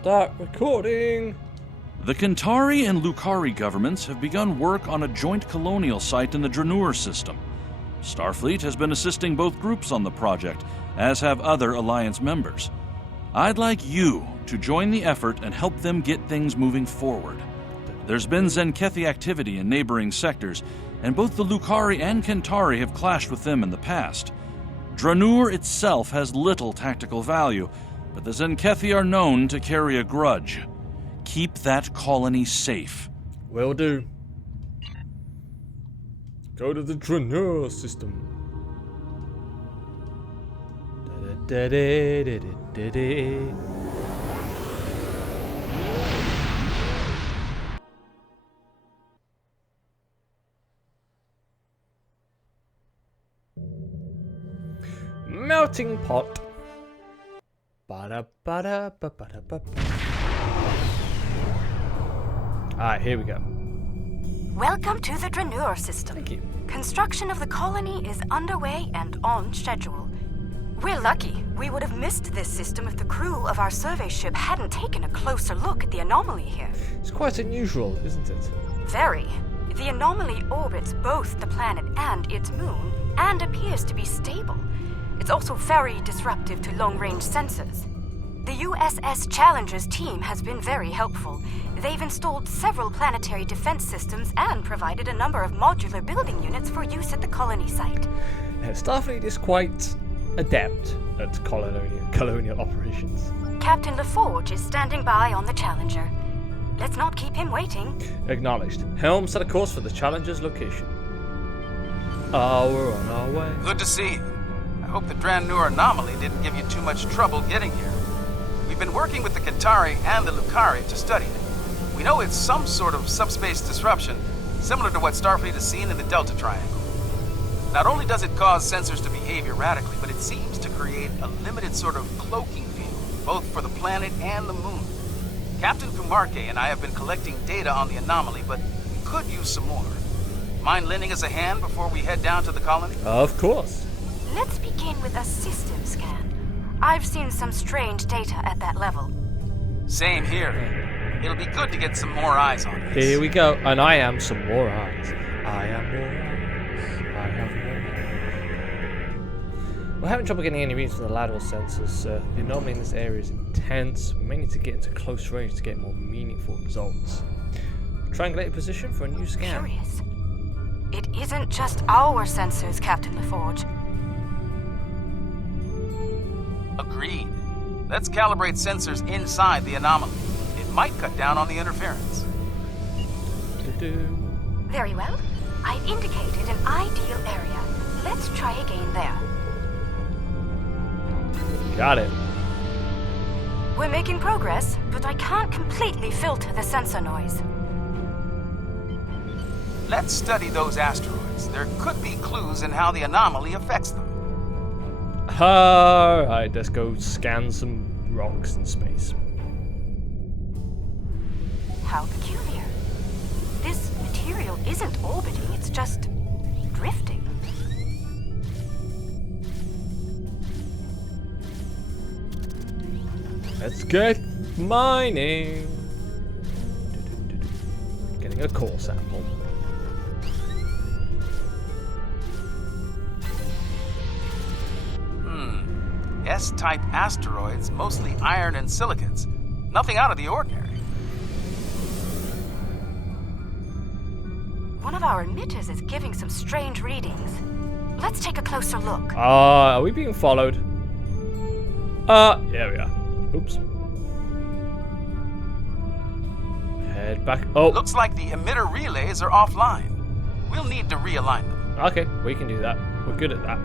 Start recording! The Kentari and Lucari governments have begun work on a joint colonial site in the Dranur system. Starfleet has been assisting both groups on the project, as have other Alliance members. I'd like you to join the effort and help them get things moving forward. There's been Zenkethi activity in neighboring sectors, and both the Lucari and Kentari have clashed with them in the past. Dranur itself has little tactical value, but the Zenkethi are known to carry a grudge. Keep that colony safe. Will do. Go to the Dranur system. Melting pot. Alright, here we go. Welcome to the Dranur system. Thank you. Construction of the colony is underway and on schedule. We're lucky. We would have missed this system if the crew of our survey ship hadn't taken a closer look at the anomaly here. It's quite unusual, isn't it? Very. The anomaly orbits both the planet and its moon, and appears to be stable. It's also very disruptive to long-range sensors. The USS Challenger's team has been very helpful. They've installed several planetary defense systems and provided a number of modular building units for use at the colony site. Starfleet is quite adept at colonial operations. Captain LaForge is standing by on the Challenger. Let's not keep him waiting. Acknowledged. Helm set a course for the Challenger's location. Oh, we're on our way. Good to see you. I hope the Dranur anomaly didn't give you too much trouble getting here. We've been working with the Kentari and the Lucari to study it. We know it's some sort of subspace disruption, similar to what Starfleet has seen in the Delta Triangle. Not only does it cause sensors to behave erratically, but it seems to create a limited sort of cloaking field, both for the planet and the moon. Captain Kumarke and I have been collecting data on the anomaly, but we could use some more. Mind lending us a hand before we head down to the colony? Of course. Let's begin with a system scan. I've seen some strange data at that level. Same here. It'll be good to get some more eyes on it. Here we go. And I am some more eyes. I am more eyes. I have more eyes. We're having trouble getting any reads from the lateral sensors. The anomaly in this area is intense. We may need to get into close range to get more meaningful results. Triangulated position for a new scan. Curious. It isn't just our sensors, Captain LaForge. Agreed. Let's calibrate sensors inside the anomaly. It might cut down on the interference. Very well. I've indicated an ideal area. Let's try again there. Got it. We're making progress, but I can't completely filter the sensor noise. Let's study those asteroids. There could be clues in how the anomaly affects them. Alright, let's go scan some rocks in space. How peculiar. This material isn't orbiting, it's just drifting. Let's get mining. Getting a core sample. S-type asteroids, mostly iron and silicates. Nothing out of the ordinary. One of our emitters is giving some strange readings. Let's take a closer look. Are we being followed? There we are. Oops. Head back. Oh. Looks like the emitter relays are offline. We'll need to realign them. Okay, we can do that. We're good at that.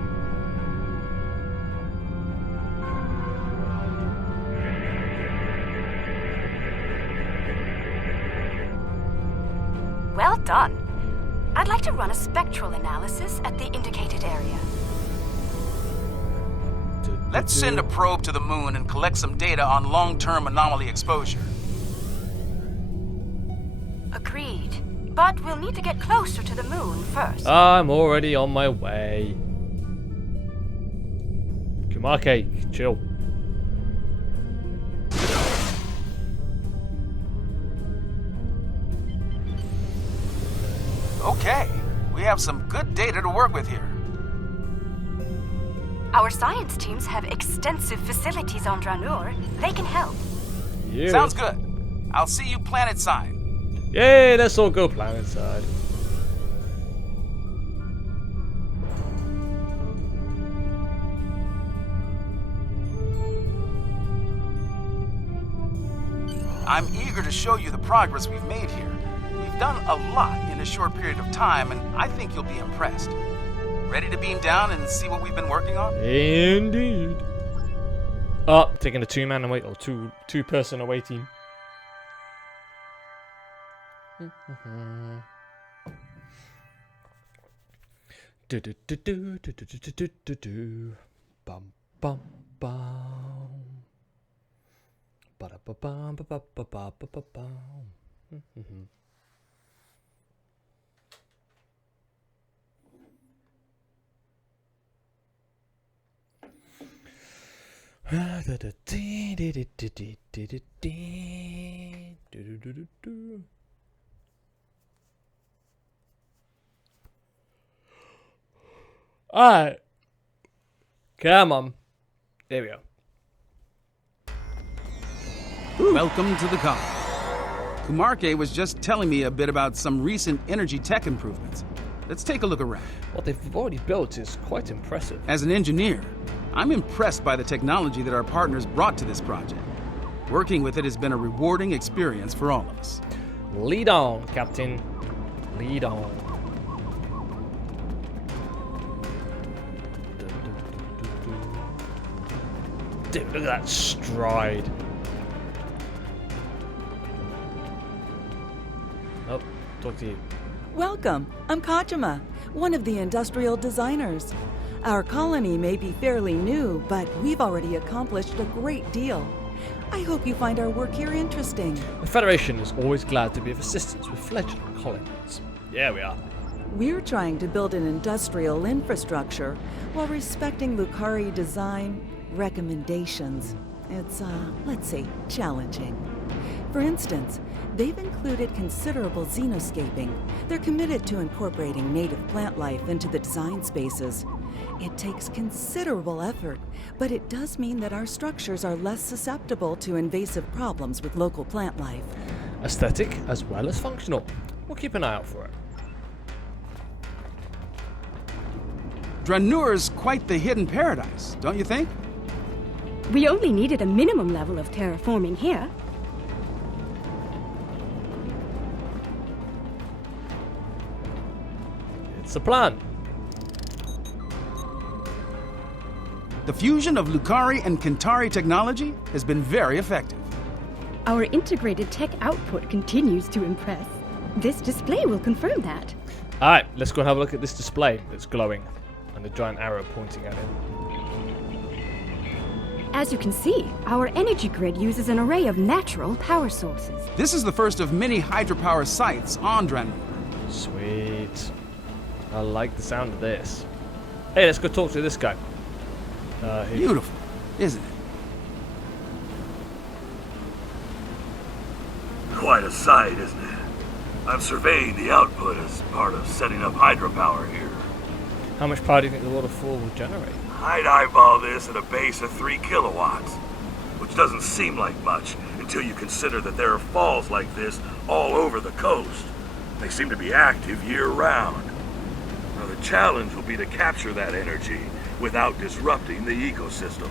Well done. I'd like to run a spectral analysis at the indicated area. Let's send a probe to the moon and collect some data on long-term anomaly exposure. Agreed. But we'll need to get closer to the moon first. I'm already on my way. Kumarke, chill. Okay, we have some good data to work with here. Our science teams have extensive facilities on Dranur. They can help. Yeah. Sounds good. I'll see you planet side. Yay, let's all go planet side. I'm eager to show you the progress we've made here. We've done a lot in a short period of time, and I think you'll be impressed. Ready to beam down and see what we've been working on? Indeed. Oh, taking a two-man away or two-person away team. Do do do do do do do do do do. Bum bum bum. Ba da ba bum ba ba ba ba ba ba bum. Alright. Come on. There we go. Welcome to the car. Kumarke was just telling me a bit about some recent energy tech improvements. Let's take a look around. What they've already built is quite impressive. As an engineer, I'm impressed by the technology that our partners brought to this project. Working with it has been a rewarding experience for all of us. Lead on, Captain. Lead on. Dude, look at that stride. Oh, talk to you. Welcome. I'm Kachima, one of the industrial designers. Our colony may be fairly new, but we've already accomplished a great deal. I hope you find our work here interesting. The Federation is always glad to be of assistance with fledgling colonies. Yeah, we are. We're trying to build an industrial infrastructure while respecting Lucari design recommendations. It's, let's say, challenging. For instance, they've included considerable xenoscaping. They're committed to incorporating native plant life into the design spaces. It takes considerable effort, but it does mean that our structures are less susceptible to invasive problems with local plant life. Aesthetic as well as functional. We'll keep an eye out for it. Dranur's quite the hidden paradise, don't you think? We only needed a minimum level of terraforming here. It's a plan. The fusion of Lucari and Kentari technology has been very effective. Our integrated tech output continues to impress. This display will confirm that. Alright, let's go and have a look at this display that's glowing and the giant arrow pointing at it. As you can see, our energy grid uses an array of natural power sources. This is the first of many hydropower sites on Dranur. Sweet. I like the sound of this. Hey, let's go talk to this guy. Beautiful, isn't it? Quite a sight, isn't it? I'm surveying the output as part of setting up hydropower here. How much power do you think the waterfall will generate? I'd eyeball this at a base of 3 kilowatts, which doesn't seem like much until you consider that there are falls like this all over the coast. They seem to be active year-round. Now the challenge will be to capture that energy without disrupting the ecosystem.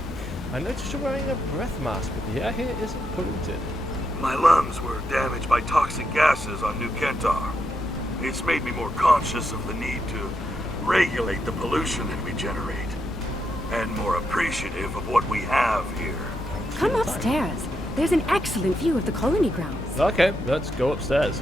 I noticed you're wearing a breath mask, but the air here isn't polluted. My lungs were damaged by toxic gases on New Kentar. It's made me more conscious of the need to regulate the pollution that we generate, and more appreciative of what we have here. Come upstairs. There's an excellent view of the colony grounds. Okay, let's go upstairs.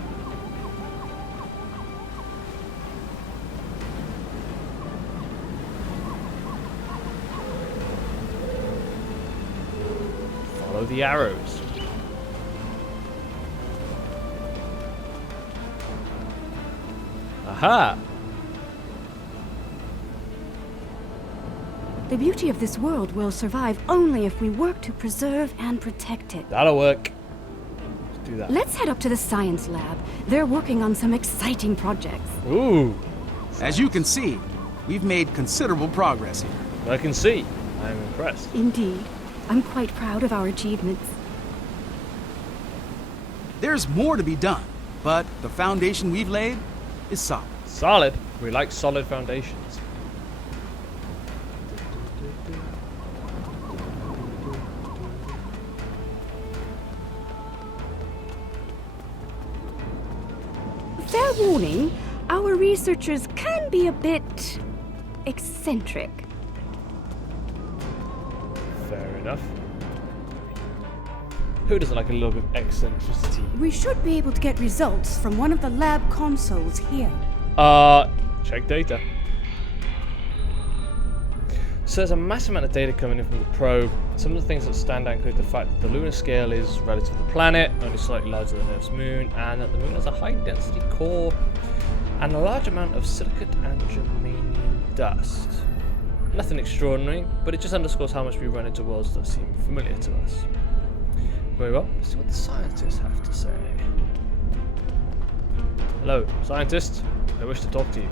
Follow the arrows. Aha! The beauty of this world will survive only if we work to preserve and protect it. That'll work. Let's do that. Let's head up to the science lab. They're working on some exciting projects. Ooh. As you can see, we've made considerable progress here. I can see. I am impressed. Indeed. I'm quite proud of our achievements. There's more to be done, but the foundation we've laid is solid. Solid. We like solid foundations. Fair warning, our researchers can be a bit eccentric. Fair enough. Who doesn't like a little bit of eccentricity? We should be able to get results from one of the lab consoles here. Check data. So there's a massive amount of data coming in from the probe. Some of the things that stand out include the fact that the lunar scale is relative to the planet, only slightly larger than Earth's moon, and that the moon has a high density core and a large amount of silicate and germanium dust. Nothing extraordinary, but it just underscores how much we run into worlds that seem familiar to us. Very well, let's see what the scientists have to say. Hello, scientist. I wish to talk to you.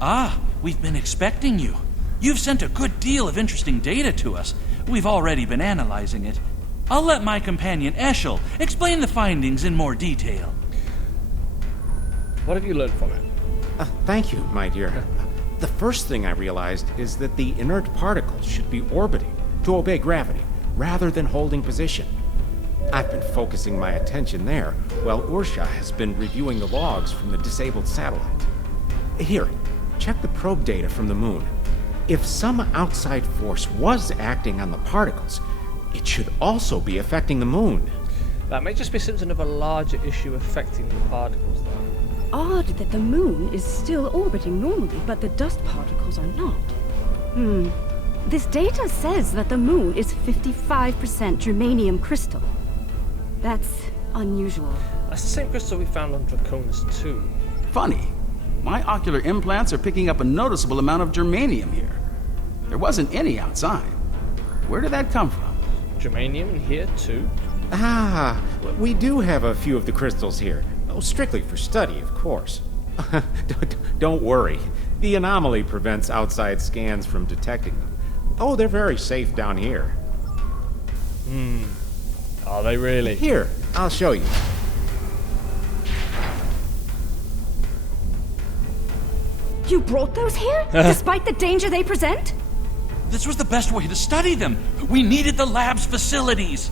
Ah, we've been expecting you. You've sent a good deal of interesting data to us. We've already been analyzing it. I'll let my companion Eshel explain the findings in more detail. What have you learned from it? Thank you, my dear. The first thing I realized is that the inert particles should be orbiting to obey gravity, rather than holding position. I've been focusing my attention there, while Ursha has been reviewing the logs from the disabled satellite. Here, check the probe data from the moon. If some outside force was acting on the particles, it should also be affecting the moon. That may just be symptom of a larger issue affecting the particles, though. Odd that the moon is still orbiting normally, but the dust particles are not. This data says that the moon is 55% germanium crystal. That's unusual. That's the same crystal we found on Draconis 2. Funny. My ocular implants are picking up a noticeable amount of germanium here. There wasn't any outside. Where did that come from? Germanium in here too? Ah, we do have a few of the crystals here. Oh, strictly for study, of course. Don't worry. The anomaly prevents outside scans from detecting them. Oh, they're very safe down here. Are they really? Here, I'll show you. You brought those here? Despite the danger they present? This was the best way to study them. We needed the lab's facilities.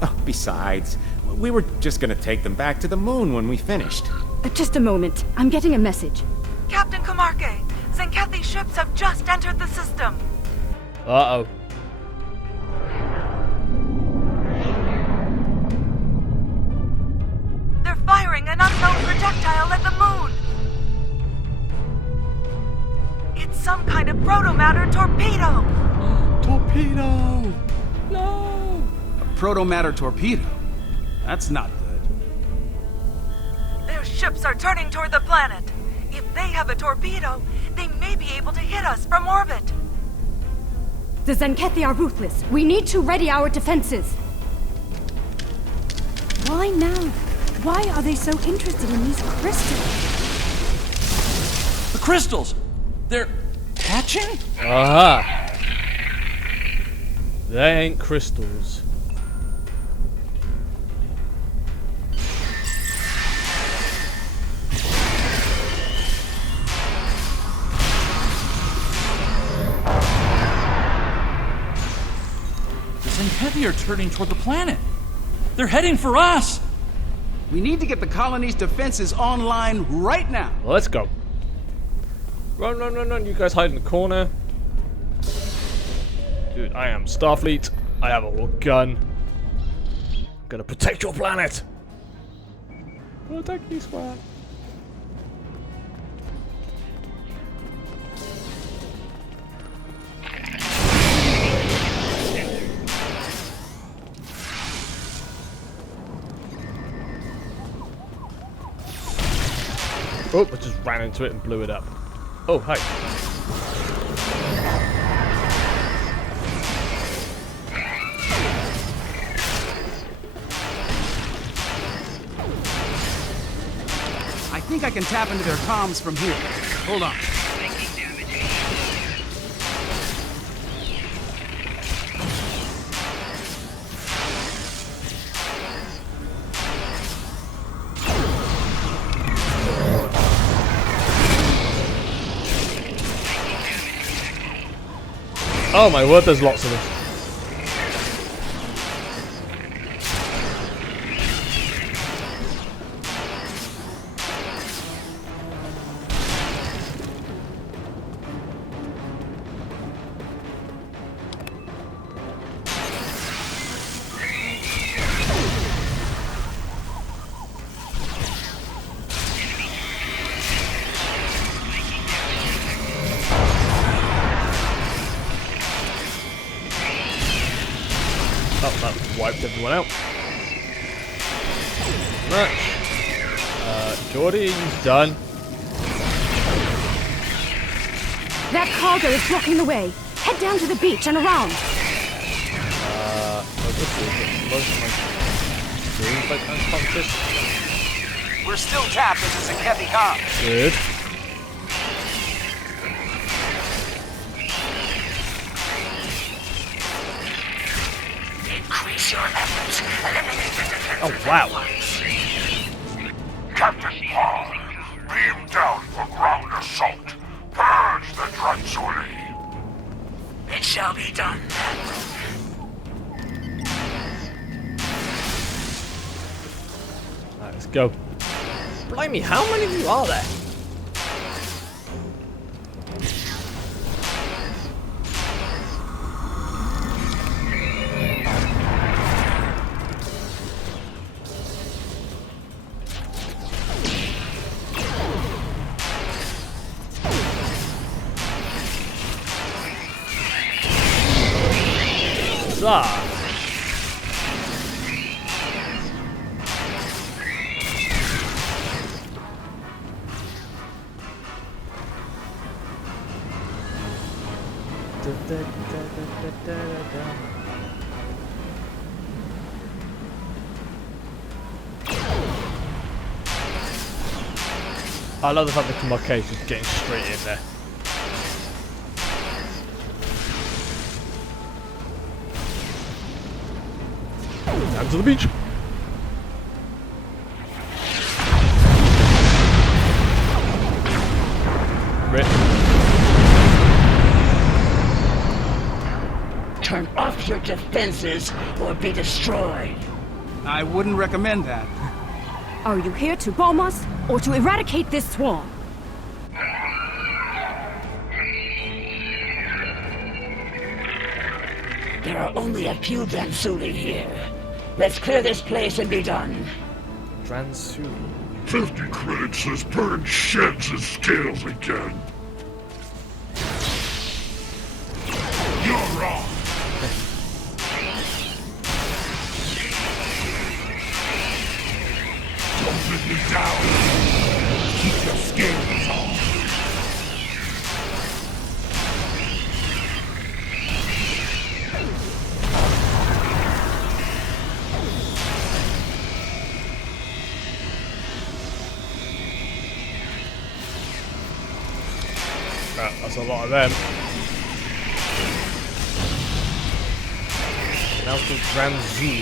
Oh, besides, we were just gonna take them back to the moon when we finished. Just a moment. I'm getting a message. Captain Kamarke, Zenkethi's ships have just entered the system. Uh-oh. They're firing an unknown projectile at the moon. It's some kind of protomatter torpedo. Torpedo! No! A protomatter torpedo? That's not good. Their ships are turning toward the planet. If they have a torpedo, they may be able to hit us from orbit. The Zenkethi are ruthless. We need to ready our defenses. Why now? Why are they so interested in these crystals? The crystals! They're hatching? Aha! They ain't crystals. The Zenkethi are turning toward the planet. They're heading for us! We need to get the colony's defenses online right now. Well, let's go. Run, run, run, run. You guys hide in the corner. Dude, I am Starfleet. I have a gun. I'm gonna protect your planet. Protect me, squad. Oh, I just ran into it and blew it up. Oh, hi. I think I can tap into their comms from here. Hold on. Oh my word, there's lots of them. Oh, that wiped everyone out. Much. Geordie, he's done. That cargo is blocking the way. Head down to the beach and around. We're still tapped into Zakethi comms. Good. Increase your efforts. Eliminate the defensive Oh, wow. Captain Paul, beam down for ground assault. Purge the Transuli. It shall be done. Alright, let's go. Blimey, how many of you are there? Huzzah! I love the fact that my case is getting straight in there. Down to the beach. Rip. Turn off your defenses or be destroyed. I wouldn't recommend that. Are you here to bomb us or to eradicate this swarm? There are only a few Transuli here. Let's clear this place and be done. Transuli. 50 credits says burn sheds and scales again. You're wrong. Don't let me down. Keep your scales on. That's a lot of them. Now to Transuli.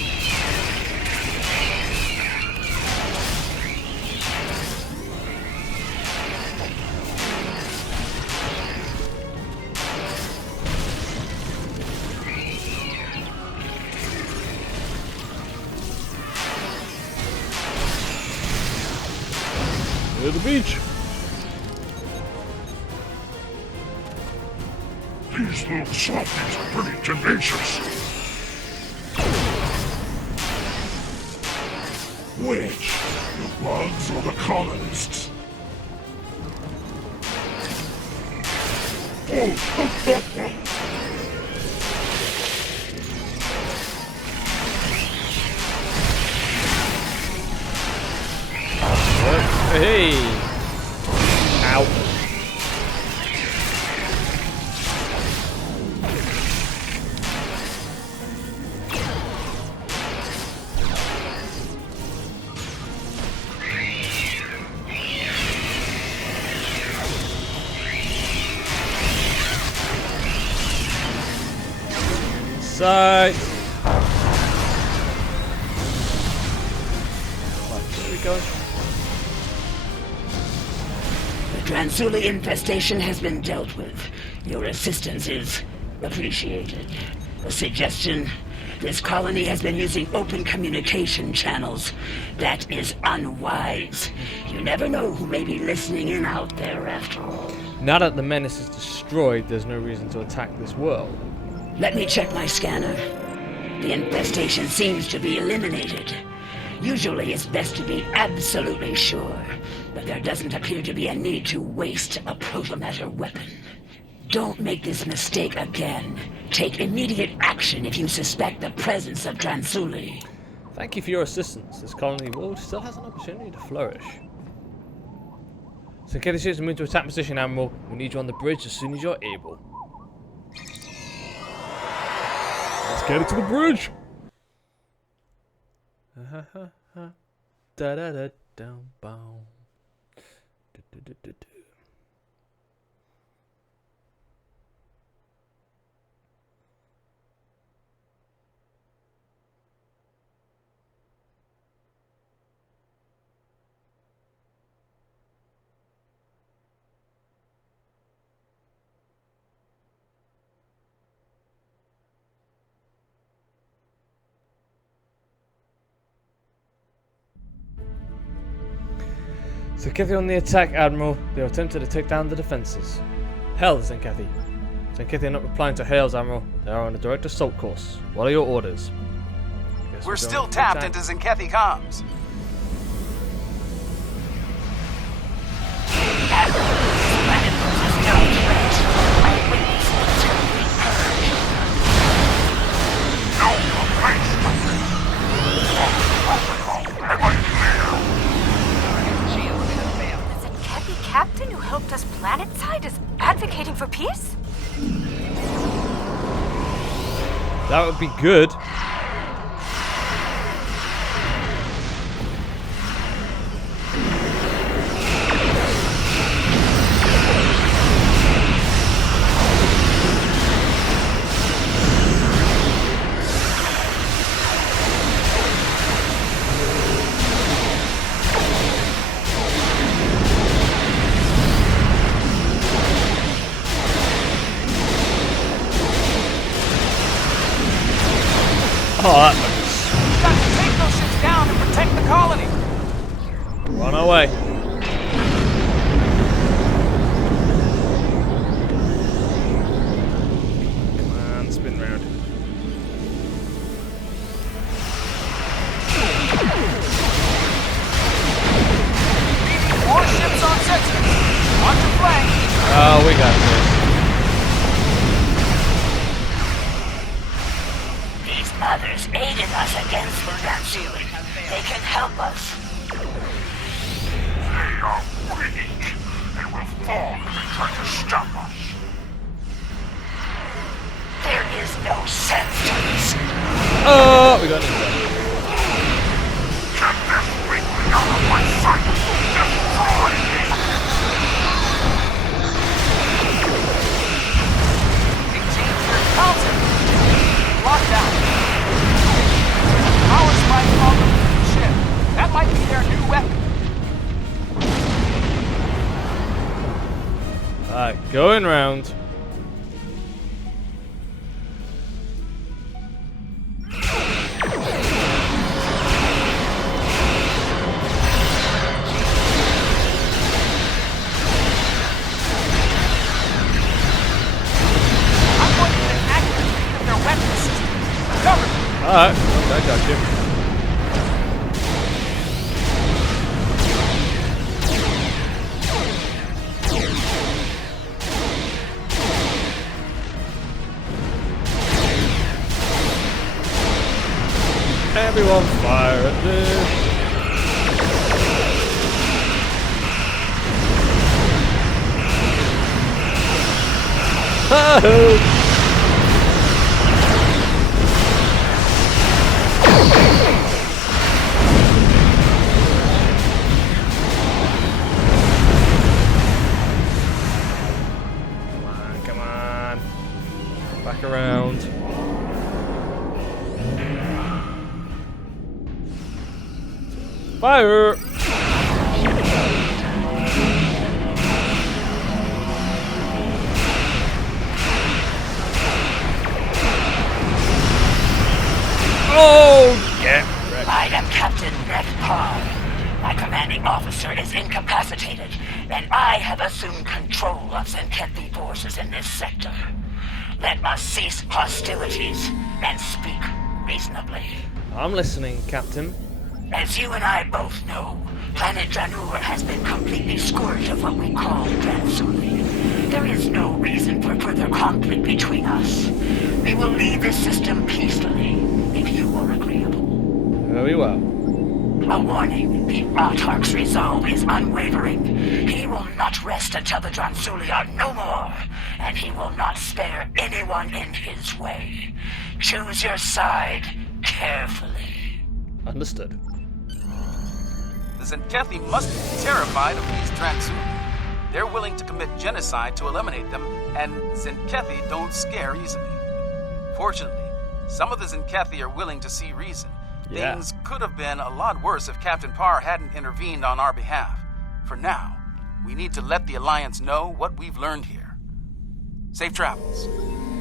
Near the beach. These little softies are pretty tenacious. Which? The bugs or the colonists? Hey! Ow. sight. Where are we going? The Dransuli infestation has been dealt with. Your assistance is appreciated. A suggestion? This colony has been using open communication channels. That is unwise. You never know who may be listening in out there after all. Now that the menace is destroyed, there's no reason to attack this world. Let me check my scanner. The infestation seems to be eliminated. Usually it's best to be absolutely sure, but there doesn't appear to be a need to waste a protomatter weapon. Don't make this mistake again. Take immediate action if you suspect the presence of Dransuli. Thank you for your assistance. This colony world still has an opportunity to flourish. So get the ships moved to attack position, Admiral. We need you on the bridge as soon as you're able. Let's get it to the bridge. Da da da dum bow. Do do do do do. Zenkethi on the attack, Admiral. They are attempting to take down the defenses. Hail, Zenkethi. Zenkethi are not replying to hails, Admiral. They are on a direct assault course. What are your orders? We're still tapped into Zenkethi comms. Captain who helped us planetside is advocating for peace? That would be good. Oh, that looks... We've got to take those ships down and protect the colony. Run away. Come on, spin round. More ships on sensors. On your flank. Oh, we got this. Others aided us against the Dransuli. They can help us. They are weak. They will fall if they try to stop us. There is no sense to this. Oh, we got it. Get this weakling out of my sight. Destroy it. Carlton. Lockdown. Power spike on the ship. That might be their new weapon. Alright, going round. I'm going to get an accurate read of their weapon system. Cover me. Alright, I got you. Everyone fire at this. Oh! Come on. Back around. Fire! Oh, get wrecked. I am Captain Ned Parr. My commanding officer is incapacitated, and I have assumed control of Zenkethi forces in this sector. Let us cease hostilities and speak reasonably. I'm listening, Captain. As you and I both know, planet Dranur has been completely scourged of what we call Dransuli. There is no reason for further conflict between us. We will leave this system peacefully, if you are agreeable. Very well. A warning, the Autarch's resolve is unwavering. He will not rest until the Dransuli are no more, and he will not spare anyone in his way. Choose your side carefully. Understood. The Zenkethi must be terrified of these Dransuli. They're willing to commit genocide to eliminate them, and Zenkethi don't scare easily. Fortunately, some of the Zenkethi are willing to see reason. Yeah. Things could have been a lot worse if Captain Parr hadn't intervened on our behalf. For now, we need to let the Alliance know what we've learned here. Safe travels.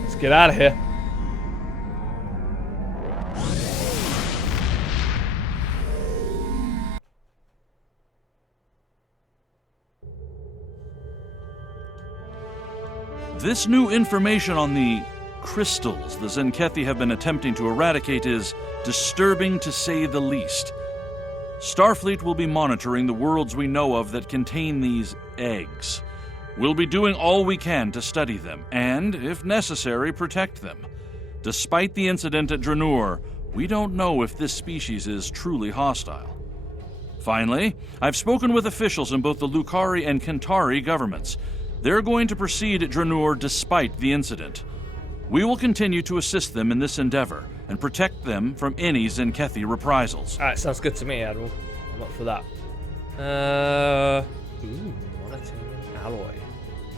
Let's get out of here. This new information on the crystals the Zenkethi have been attempting to eradicate is disturbing to say the least. Starfleet will be monitoring the worlds we know of that contain these eggs. We'll be doing all we can to study them, and, if necessary, protect them. Despite the incident at Dranur, we don't know if this species is truly hostile. Finally, I've spoken with officials in both the Lukari and Kentari governments. They're going to proceed at Dranur despite the incident. We will continue to assist them in this endeavor and protect them from any Zenkethi reprisals. Alright, sounds good to me, Admiral. I'm up for that. Monotone alloy.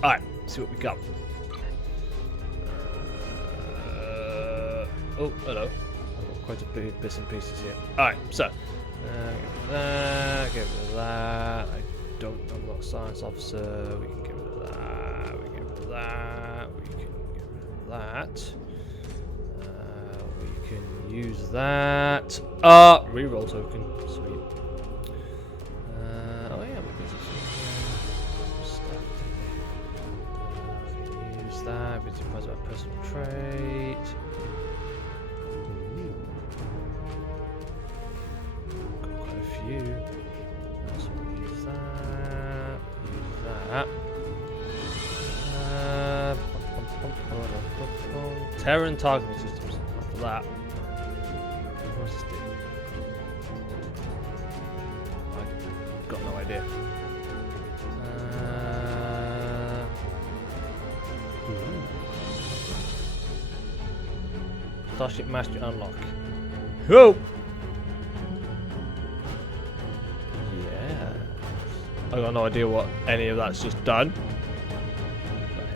Alright, see what we got. Oh, hello. I've got quite a bit bits and pieces here. Alright, so. Get rid of that. I'm not a science officer. We can get rid of that. We can get rid of that. We can get rid of that. We can use that. Reroll token. Sweet. Oh yeah, we can some stuff. We can use that. It's a personal trait. Got quite a few. So we use that. Use that. Terran targeting systems. After that. What does this do? I've got no idea. Starship Mastery unlock. Ho! Yeah. I got no idea what any of that's just done.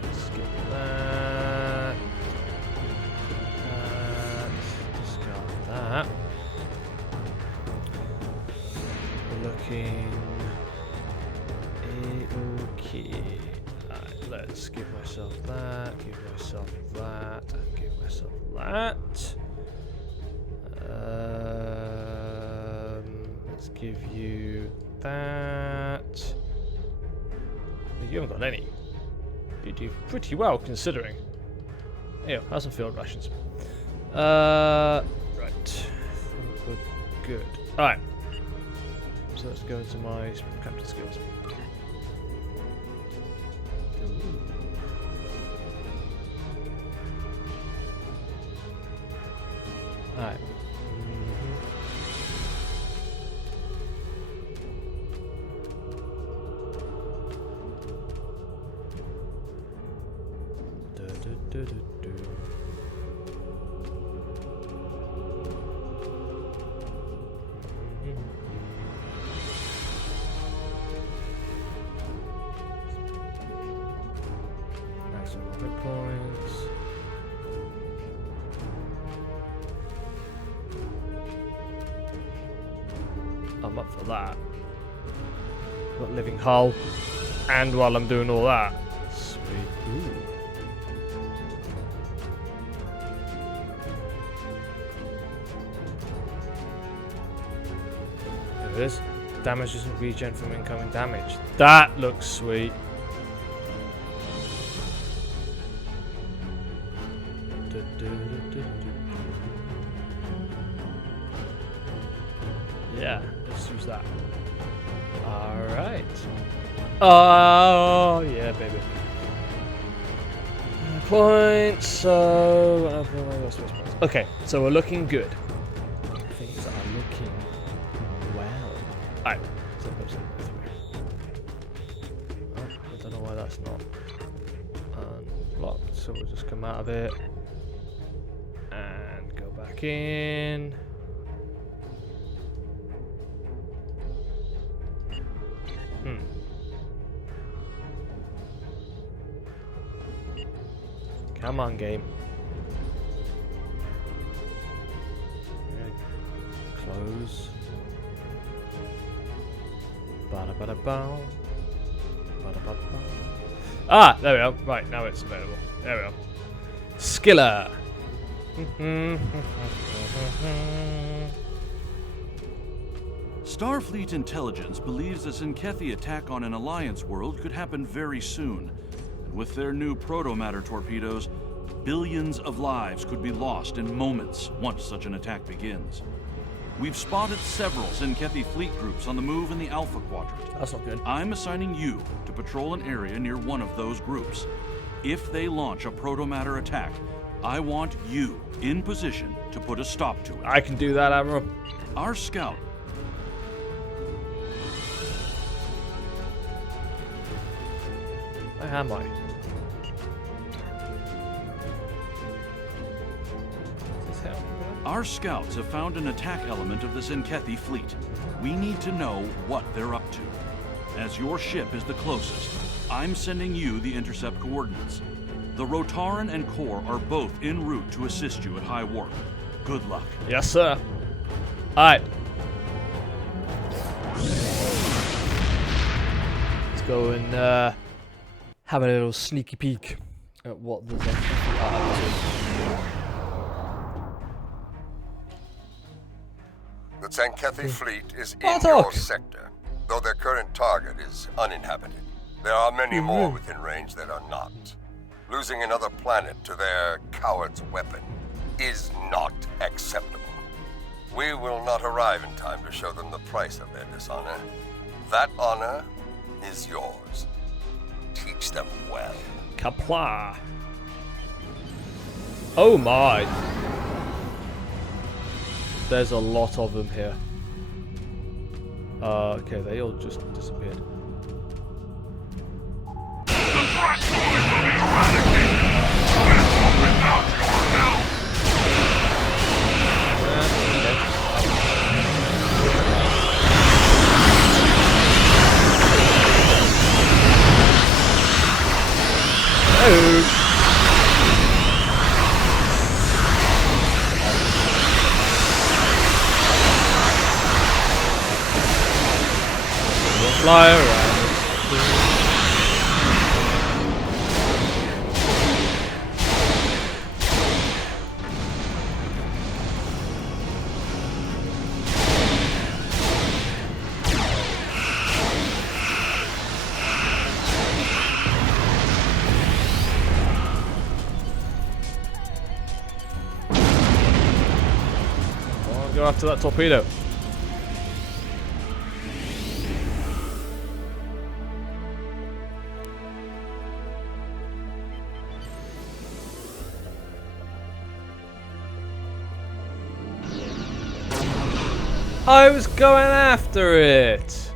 Let's skip that. Discard that. Looking okay. Alright, let's give myself that, give myself that, give myself that. Let's give you that. You haven't got any. You do pretty well considering. Yeah, have some field rations. Right. We're good. Alright. So let's go into my captain skills. Alright. Maximum hit points. I'm up for that. Got living hull. And while I'm doing all that. Sweet. Ooh. There it is. Damage doesn't regen from incoming damage. That looks sweet. Yeah, let's use that. Alright. Oh, yeah, baby. Points, so... Okay, so we're looking good. Things are looking well. Alright, so go I don't know why that's not unlocked, so we'll just come out of it. And go back in. Come on, game. Close. Ba-da-ba-da-bow. Ba-da-ba-ba. Ah, there we go. Right, now it's available. There we go. Skiller. Starfleet intelligence believes a Zenkethi attack on an Alliance world could happen very soon. And with their new proto-matter torpedoes, billions of lives could be lost in moments once such an attack begins. We've spotted several Zenkethi fleet groups on the move in the Alpha Quadrant. That's not good. I'm assigning you to patrol an area near one of those groups. If they launch a proto-matter attack, I want you in position to put a stop to it. I can do that, Admiral. Our scout. Where am I? Our scouts have found an attack element of the Zenkethi fleet. We need to know what they're up to. As your ship is the closest, I'm sending you the intercept coordinates. The Rotaran and Core are both en route to assist you at high warp. Good luck. Yes, sir. Alright. Let's go and have a little sneaky peek at what the Zenkethi are up to. The Zenkethi fleet is in your sector, though their current target is uninhabited. There are many more within range that are not. Losing another planet to their coward's weapon is not acceptable. We will not arrive in time to show them the price of their dishonor. That honor is yours. Teach them well. Kapla. Oh my. There's a lot of them here. Okay, they all just disappeared. The threshold will be eradicated. Without your help. Oh. Fly around. I'll go after that torpedo. I was going after it.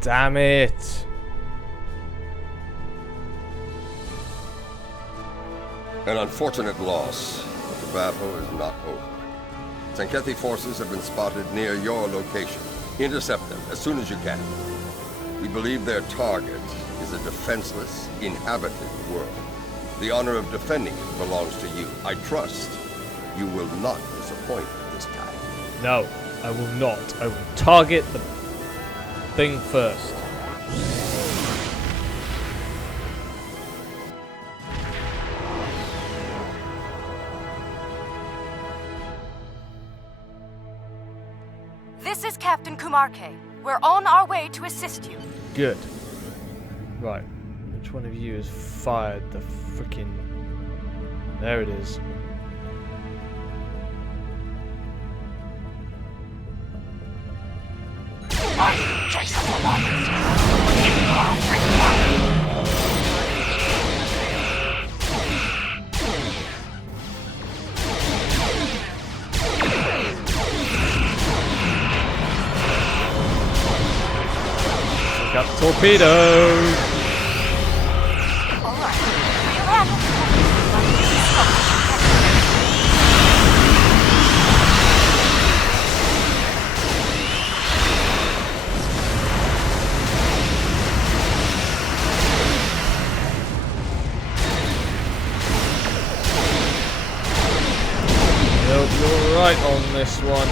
Damn it. An unfortunate loss, but the battle is not over. Zenkethi forces have been spotted near your location. Intercept them as soon as you can. We believe their target is a defenseless, inhabited world. The honor of defending it belongs to you. I trust you will not disappoint this time. No, I will not. I will target the thing first. This is Captain Kumarke. We're on our way to assist you. Good. Right. Which one of you has fired the freaking... There it is. Got the torpedoes. Alright, we'll handle it. Nope, you're right on this one.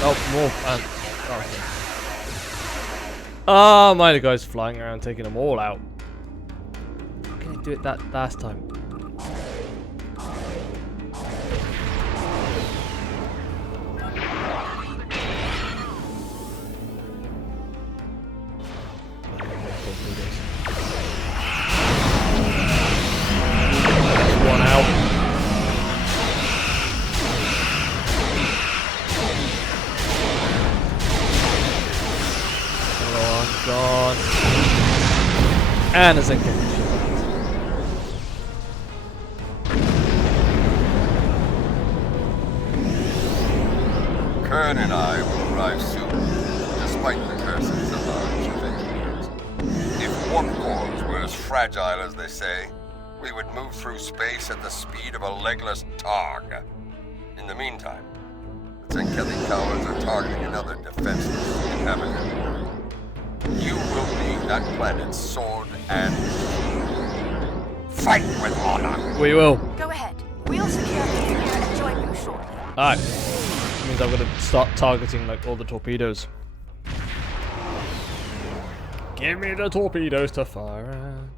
Oh, more ants. Oh, my the guys flying around taking them all out. How can I do it that last time? One out. Gone. And a second. Kern and I will arrive soon, despite the curses of our chief engineers. If warp cores were as fragile as they say, we would move through space at the speed of a legless targ. In the meantime, the Tzenkeli cowards are targeting another defenseless inhabitant world. You will be that planet's sword and shield. Fight with honor. We will. Go ahead. We'll secure the area and join you shortly. Alright. Means I'm gonna start targeting like all the torpedoes. Give me the torpedoes to fire at.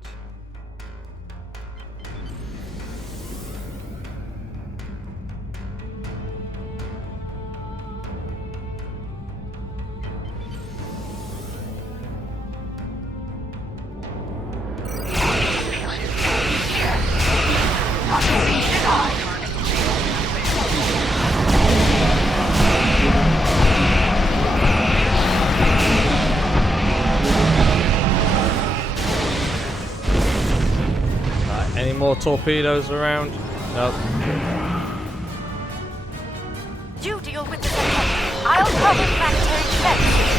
Any more torpedoes around? Nope. You deal with the Tzenkeli. I'll cover planetary defense.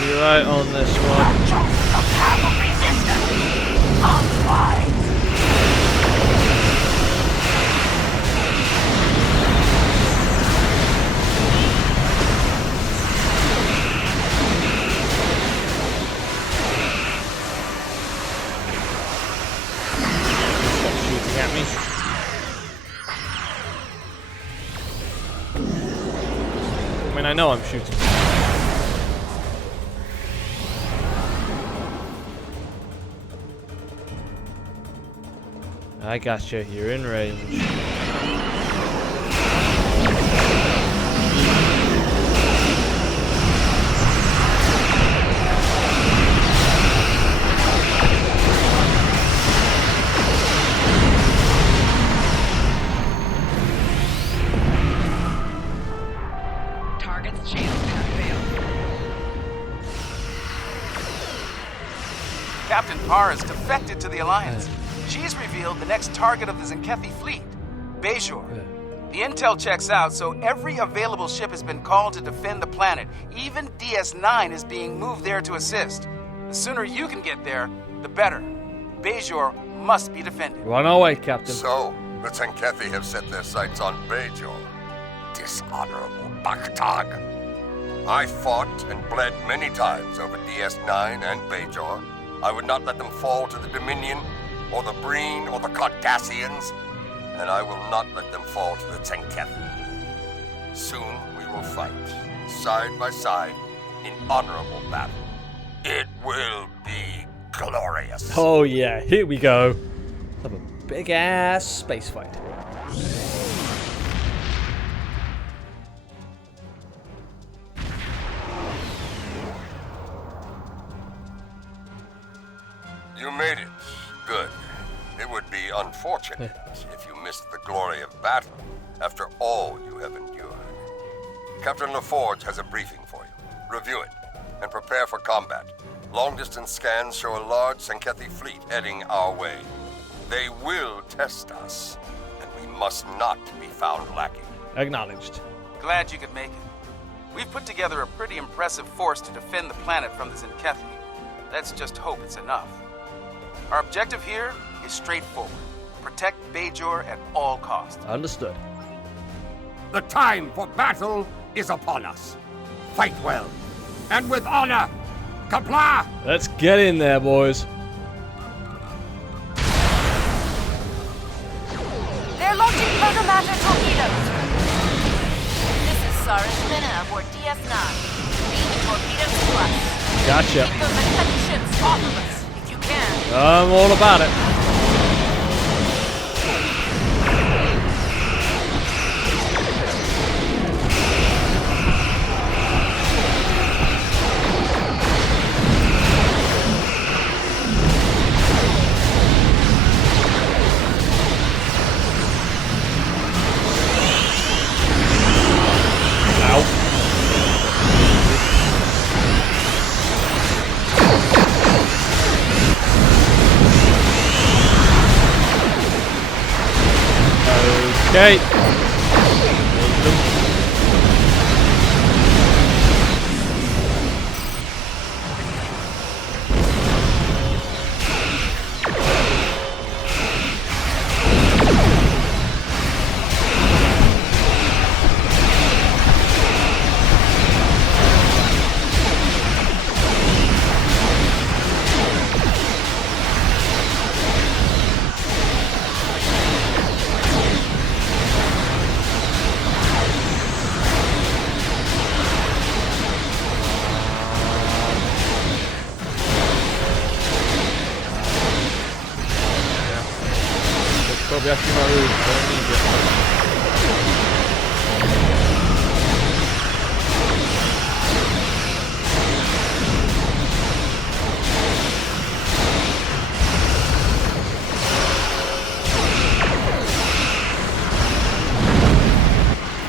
You're right on this one. Stop shooting at me. I mean, I know I'm shooting. I gotcha. You're in range. Target's shield path failed. Captain Parr has defected to the Alliance. She's revealed the next target of the Zenkethi fleet, Bajor. The intel checks out, so every available ship has been called to defend the planet. Even DS-9 is being moved there to assist. The sooner you can get there, the better. Bajor must be defended. Run away, Captain. So, the Zenkethi have set their sights on Bajor. Dishonorable Baktag. I fought and bled many times over DS-9 and Bajor. I would not let them fall to the Dominion, or the Breen, or the Cardassians, and I will not let them fall to the Zenkethi. Soon we will fight, side by side, in honorable battle. It will be glorious. Oh yeah, here we go. Have a big ass space fight. You made it. Good. It would be unfortunate if you missed the glory of battle after all you have endured. Captain LaForge has a briefing for you. Review it and prepare for combat. Long-distance scans show a large Zenkethi fleet heading our way. They will test us, and we must not be found lacking. Acknowledged. Glad you could make it. We've put together a pretty impressive force to defend the planet from the Zenkethi. Let's just hope it's enough. Our objective here is straightforward. Protect Bajor at all costs. Understood. The time for battle is upon us. Fight well, and with honor. Comply! Let's get in there, boys. They're launching protomatter torpedoes. This is Sarish Minna aboard DS-9. Lead the torpedoes to us. Gotcha. Keep those Zenkethi ships off of us, if you can. I'm all about it. Okay.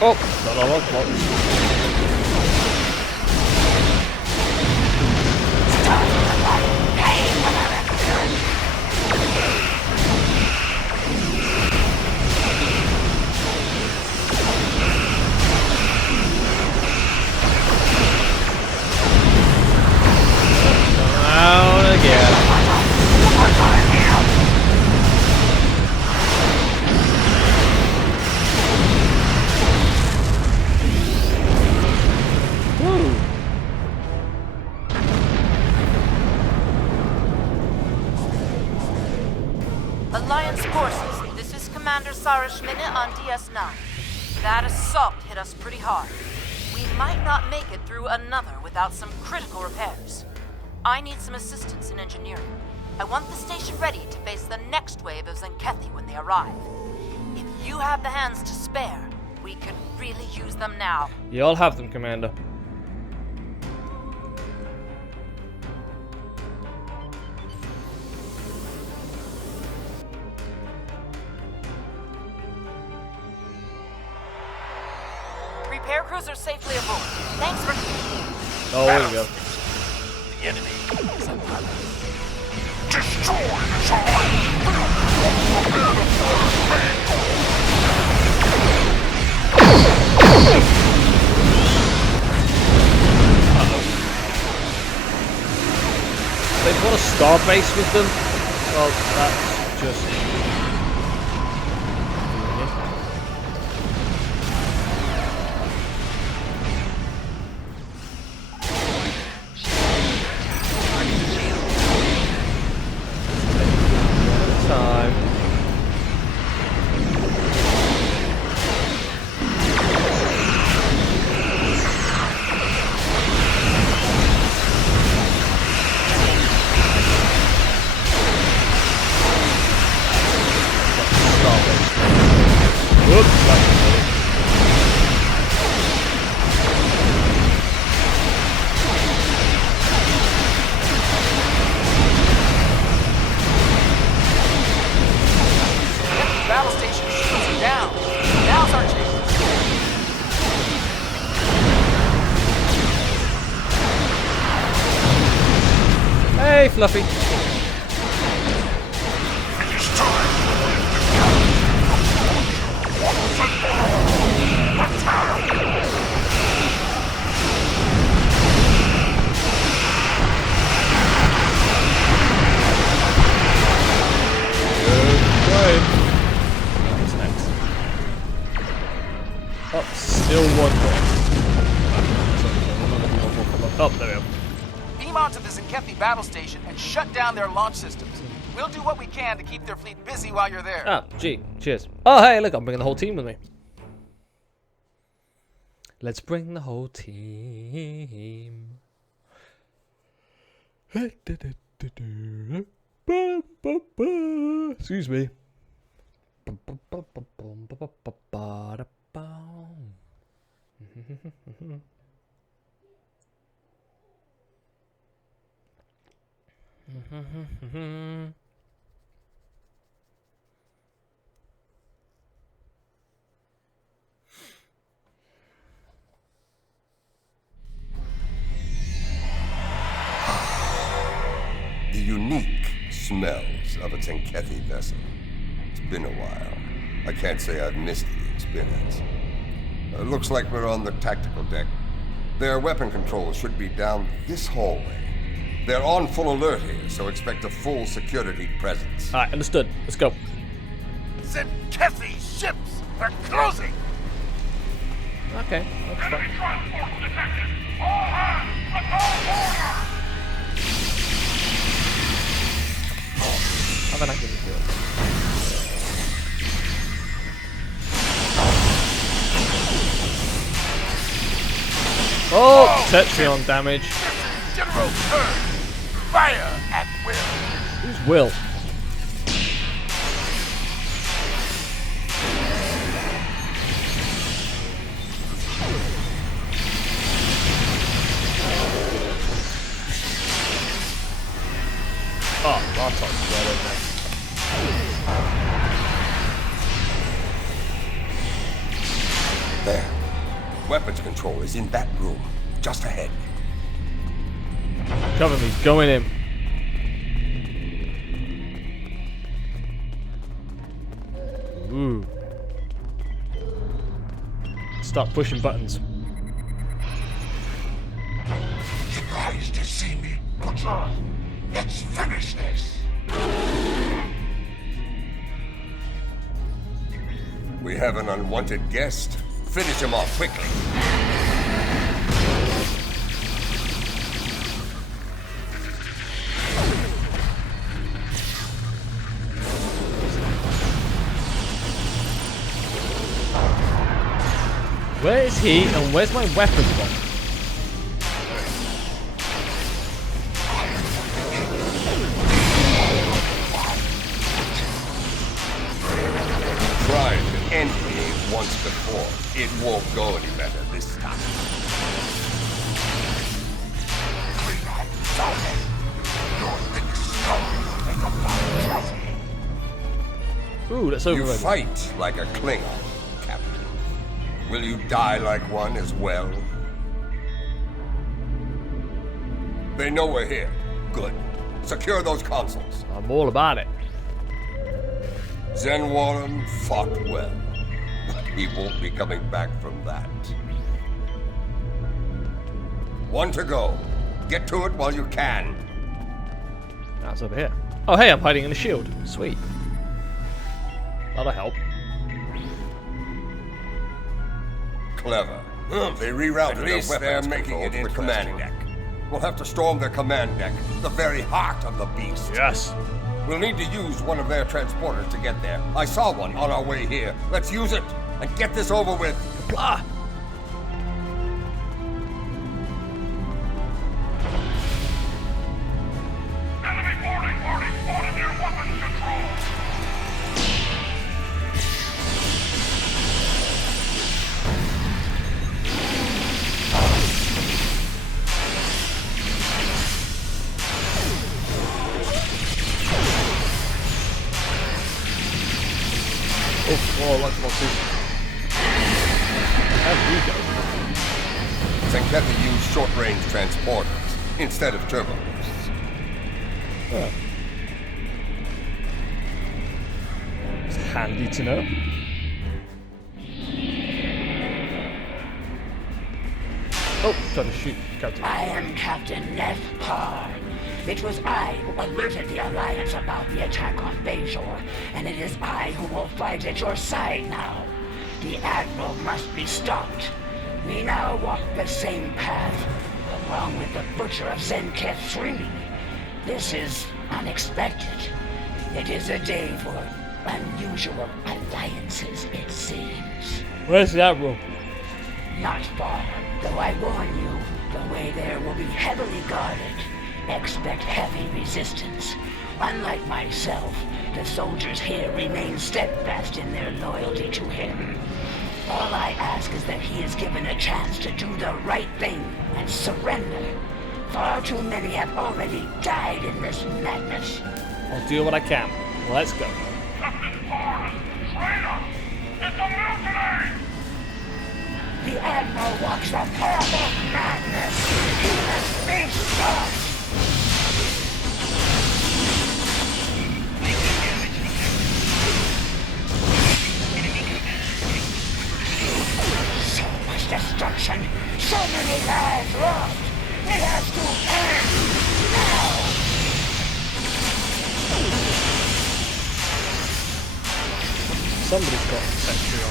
Oh, got all those blocks. Down again. Alliance forces, this is Commander Sarish Minna on DS-9. That assault hit us pretty hard. We might not make it through another without some critical repairs. I need some assistance in engineering. I want the station ready to face the next wave of Zenkethi when they arrive. If you have the hands to spare, we could really use them now. You all have them, Commander. Repair crews are safely aboard. Thanks for... Oh, there you go. The enemy is upon us. Destroy this all! They've got a star base with them. Well, that's just... time. Whoops, that's Battle station shields are down. Now's our chance. Hey, Fluffy. Oh, still one more. Oh, there we go. Beam onto the Zenkethi battle station and shut down their launch systems. We'll do what we can to keep their fleet busy while you're there. Ah, gee, cheers. Oh, hey, look, I'm bringing the whole team with me. Let's bring the whole team. Excuse me. The unique smells of a Zenkethi vessel. It's been a while. I can't say I've missed the experience. Looks like we're on the tactical deck. Their weapon controls should be down this hallway. They're on full alert here, so expect a full security presence. Alright, understood. Let's go. Zenkethi ships are closing! Okay, that's fine. Enemy transport detected! All hands, assault order! How about I give it to it? Oh, Tetrion damage. General Turn! Fire at will! Who's Will? Oh, Bartok's right over there. There. Weapons control is in that room, just ahead. Cover me, going in. Ooh. Start pushing buttons. Surprised to see me, Butcher? Let's finish this! We have an unwanted guest. Finish him off quickly. Where is he and where's my weapon from? Ooh, that's over. You fight like a Klingon, Captain. Will you die like one as well? They know we're here. Good. Secure those consoles. I'm all about it. Zen Warren fought well, but he won't be coming back from that. One to go. Get to it while you can. That's over here. Oh, hey, I'm hiding in the shield. Sweet. That'll help. Clever. They rerouted their weapons control to the command deck. We'll have to storm their command deck, the very heart of the beast. Yes. We'll need to use one of their transporters to get there. I saw one on our way here. Let's use it and get this over with. Blah. Oh, lots more people. How do you go? Zenketha used short-range transporters instead of turbo bursts. Oh. It's handy to know. Oh, trying to shoot Captain. I am Captain Neth Parr. It was I who alerted the Alliance about the attack on Bajor, and it is I who will fight at your side now. The Admiral must be stopped. We now walk the same path, along with the Butcher of Zenketh 3. This is unexpected. It is a day for unusual alliances, it seems. Where's the Admiral? Not far, though I warn you, the way there will be heavily guarded. Expect heavy resistance. Unlike myself, the soldiers here remain steadfast in their loyalty to him. All I ask is that he is given a chance to do the right thing and surrender. Far too many have already died in this madness. I'll do what I can. Let's go. The Admiral walks the path of madness. He must be stopped. So much destruction, so many lives lost. It has to end now. Somebody's got a sentry on.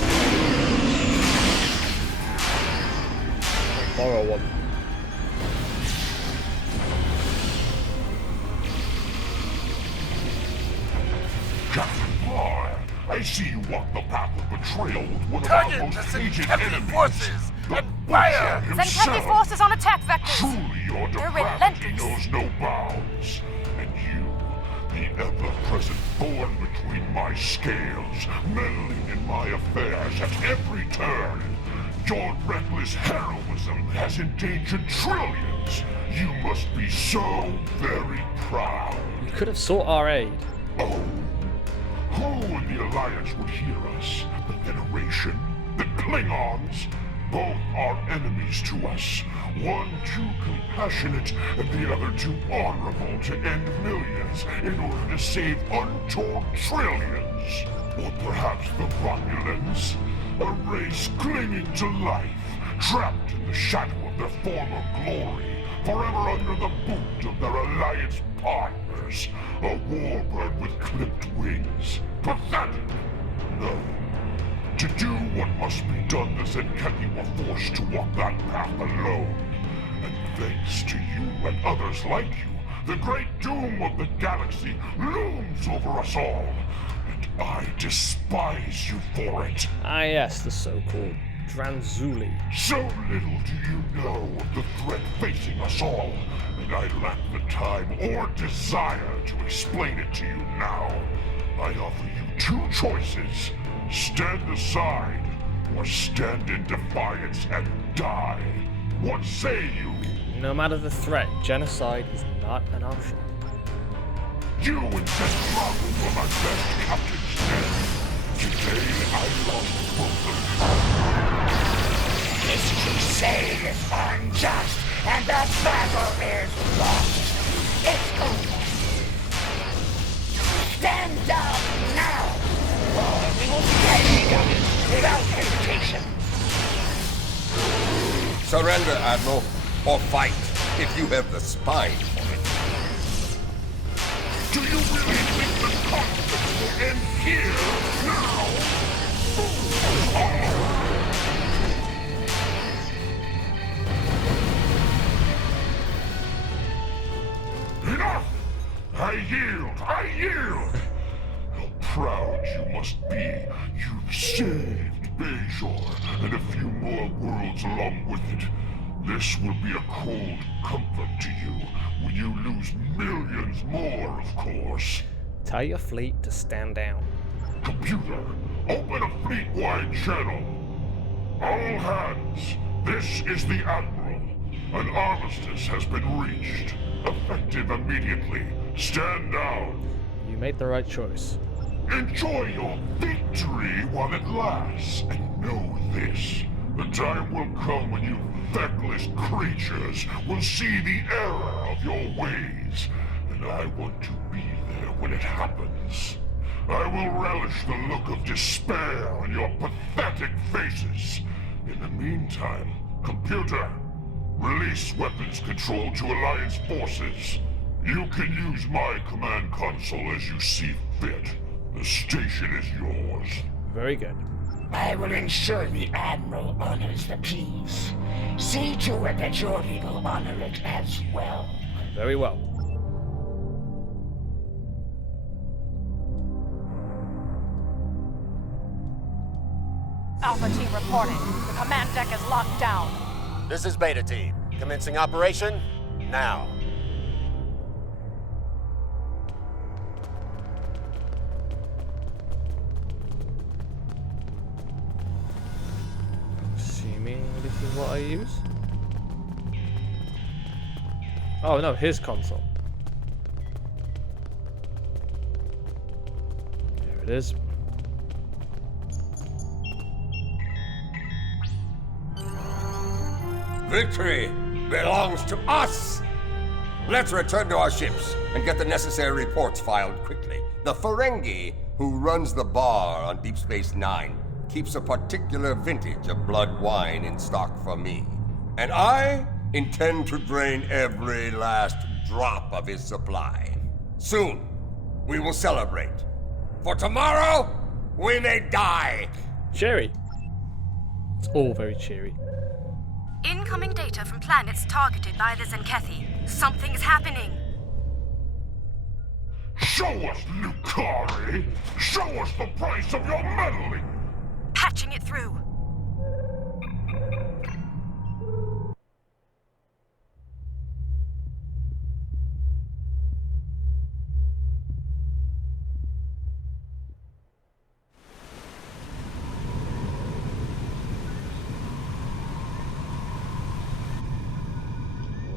Borrow one. Captain Parr, I see you walk the path of betrayal with one of Target our most the aged Zenketha enemies. forces The and Butcher fire! Zenketha himself. forces on attack vectors! Truly, your They're depravity relentless. knows no bounds. And you, the ever-present thorn between my scales, meddling in my affairs at every turn. Your reckless heroism has endangered trillions. You must be so very proud. You could have sought our aid. Oh, who in the Alliance would hear us? The Federation? The Klingons? Both are enemies to us. One too compassionate, and the other too honorable to end millions in order to save untold trillions. Or perhaps the Romulans? A race clinging to life, trapped in the shadow of their former glory, forever under the boot of their Alliance partners. A warbird with clipped wings. Pathetic! No. To do what must be done, the Zenketha were forced to walk that path alone. And thanks to you and others like you, the great doom of the galaxy looms over us all. And I despise you for it. Ah yes, the so-called Dranzuli. So little do you know of the threat facing us all, and I lack the time or desire to explain it to you now. I offer you two choices. Stand aside, or stand in defiance and die. What say you? No matter the threat, genocide is not an option. You insist Robin were my best captains then. Today I lost both. This crusade is unjust, and the battle is lost. It's over. Stand down now, or we will slay you without hesitation. Surrender, Admiral, or fight if you have the spine for it. Do you really think the conflict will end here, now? Enough! I yield! How proud you must be. You saved Bajor and a few more worlds along with it. This will be a cold comfort to you when you lose millions more, of course. Tell your fleet to stand down. Computer, open a fleet-wide channel. All hands, this is the Admiral. An armistice has been reached. Effective immediately. Stand down. You made the right choice. Enjoy your victory while it lasts. And know this. The time will come when you feckless creatures will see the error of your ways. And I want to be there when it happens. I will relish the look of despair on your pathetic faces. In the meantime, computer, release weapons control to Alliance forces. You can use my command console as you see fit. The station is yours. Very good. I will ensure the Admiral honors the peace. See to it that your people honor it as well. Very well. Alpha team reporting. The command deck is locked down. This is Beta team. Commencing operation now. Assuming this is what I use. Oh no, his console. There it is. Victory belongs to us! Let's return to our ships and get the necessary reports filed quickly. The Ferengi, who runs the bar on Deep Space Nine, keeps a particular vintage of blood wine in stock for me. And I intend to drain every last drop of his supply. Soon, we will celebrate. For tomorrow, we may die! Cheery. It's all very cheery. Incoming data from planets targeted by the Zenkethi. Something is happening. Show us, Lucari! Show us the price of your meddling! Patching it through.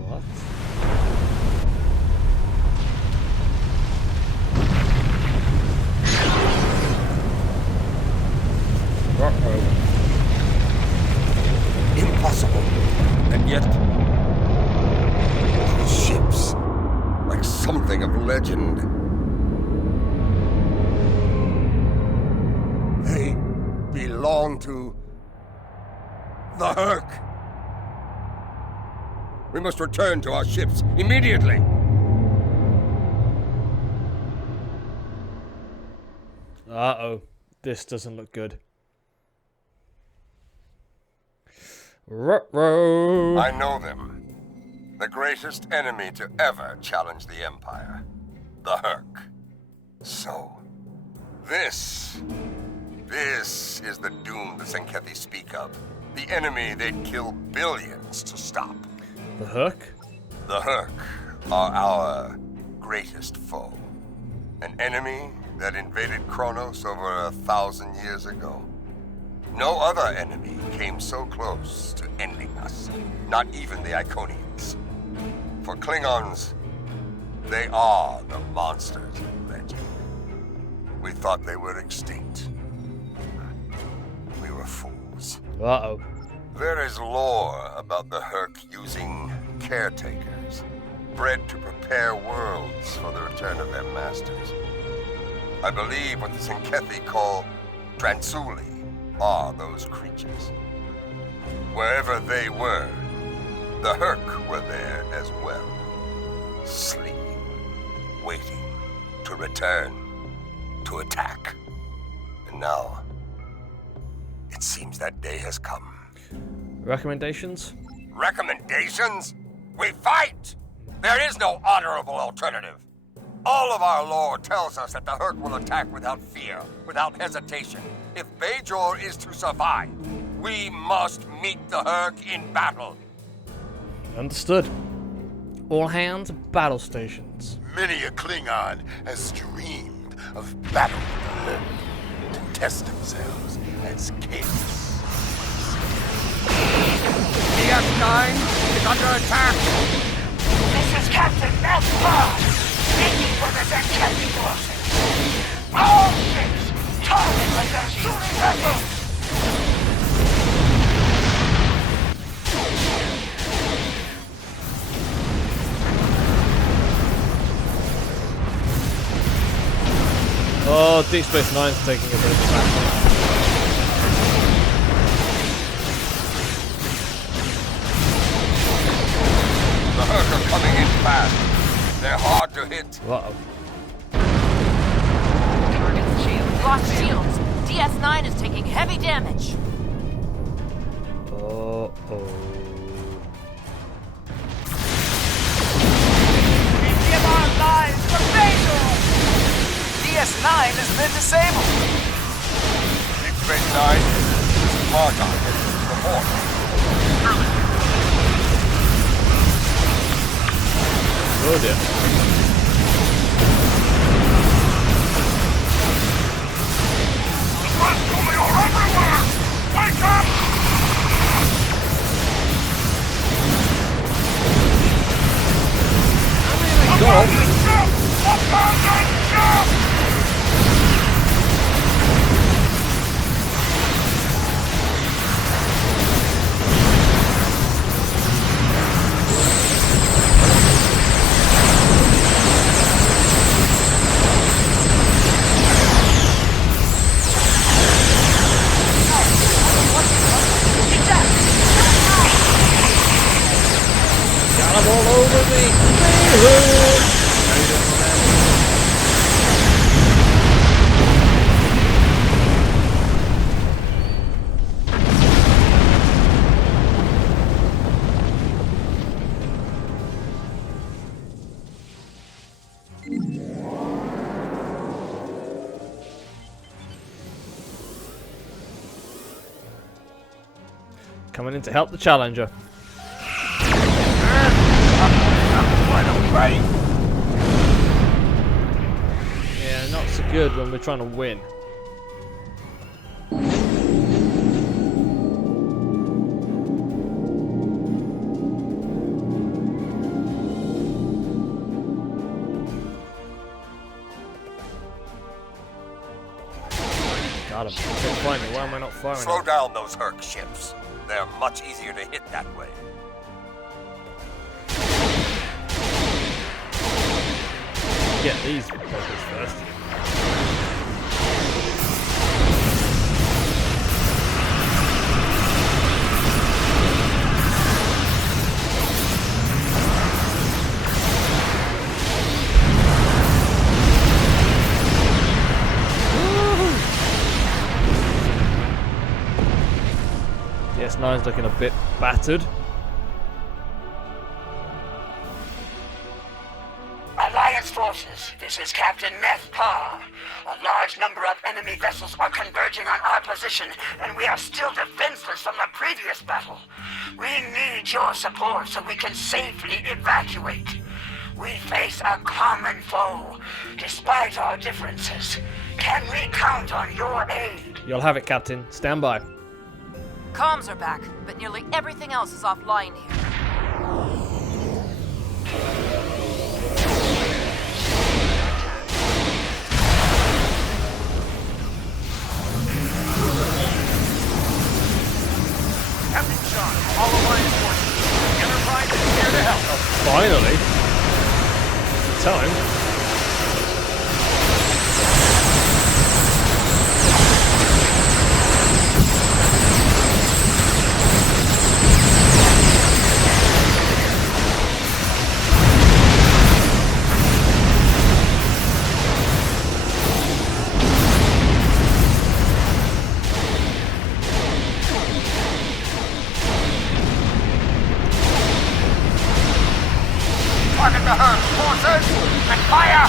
What? Impossible. And yet, those ships, like something of legend. They belong to the Herc. We must return to our ships immediately. Uh-oh. This doesn't look good. Ruh-roh. I know them. The greatest enemy to ever challenge the Empire. The Herc. So, this is the doom the Zenkethi speak of. The enemy they'd kill billions to stop. The Herc? The Herc are our greatest foe. An enemy that invaded Kronos over 1,000 years ago. No other enemy came so close to ending us, not even the Iconians. For Klingons, they are the monsters of legend. We thought they were extinct, fools. Uh-oh. There is lore about the Herc using caretakers, bred to prepare worlds for the return of their masters. I believe what the Zenkethi call Dransuli are those creatures. Wherever they were, the Herc were there as well. Sleeping, waiting to return, to attack. And now, it seems that day has come. Recommendations? Recommendations? We fight! There is no honorable alternative. All of our lore tells us that the Herc will attack without fear, without hesitation. If Bajor is to survive, we must meet the Herc in battle. Understood. All hands, battle stations. Many a Klingon has dreamed of battle with the Herc to test themselves as kings. DS9 is under attack! This is Captain Melfar, speaking for the Zenkethi forces. All ships, target with their shooting vessels! Oh, Deep Space Nine's taking a bit of a back. The Herc are coming in fast. They're hard to hit. Uh-oh. Target shield. Lost shields. DS9 is taking heavy damage. Uh-oh. We give our lives for Bajor! DS9 has been disabled! Deep Space Nine, this is Margon. Report. Oh dear. Wake up! Got them all over me. Coming in to help the Challenger. Yeah, not so good when we're trying to win. Got him. Can't find me. Why am I not firing? Slow down those Herc ships. They're much easier to hit that way. Get these focus first. DS9's looking a bit battered. Alliance forces, this is Captain Melfar. A large number of enemy vessels are converging on our position, and we are still defenseless from the previous battle. We need your support so we can safely evacuate. We face a common foe, despite our differences. Can we count on your aid? You'll have it, Captain. Stand by. Comms are back, but nearly everything else is offline here. Finally. Time. Target the herd, forces, and fire!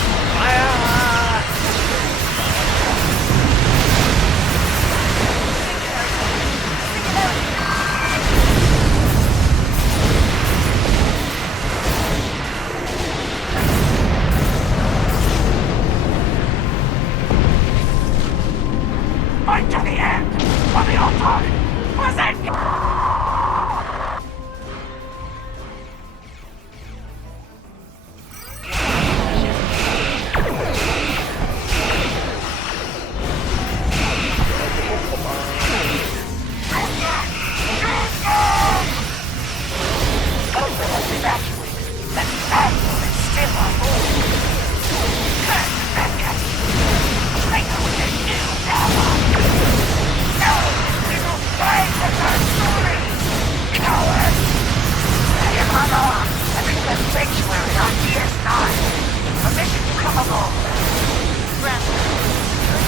Fight to the end! For the Altari! Present! Sanctuary on DS9. Permission to come aboard. Grant,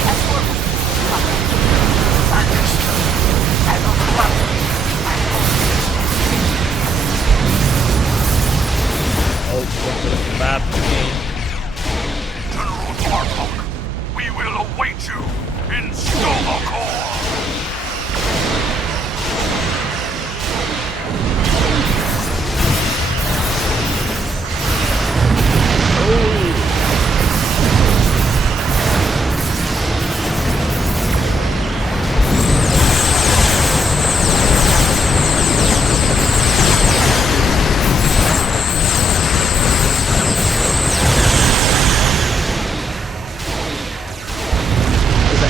escort me. Understood. I will cooperate. Oh, what a bad game. General Tarkok, we will await you in Stovacor!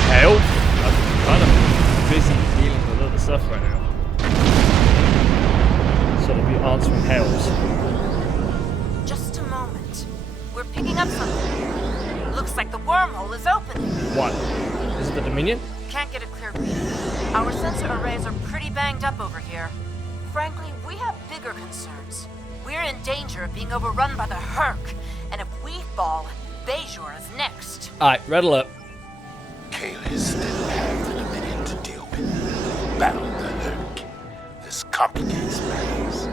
Hail? I'm kind of busy dealing with other stuff right now. So I'll be answering hails. Just a moment. We're picking up something. Looks like the wormhole is open. What? Is it the Dominion? Can't get a clear read. Our sensor arrays are pretty banged up over here. Frankly, we have bigger concerns. We're in danger of being overrun by the Herc, and if we fall, Bejor is next. Alright, red alert. Kaylee still have the Dominion to deal with. Battle the Herc. This complicates matters.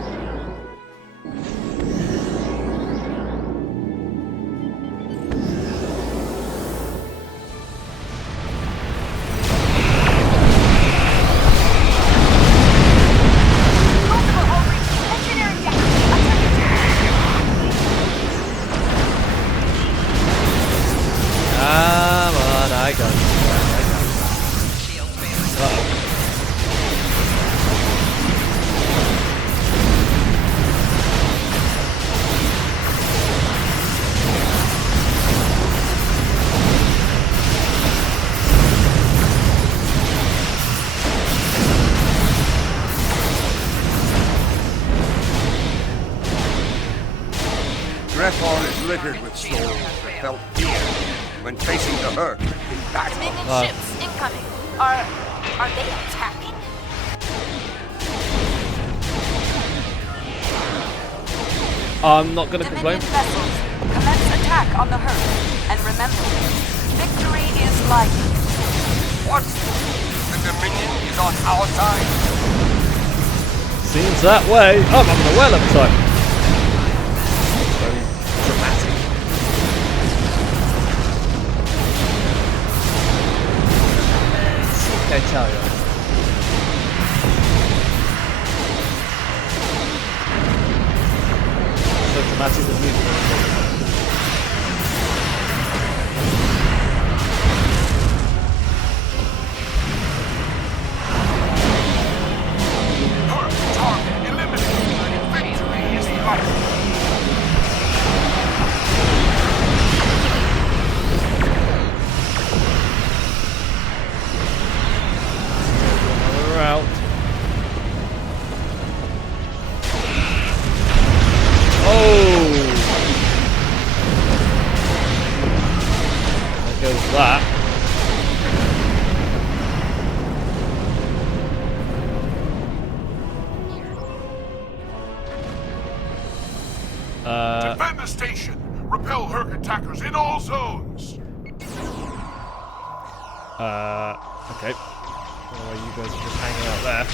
Come on, I got it. Drethor is littered with souls that felt fear when facing the Herc in battle. Dominion ships incoming. Are they attacking? I'm not gonna complain. Dominion vessels, commence attack on the Herc. And remember, victory is likely. What? The Dominion is on our side? Seems that way. Oh, I'm having a whale of a time. Very dramatic. I tell you. So dramatic the music. Oh! that. Defend the station! Repel Herc attackers in all zones! Okay. Oh, you guys are just hanging out there.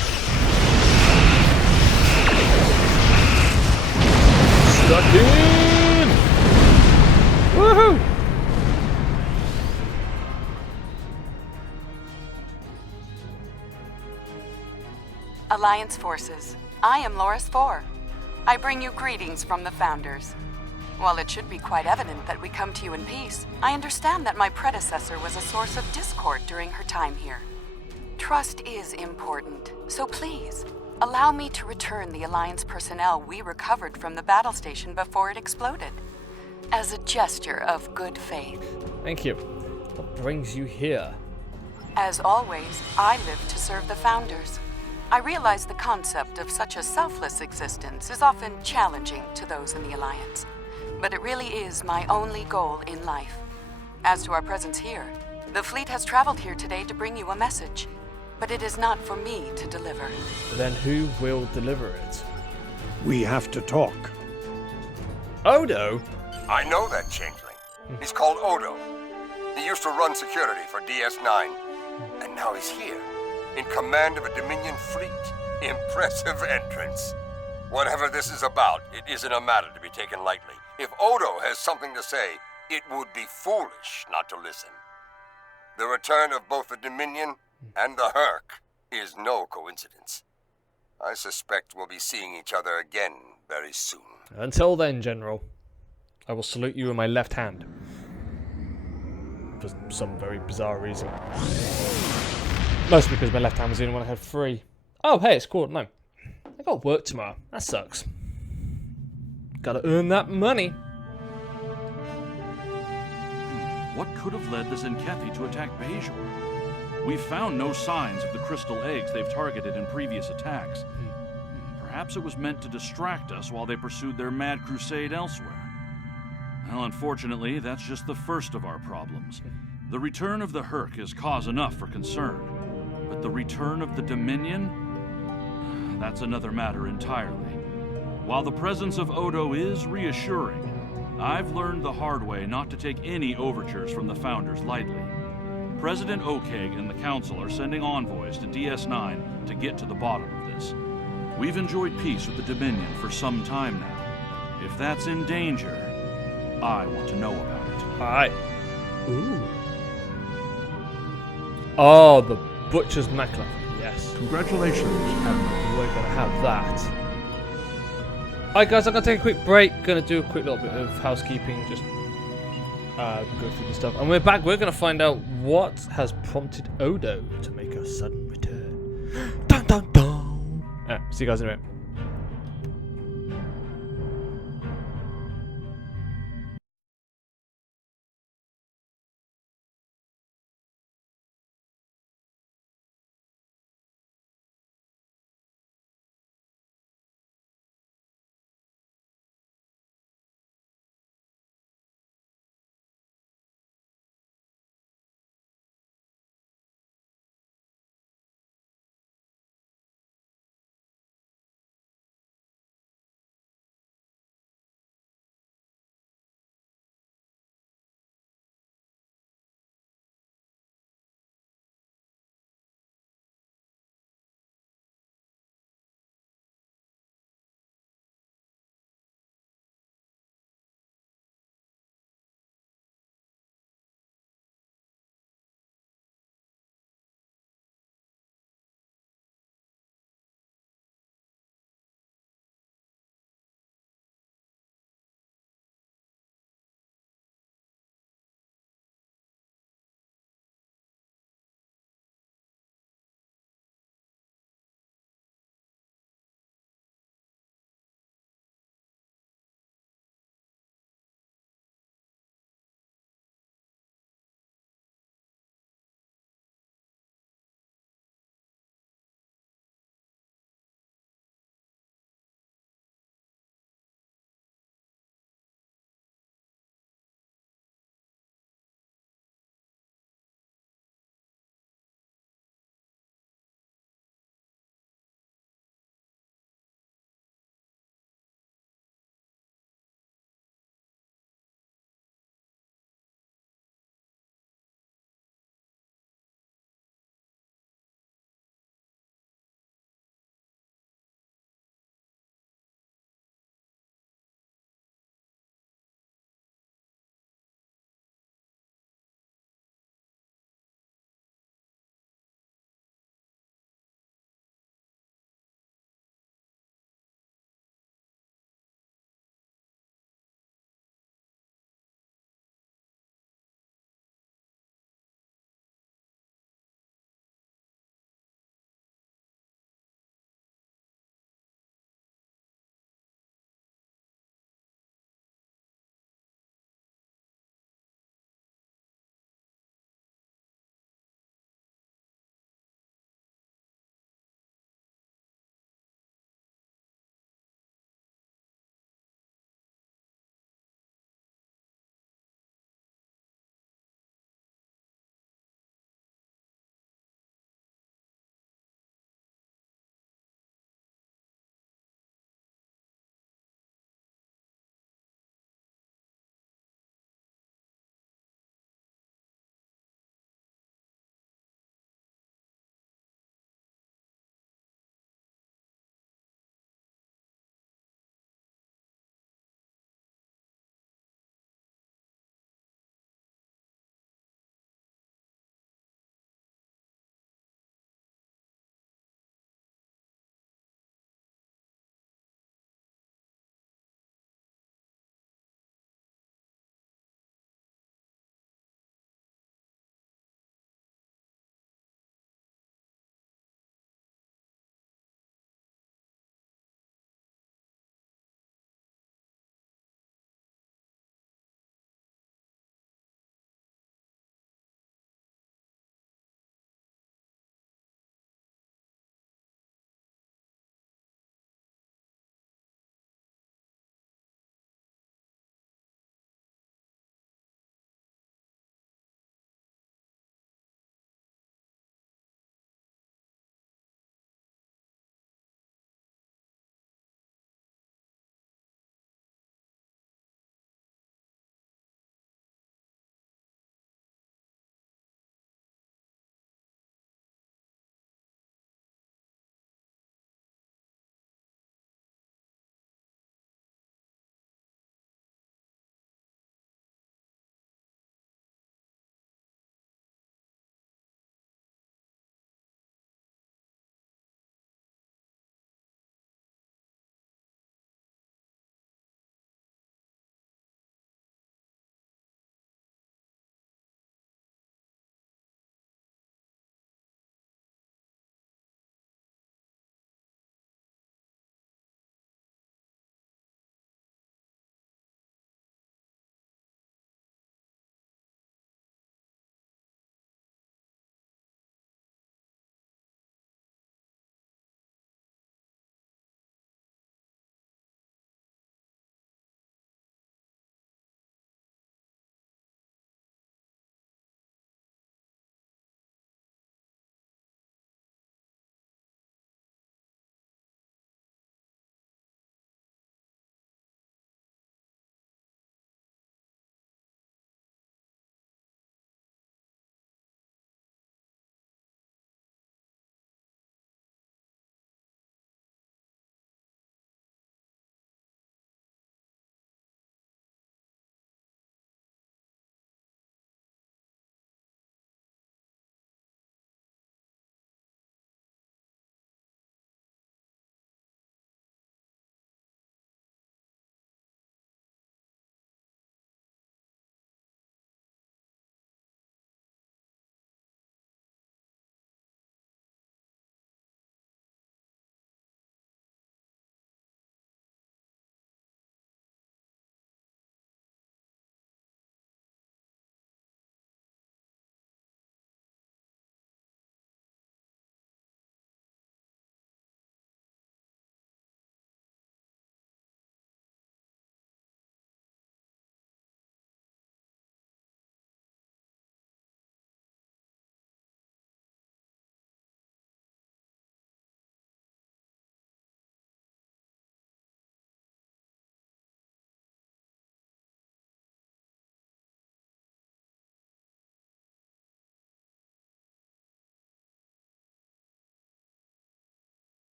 Stuck in! Woohoo! Alliance forces, I am Loris 4. I bring you greetings from the Founders. While it should be quite evident that we come to you in peace, I understand that my predecessor was a source of discord during her time here. Trust is important, so please, allow me to return the Alliance personnel we recovered from the battle station before it exploded, as a gesture of good faith. Thank you. What brings you here? As always, I live to serve the Founders. I realize the concept of such a selfless existence is often challenging to those in the Alliance, but it really is my only goal in life. As to our presence here, the fleet has traveled here today to bring you a message, but it is not for me to deliver. Then who will deliver it? We have to talk. Odo? I know that changeling. He's called Odo. He used to run security for DS9, and now he's here, in command of a Dominion fleet. Impressive entrance. Whatever this is about, it isn't a matter to be taken lightly. If Odo has something to say, it would be foolish not to listen. The return of both the Dominion and the Herc is no coincidence. I suspect we'll be seeing each other again very soon. Until then, General, I will salute you in my left hand. For some very bizarre reason. Mostly because my left hand was the only one I had free. Oh, hey, it's cool. No. I got work tomorrow. That sucks. Gotta earn that money. What could have led the Zenkethi to attack Bajor? We've found no signs of the crystal eggs they've targeted in previous attacks. Perhaps it was meant to distract us while they pursued their mad crusade elsewhere. Well, unfortunately, that's just the first of our problems. The return of the Herc is cause enough for concern. But the return of the Dominion? That's another matter entirely. While the presence of Odo is reassuring, I've learned the hard way not to take any overtures from the Founders lightly. President Okeg and the Council are sending envoys to DS9 to get to the bottom of this. We've enjoyed peace with the Dominion for some time now. If that's in danger, I want to know about it. Alright. Ooh. Oh, the Butcher's Macla. Yes. Congratulations, Admiral. We're gonna have that. Alright guys, I'm gonna take a quick break. Gonna do a quick little bit of housekeeping, just go through the stuff. And we're back, we're gonna find out what has prompted Odo to make a sudden return. Dun dun dun! Alright, see you guys in a minute.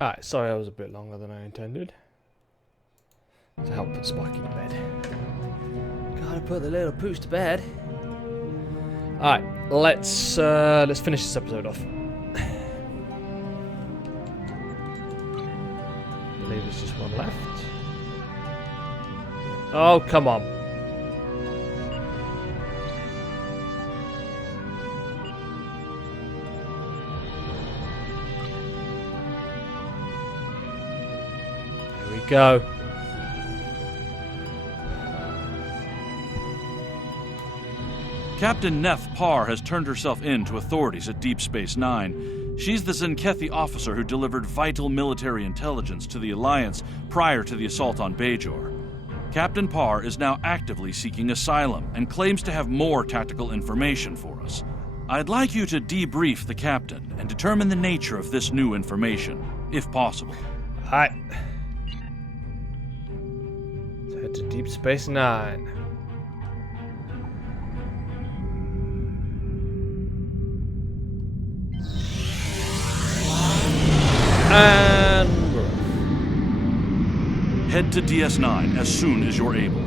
Alright, sorry I was a bit longer than I intended. To help put Sparky to bed. Gotta put the little pooch to bed. Alright, let's finish this episode off. I believe there's just one left. Oh, come on. There we go. Captain Neth Parr has turned herself in to authorities at Deep Space Nine. She's the Zenkethi officer who delivered vital military intelligence to the Alliance prior to the assault on Bajor. Captain Parr is now actively seeking asylum and claims to have more tactical information for us. I'd like you to debrief the captain and determine the nature of this new information, if possible. Alright. Let's head to Deep Space Nine. And head to DS9 as soon as you're able.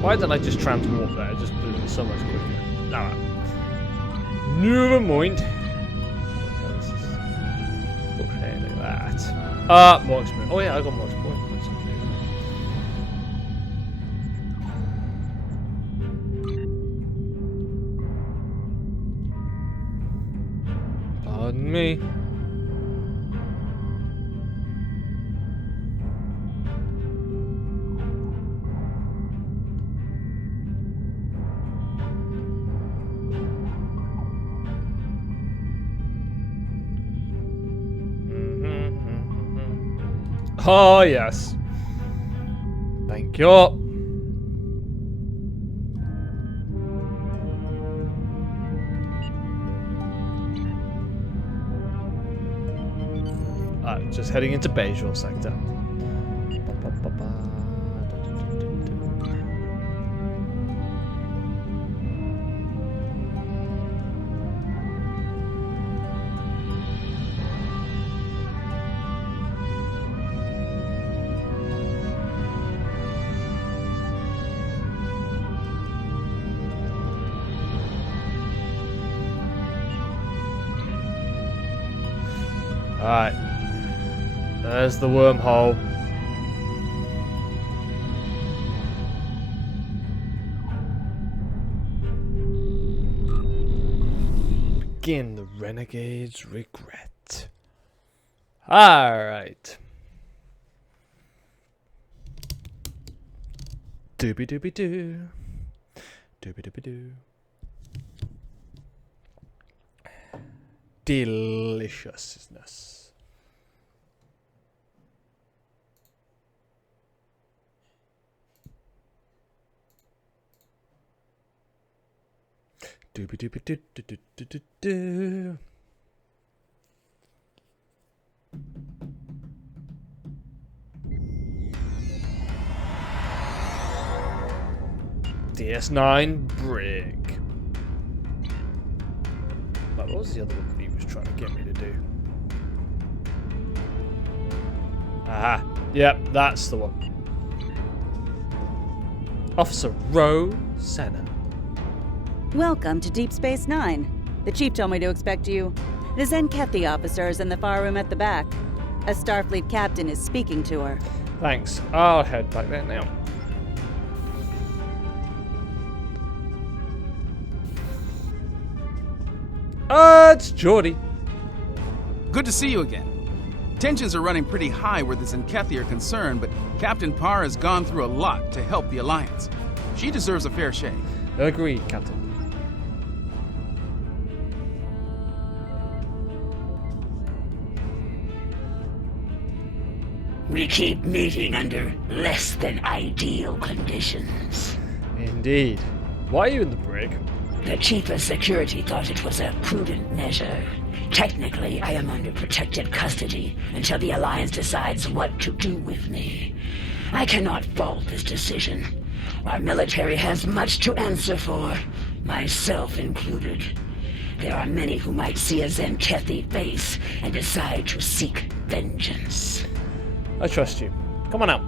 Why didn't I just transwarp there? It just blew it so much quicker. Alright. Never mind. Okay, look at that. More experience. Oh yeah, I got more experience. Pardon me. Oh, yes. Thank you. Alright, just heading into Bajor sector. Alright. There's the wormhole. Begin the Renegade's regret. Alright. Doobie doobie doo. Doobie doobie doo. Deliciousness. Doobie doobie doo doo doo doo doo doo. DS9 Brig. What was the other one that he was trying to get me to do? Aha. Yep, that's the one. Officer Ro Senna. Welcome to Deep Space Nine. The chief told me to expect you. The Zenkethi officer is in the far room at the back. A Starfleet captain is speaking to her. Thanks. I'll head back there now. It's Geordie. Good to see you again. Tensions are running pretty high where the Zenkethi are concerned, but Captain Parr has gone through a lot to help the Alliance. She deserves a fair shake. Agreed, Captain. We keep meeting under less than ideal conditions. Indeed. Why are you in the brig? The Chief of Security thought it was a prudent measure. Technically, I am under protective custody until the Alliance decides what to do with me. I cannot fault this decision. Our military has much to answer for, myself included. There are many who might see a Zenkethi face and decide to seek vengeance. I trust you. Come on out.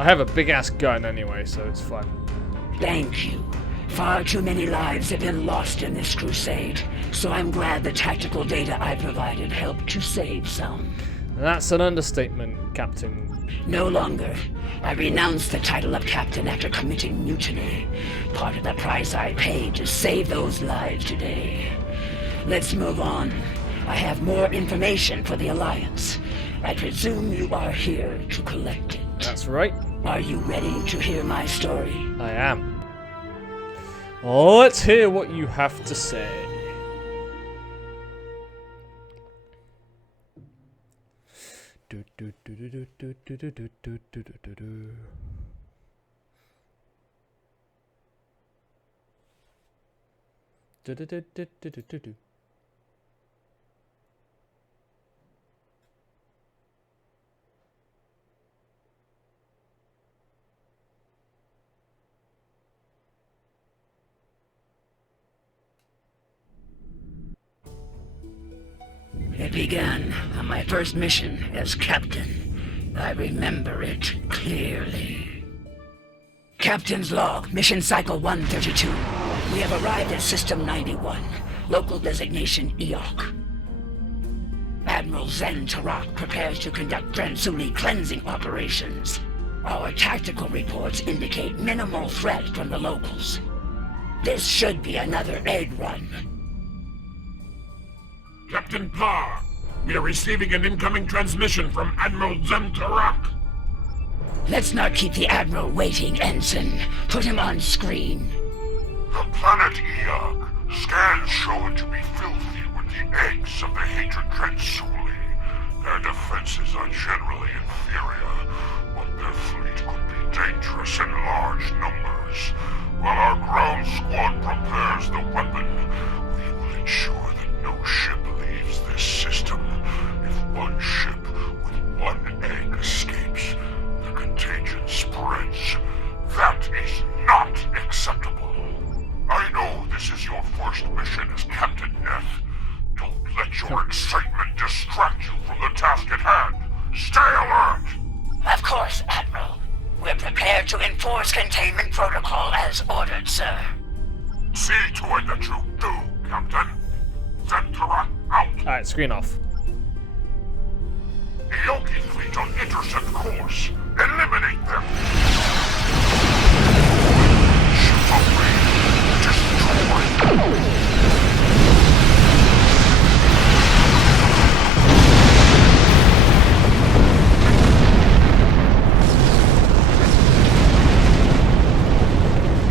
I have a big ass gun anyway, so it's fine. Thank you. Far too many lives have been lost in this crusade, so I'm glad the tactical data I provided helped to save some. That's an understatement, Captain. No longer. I renounced the title of captain after committing mutiny. Part of the price I paid to save those lives today. Let's move on. I have more information for the Alliance. I presume you are here to collect it. That's right. Are you ready to hear my story? I am. Let's hear what you have to say. It began on my first mission as captain. I remember it clearly. Captain's log, mission cycle 132. We have arrived at System 91, local designation EOC. Admiral Zen Tarak prepares to conduct Dransuli cleansing operations. Our tactical reports indicate minimal threat from the locals. This should be another egg run. Captain Parr, we are receiving an incoming transmission from Admiral Zen Tarak. Let's not keep the Admiral waiting, Ensign. Put him on screen. The planet Eog. Scans show it to be filthy with the eggs of the hatred Dransuli. Their defenses are generally inferior, but their fleet could be dangerous in large numbers. While our ground squad prepares the weapon, we will ensure that no ship leaves this system. If one ship with one egg escapes, the contagion spreads. That is not acceptable. I know this is your first mission as Captain Neth. Don't let your excitement distract you from the task at hand. Stay alert! Of course, Admiral. We're prepared to enforce containment protocol as ordered, sir. See to it that you do, Captain. Zen Tarak out. Alright, screen off. Eoki fleet on intercept course. Eliminate them. Ship away. Destroy.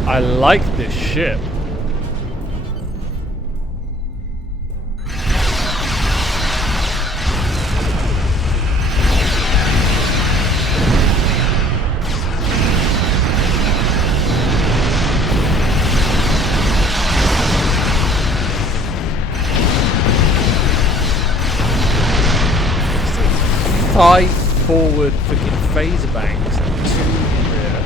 I like this ship. Five forward freaking phaser banks and two rear.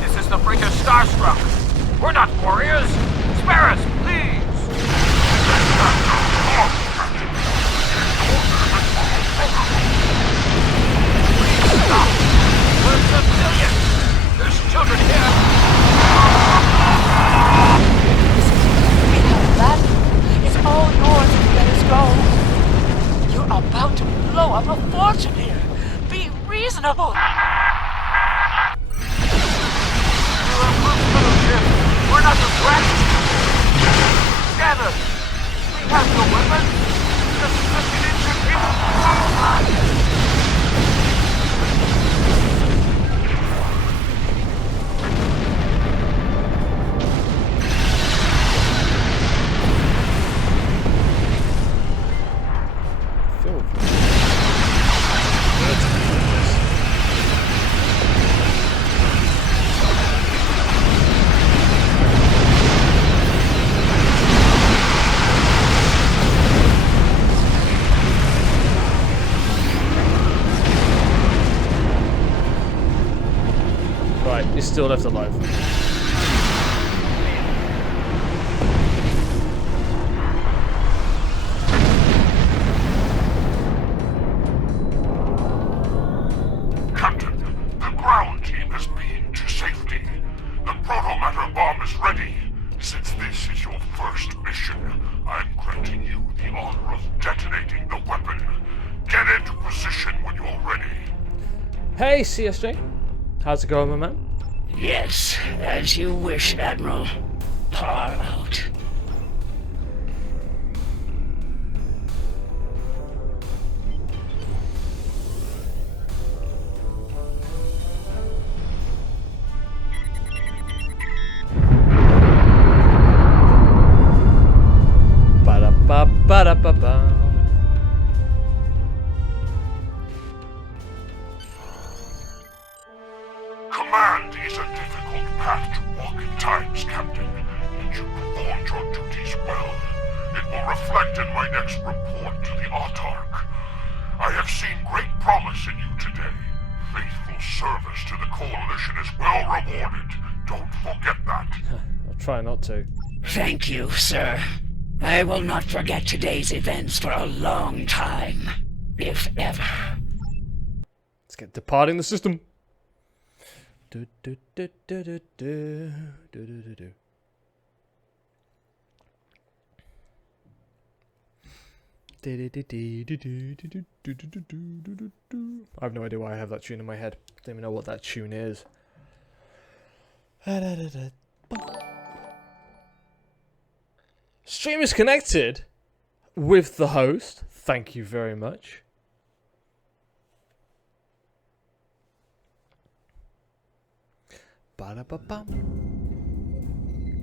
This is the Breaker Starstruck. We're not warriors. Spare us, please. Please stop. We're civilians. There's children here. That is all yours if you let us go. You're about to blow up a fortune here. Be reasonable. We're a fellowship. We're not the threat. Gather. We have no weapons. Just an injured people. still left alive. Captain, the ground team has been to safety. The proto-matter bomb is ready. Since this is your first mission, I'm granting you the honor of detonating the weapon. Get into position when you're ready. Hey, CSJ. How's it going, my man? Yes, as you wish, Admiral. Far out. Ba-da-ba-ba-da-ba-ba. Command is a difficult path to walk at times, Captain. Yet you performed your duties well. It will reflect in my next report to the Autarch. I have seen great promise in you today. Faithful service to the Coalition is well rewarded. Don't forget that. I'll try not to. Thank you, sir. I will not forget today's events for a long time, if ever. Let's get departing the system. Do, do, do, do, do, do, do, do, do. I have no idea why I have that tune in my head. Don't even know what that tune is. Stream is connected with the host. Thank you very much. Ba-da-ba-bum.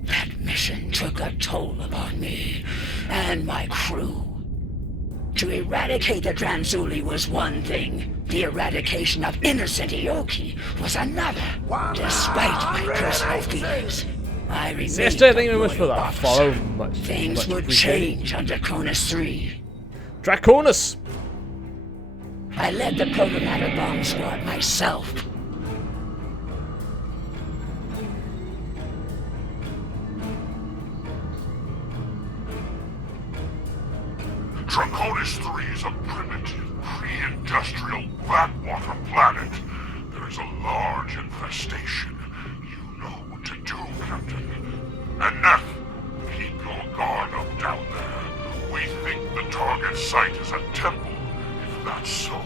That mission took a toll upon me and my crew. To eradicate the Tranzuli was one thing. The eradication of innocent Ioki was another. Despite my personal feelings, I remained thank you very much for that. officer. Follow much. Things would change under Cronus 3. Draconus! I led the proto-matter bomb squad myself. Draconis 3 is a primitive, pre-industrial backwater planet. There is a large infestation. You know what to do, Captain. And Neff, keep your guard up down there. We think the target site is a temple. If that's so,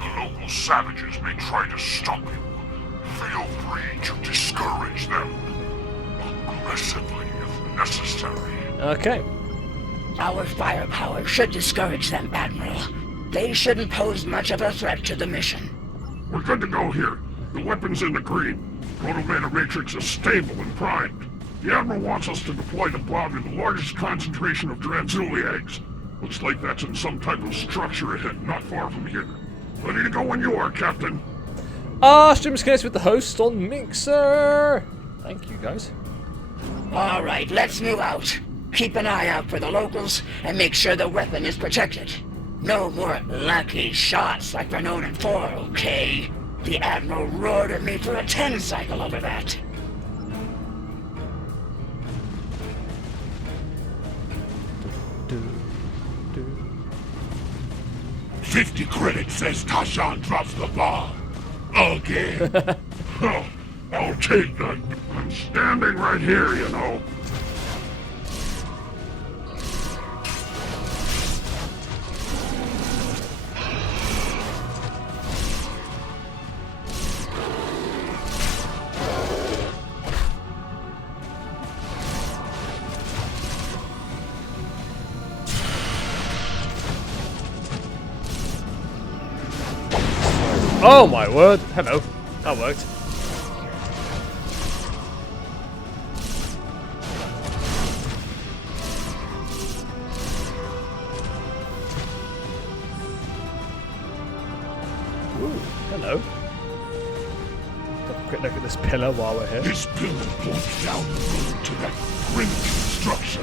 the local savages may try to stop you. Feel free to discourage them. Aggressively, if necessary. Okay. Our firepower should discourage them, Admiral. They shouldn't pose much of a threat to the mission. We're good to go here. The weapon's in the green. Proto-matter matrix is stable and primed. The Admiral wants us to deploy the bomb in the largest concentration of Tranzuli eggs. Looks like that's in some type of structure ahead, not far from here. Ready to go when you are, Captain. Stream is connected with the host on Mixer. Thank you, guys. All right, let's move out. Keep an eye out for the locals and make sure the weapon is protected. No more lucky shots like we're known in 4, okay? The Admiral roared at me for a 10 cycle over that. $50 credits says Tashan drops the bomb. Again. Oh, I'll take that. I'm standing right here, you know. Oh my word! Hello. That worked. Ooh, hello. Have a quick look at this pillar while we're here. This pillar points down the road to that primitive structure.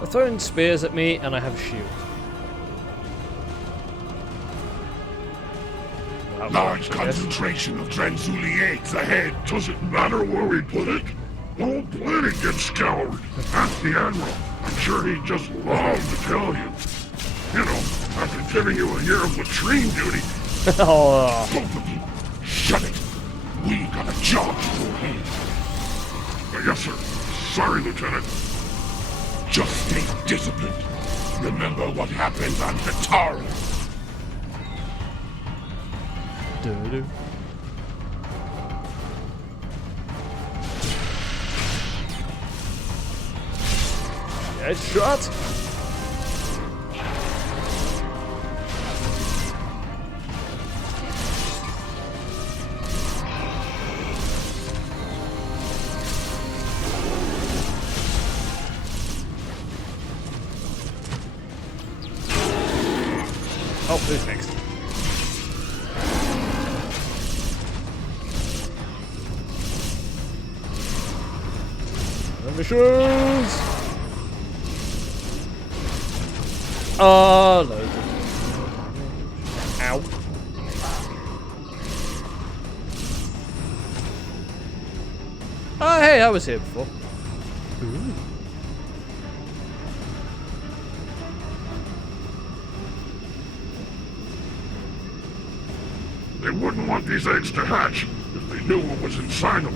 They're throwing spears at me, and I have a shield. Large concentration of Tranzuli eggs ahead. Doesn't matter where we put it. The whole planet gets scoured. Ask the Admiral. I'm sure he'd just love to tell you. You know, after giving you a year of latrine duty. Oh. Both of you, shut it. We got a job for him. Yes, sir. Sorry, Lieutenant. Just stay disciplined. Remember what happened on Katari. Do-do. Headshot. Oh, who's next? Missions! Oh, loads of damage. Ow. Oh, hey, I was here before. Ooh. They wouldn't want these eggs to hatch if they knew what was inside them.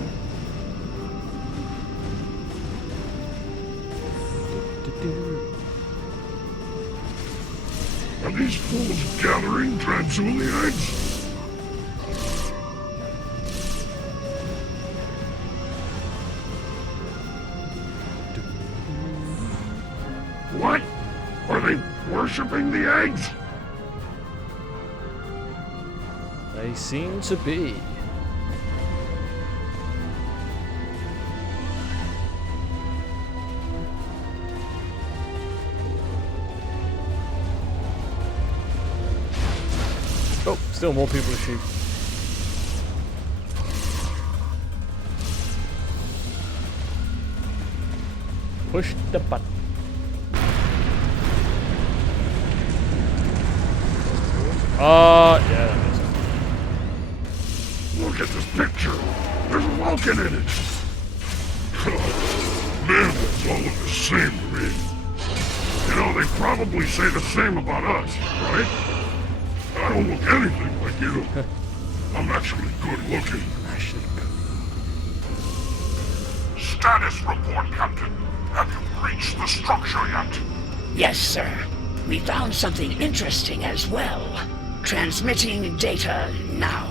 Are these fools gathering Tranzuli eggs? What? Are they worshipping the eggs? They seem to be. Oh, still more people to shoot. Push the button. Yeah, that makes sense. Look at this picture. There's Vulcan in it. Man, it's all look the same to me. You know, they probably say the same about us, right? I don't look anything like you. I'm actually good looking. Status report, Captain. Have you reached the structure yet? Yes, sir. We found something interesting as well. Transmitting data now.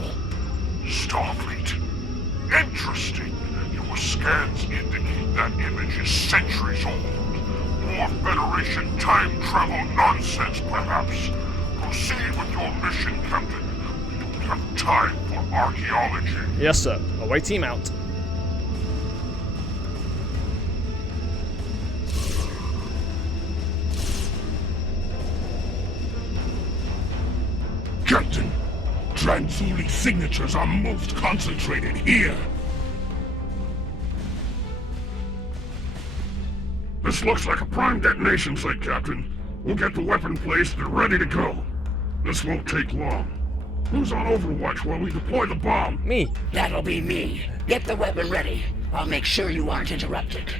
Starfleet. Interesting. Your scans indicate that image is centuries old. More Federation time travel nonsense, perhaps. Proceed with your mission, Captain. We don't have time for archaeology. Yes, sir. Away team out. Captain, Tranzuli signatures are most concentrated here. This looks like a prime detonation site, Captain. We'll get the weapon placed and ready to go. This won't take long. Who's on overwatch while we deploy the bomb? Me. That'll be me. Get the weapon ready. I'll make sure you aren't interrupted.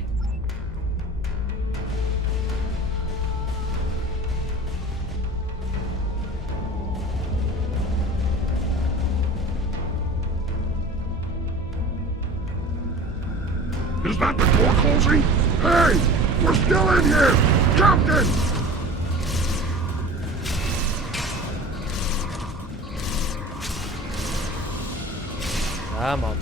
Is that the door closing? Hey! We're still in here! Captain! Come on.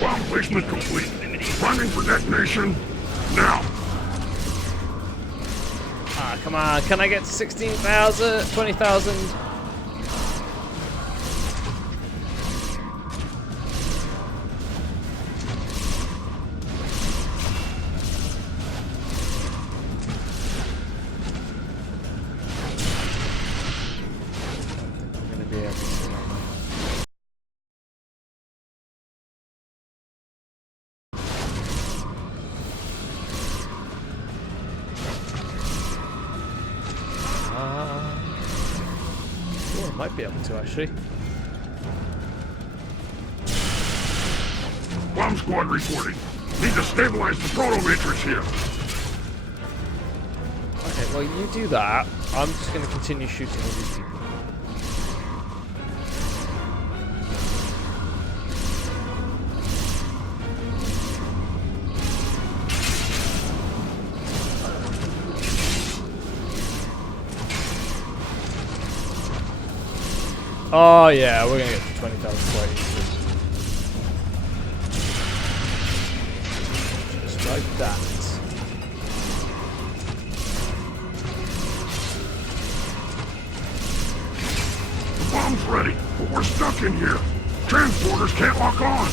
Bomb placement complete. Running for detonation. Now. Ah, come on. Can I get 16,000? 20,000? might be able to, actually. Bomb squad reporting. Need to stabilize the proto-matrix here. Okay, well, you do that. I'm just going to continue shooting all these people. Oh yeah, we're gonna get to 20,000 quite easily. Just like that. The bomb's ready, but we're stuck in here. Transporters can't lock on.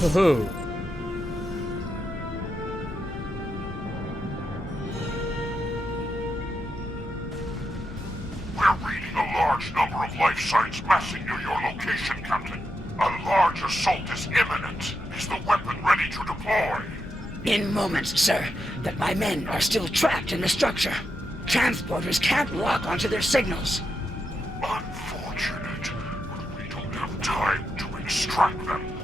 Woohoo! We're reading a large number of life signs massing near your location, Captain. A large assault is imminent. Is the weapon ready to deploy? In moments, sir, but my men are still trapped in the structure. Transporters can't lock onto their signals. Unfortunate, but we don't have time to extract them.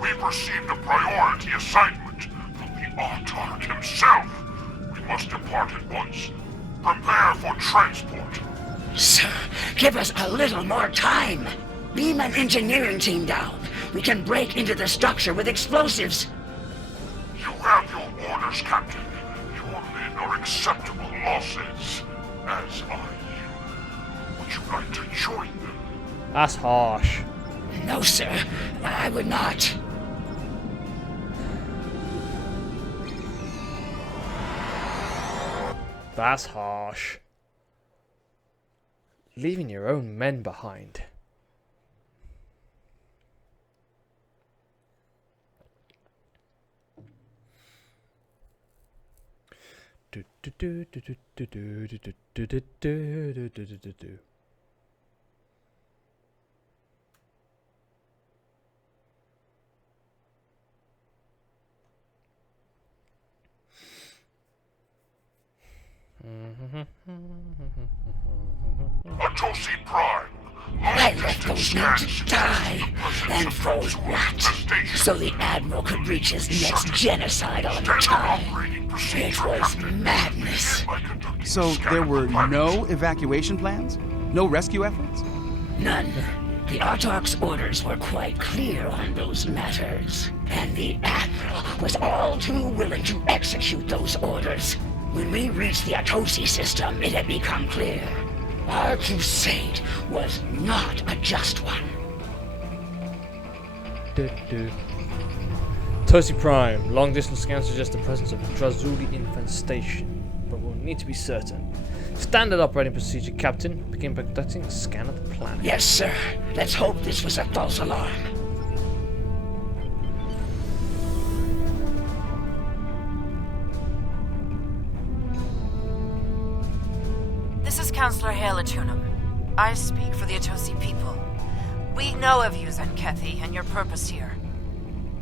We've received a priority assignment from the Autarch himself. We must depart at once. Prepare for transport. Sir, give us a little more time. Beam an engineering team down. We can break into the structure with explosives. You have your orders, Captain. Your men are acceptable losses, as are you. Would you like to join them? That's harsh. No, sir. I would not. That's harsh. Leaving your own men behind. Atosi Prime. I left those men to die and for what? So the Admiral could reach his next genocide on time. It was madness. So there were no evacuation plans? No rescue efforts? None. The Autarch's orders were quite clear on those matters, and the Admiral was all too willing to execute those orders. When we reached the Atosi system, it had become clear. Our crusade was not a just one. Tosi Prime. Long distance scans suggest the presence of Drazuli infestation, but we'll need to be certain. Standard operating procedure, Captain. Begin by conducting a scan of the planet. Yes, sir. Let's hope this was a false alarm. This is Counselor Halatunum. I speak for the Atosi people. We know of you, Zenkethi, and your purpose here.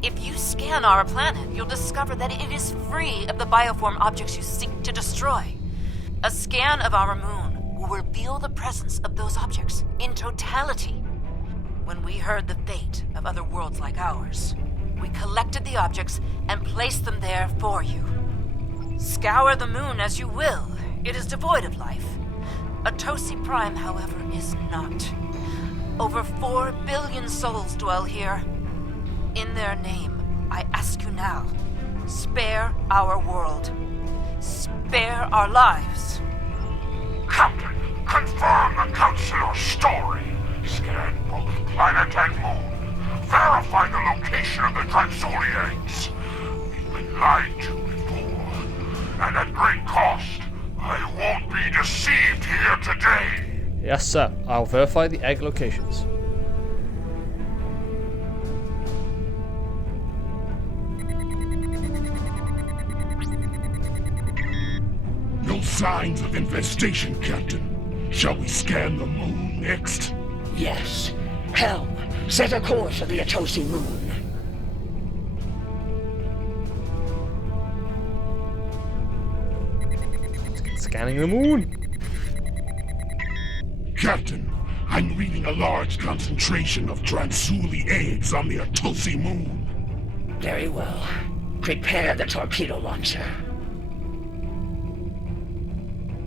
If you scan our planet, you'll discover that it is free of the bioform objects you seek to destroy. A scan of our moon will reveal the presence of those objects in totality. When we heard the fate of other worlds like ours, we collected the objects and placed them there for you. Scour the moon as you will. It is devoid of life. Atosi Prime, however, is not. Over 4 billion souls dwell here. In their name, I ask you now, spare our world. Spare our lives. Captain, confirm the Counselor's story. Scan both planet and moon. Verify the location Transulians. We've been lied to before, and at great cost. I won't be deceived here today. Yes, sir. I'll verify the egg locations. No signs of infestation, Captain. Shall we scan the moon next? Yes. Helm, set a course for the Atosi moon. Scanning the moon. Captain, I'm reading a large concentration of Transuli eggs on the Atosi moon. Very well. Prepare the torpedo launcher.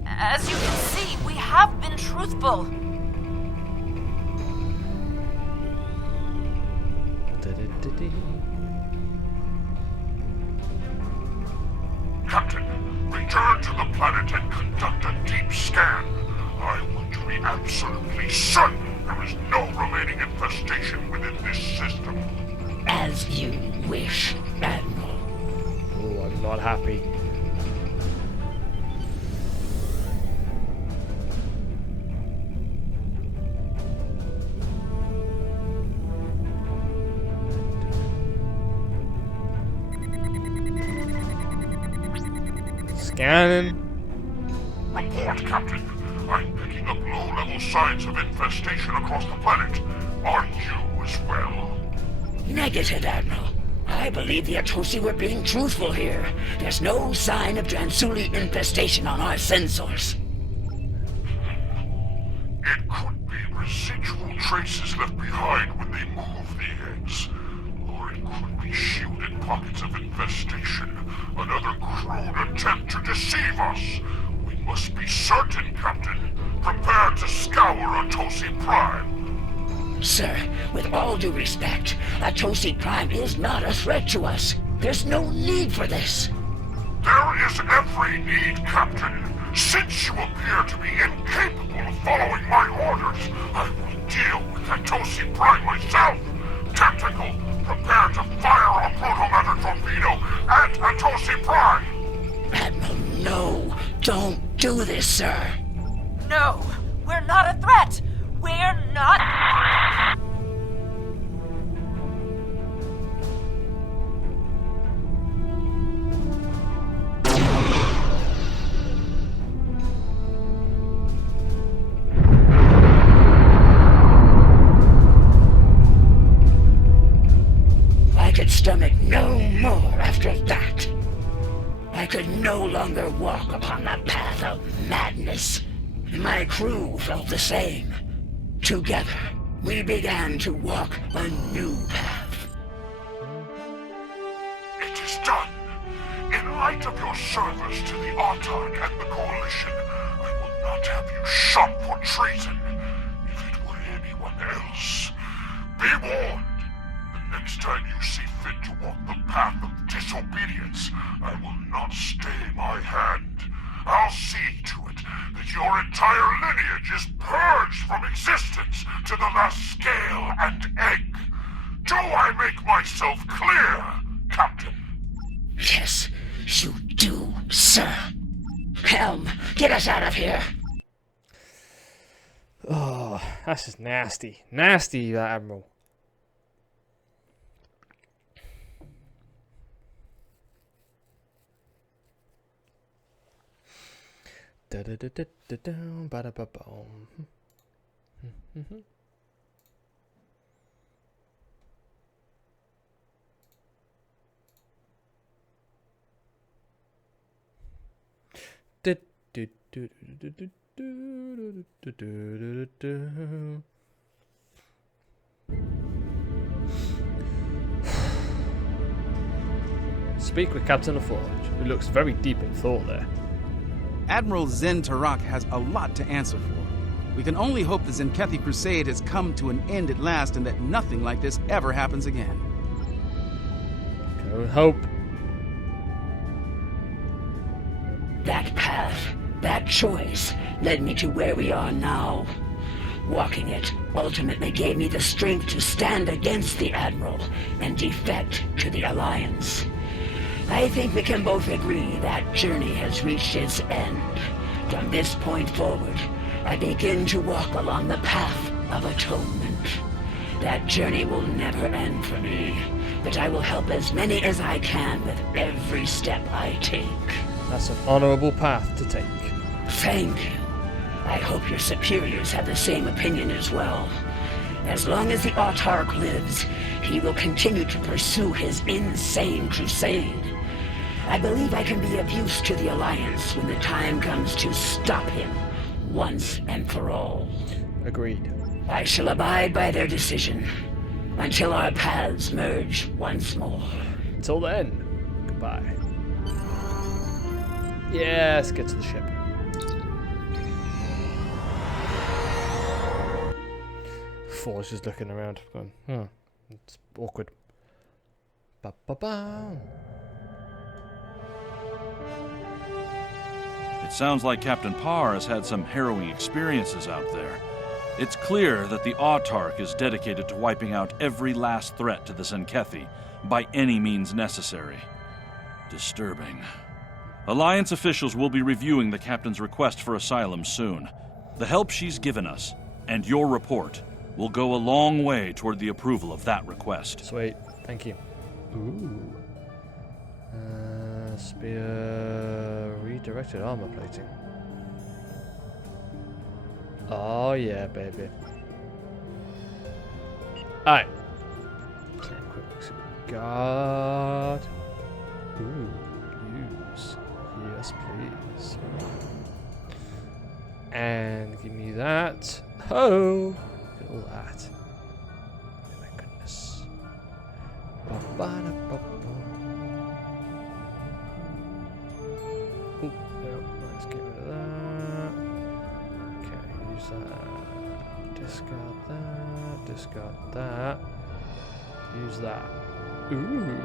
As you can see, we have been truthful. Captain, return to the planet and conduct a deep scan. I want to be absolutely certain there is no remaining infestation within this system. As you wish, Admiral. Oh, I'm not happy. Scanning. Report, Captain. I'm picking up low-level signs of infestation across the planet. Are you as well? Negative, Admiral. I believe the Atosi were being truthful here. There's no sign of Transuli infestation on our sensors. It could be residual traces left behind when they move the eggs. Or it could be shielded pockets of infestation. Another crude attempt to deceive us. We must be certain, Captain. Prepare to scour Atosi Prime. Sir, with all due respect, Atosi Prime is not a threat to us. There's no need for this. There is every need, Captain. Since you appear to be incapable of following my orders, I will deal with Atosi Prime myself. Tactical, prepare to fire a protomatter torpedo at Atosi Prime. Admiral, no. Don't do this, sir. No, we're not a threat. We're not... I could stomach no more after that. I could no longer walk upon the path of madness. My crew felt the same. Together, we began to walk a new path. It is done. In light of your service to the Autarch and the Coalition, I will not have you shot for treason. If it were anyone else, be warned. The next time you see fit to walk the path of disobedience, I will not stay my hand. I'll see to it that your entire lineage is purged from existence to the last scale and egg. Do I make myself clear, Captain? Yes, you do, sir. Helm, get us out of here. Oh, that's just nasty. Nasty, that Admiral. Speak with Captain LaForge, who looks very deep in thought there. Admiral Zen Tarak has a lot to answer for. We can only hope the Zenkethi Crusade has come to an end at last and that nothing like this ever happens again. Go hope. That path, that choice, led me to where we are now. Walking it ultimately gave me the strength to stand against the Admiral and defect to the Alliance. I think we can both agree that journey has reached its end. From this point forward, I begin to walk along the path of atonement. That journey will never end for me, but I will help as many as I can with every step I take. That's an honorable path to take. Thank you. I hope your superiors have the same opinion as well. As long as the Autarch lives, he will continue to pursue his insane crusade. I believe I can be of use to the Alliance when the time comes to stop him, once and for all. Agreed. I shall abide by their decision, until our paths merge once more. Until then, goodbye. Yeah, let's get to the ship. Four's just looking around, going, it's awkward. Ba-ba-ba. It sounds like Captain Parr has had some harrowing experiences out there. It's clear that the Autarch is dedicated to wiping out every last threat to the Zenkethi by any means necessary. Disturbing. Alliance officials will be reviewing the Captain's request for asylum soon. The help she's given us, and your report, will go a long way toward the approval of that request. Sweet. Thank you. Ooh. Spear redirected armor plating. Oh yeah, baby. Alright. God. Ooh, use. Yes, please. And give me that. Oh! Look at all that. Oh my goodness. Ba-ba-da-ba-ba. Ooh, no, let's get rid of that. Okay, use that. Discard that. Discard that. Use that. Ooh.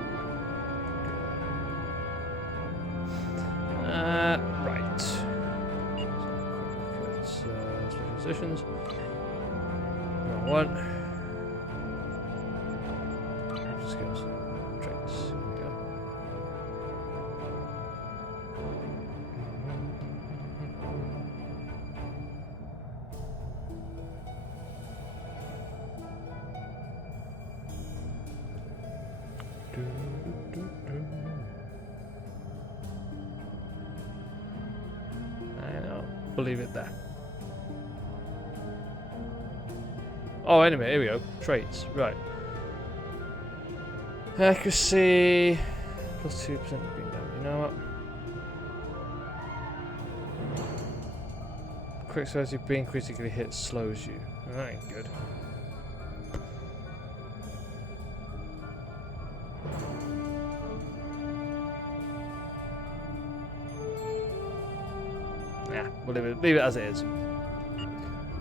Right. So, special positions. Wrong one. Skills. Traits. Here we go. I know. We'll leave it there. Oh, anyway, here we go. Traits. Right. Accuracy. Plus 2% of being down. You know what? Quick surge, being critically hit slows you. That ain't good. Yeah, we'll leave it as it is.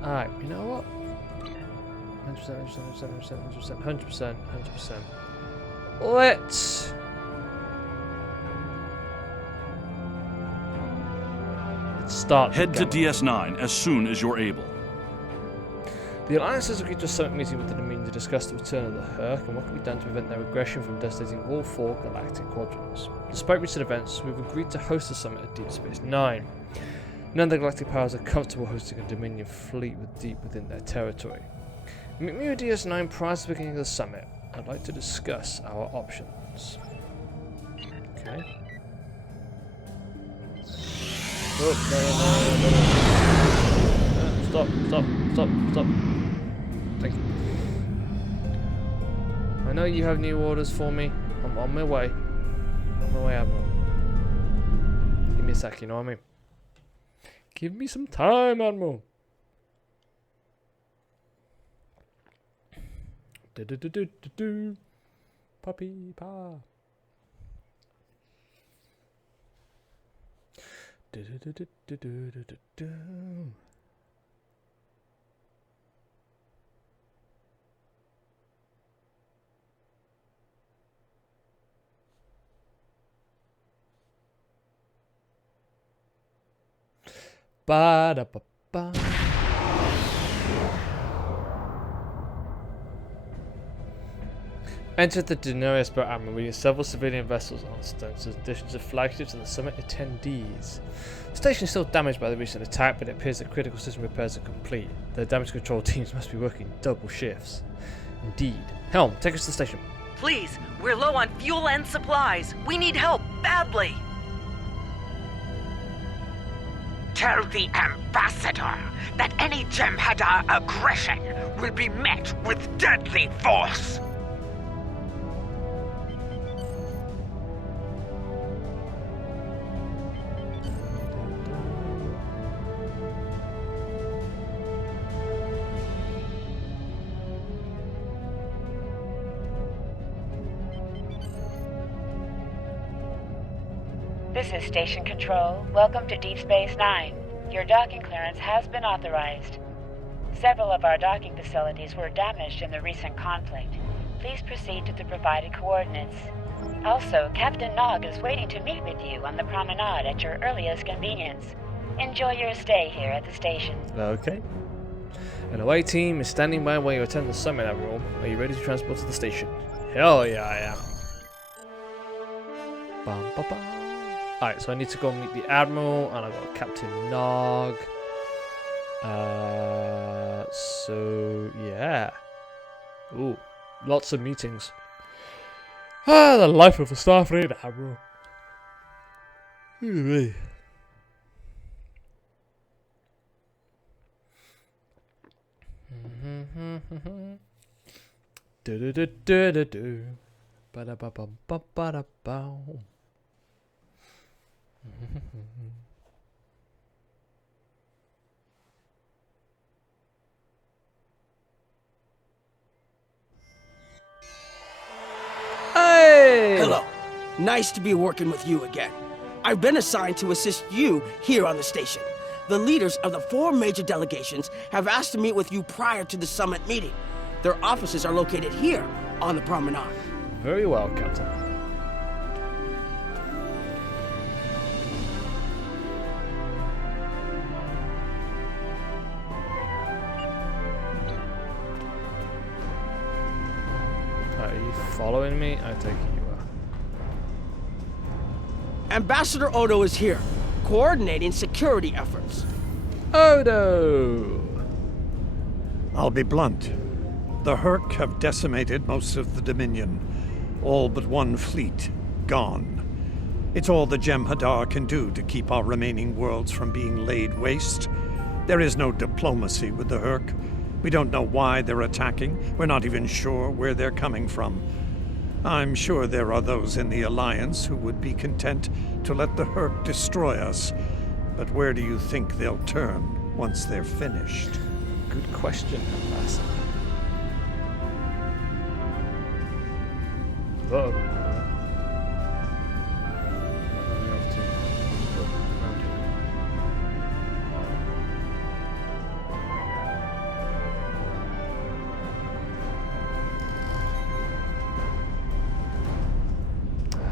Alright, you know what? 100%. Let's start. Head to DS9 as soon as you're able. The Alliance has agreed to a summit meeting with the Dominion to discuss the return of the Herc and what can be done to prevent their aggression from devastating all 4 galactic quadrants. Despite recent events, we've agreed to host the summit at Deep Space Nine. None of the galactic powers are comfortable hosting a Dominion fleet deep within their territory. Meet me at DS9 prior to the beginning of the summit. I'd like to discuss our options. Okay. Stop. Thank you. I know you have new orders for me. I'm on my way. Admiral. Give me a sec, you know what I mean? Give me some time, Admiral. Puppy paw. Ba da ba ba. Enter the Daenerys boat armory with several civilian vessels on stands in addition to flagships and the summit attendees. The station is still damaged by the recent attack, but it appears that critical system repairs are complete. The damage control teams must be working double shifts. Indeed. Helm, take us to the station. Please, we're low on fuel and supplies. We need help badly. Tell the Ambassador that any Jem'Hadar aggression will be met with deadly force. This is Station Control. Welcome to Deep Space Nine. Your docking clearance has been authorized. Several of our docking facilities were damaged in the recent conflict. Please proceed to the provided coordinates. Also, Captain Nog is waiting to meet with you on the promenade at your earliest convenience. Enjoy your stay here at the station. Okay. An away team is standing by while you attend the summit, Admiral. Are you ready to transport to the station? Hell yeah, I am. Bum, ba, bum. Alright, so I need to go meet the Admiral, and I've got Captain Nog. So, yeah. Ooh, lots of meetings. Ah, the life of a Starfleet Admiral. Ooh-wee. Do-do-do-do-do-do. Ba-da-ba-bum-ba-ba-da-bow. Hey! Hello. Nice to be working with you again. I've been assigned to assist you here on the station. The leaders of the 4 major delegations have asked to meet with you prior to the summit meeting. Their offices are located here on the promenade. Very well, Captain. Are you following me? I take it you are. Ambassador Odo is here, coordinating security efforts. Odo! I'll be blunt. The Hurk have decimated most of the Dominion. All but one fleet gone. It's all the Jem'Hadar can do to keep our remaining worlds from being laid waste. There is no diplomacy with the Hurk. We don't know why they're attacking. We're not even sure where they're coming from. I'm sure there are those in the Alliance who would be content to let the Hurk destroy us. But where do you think they'll turn once they're finished? Good question, Ambassador. Uh-oh.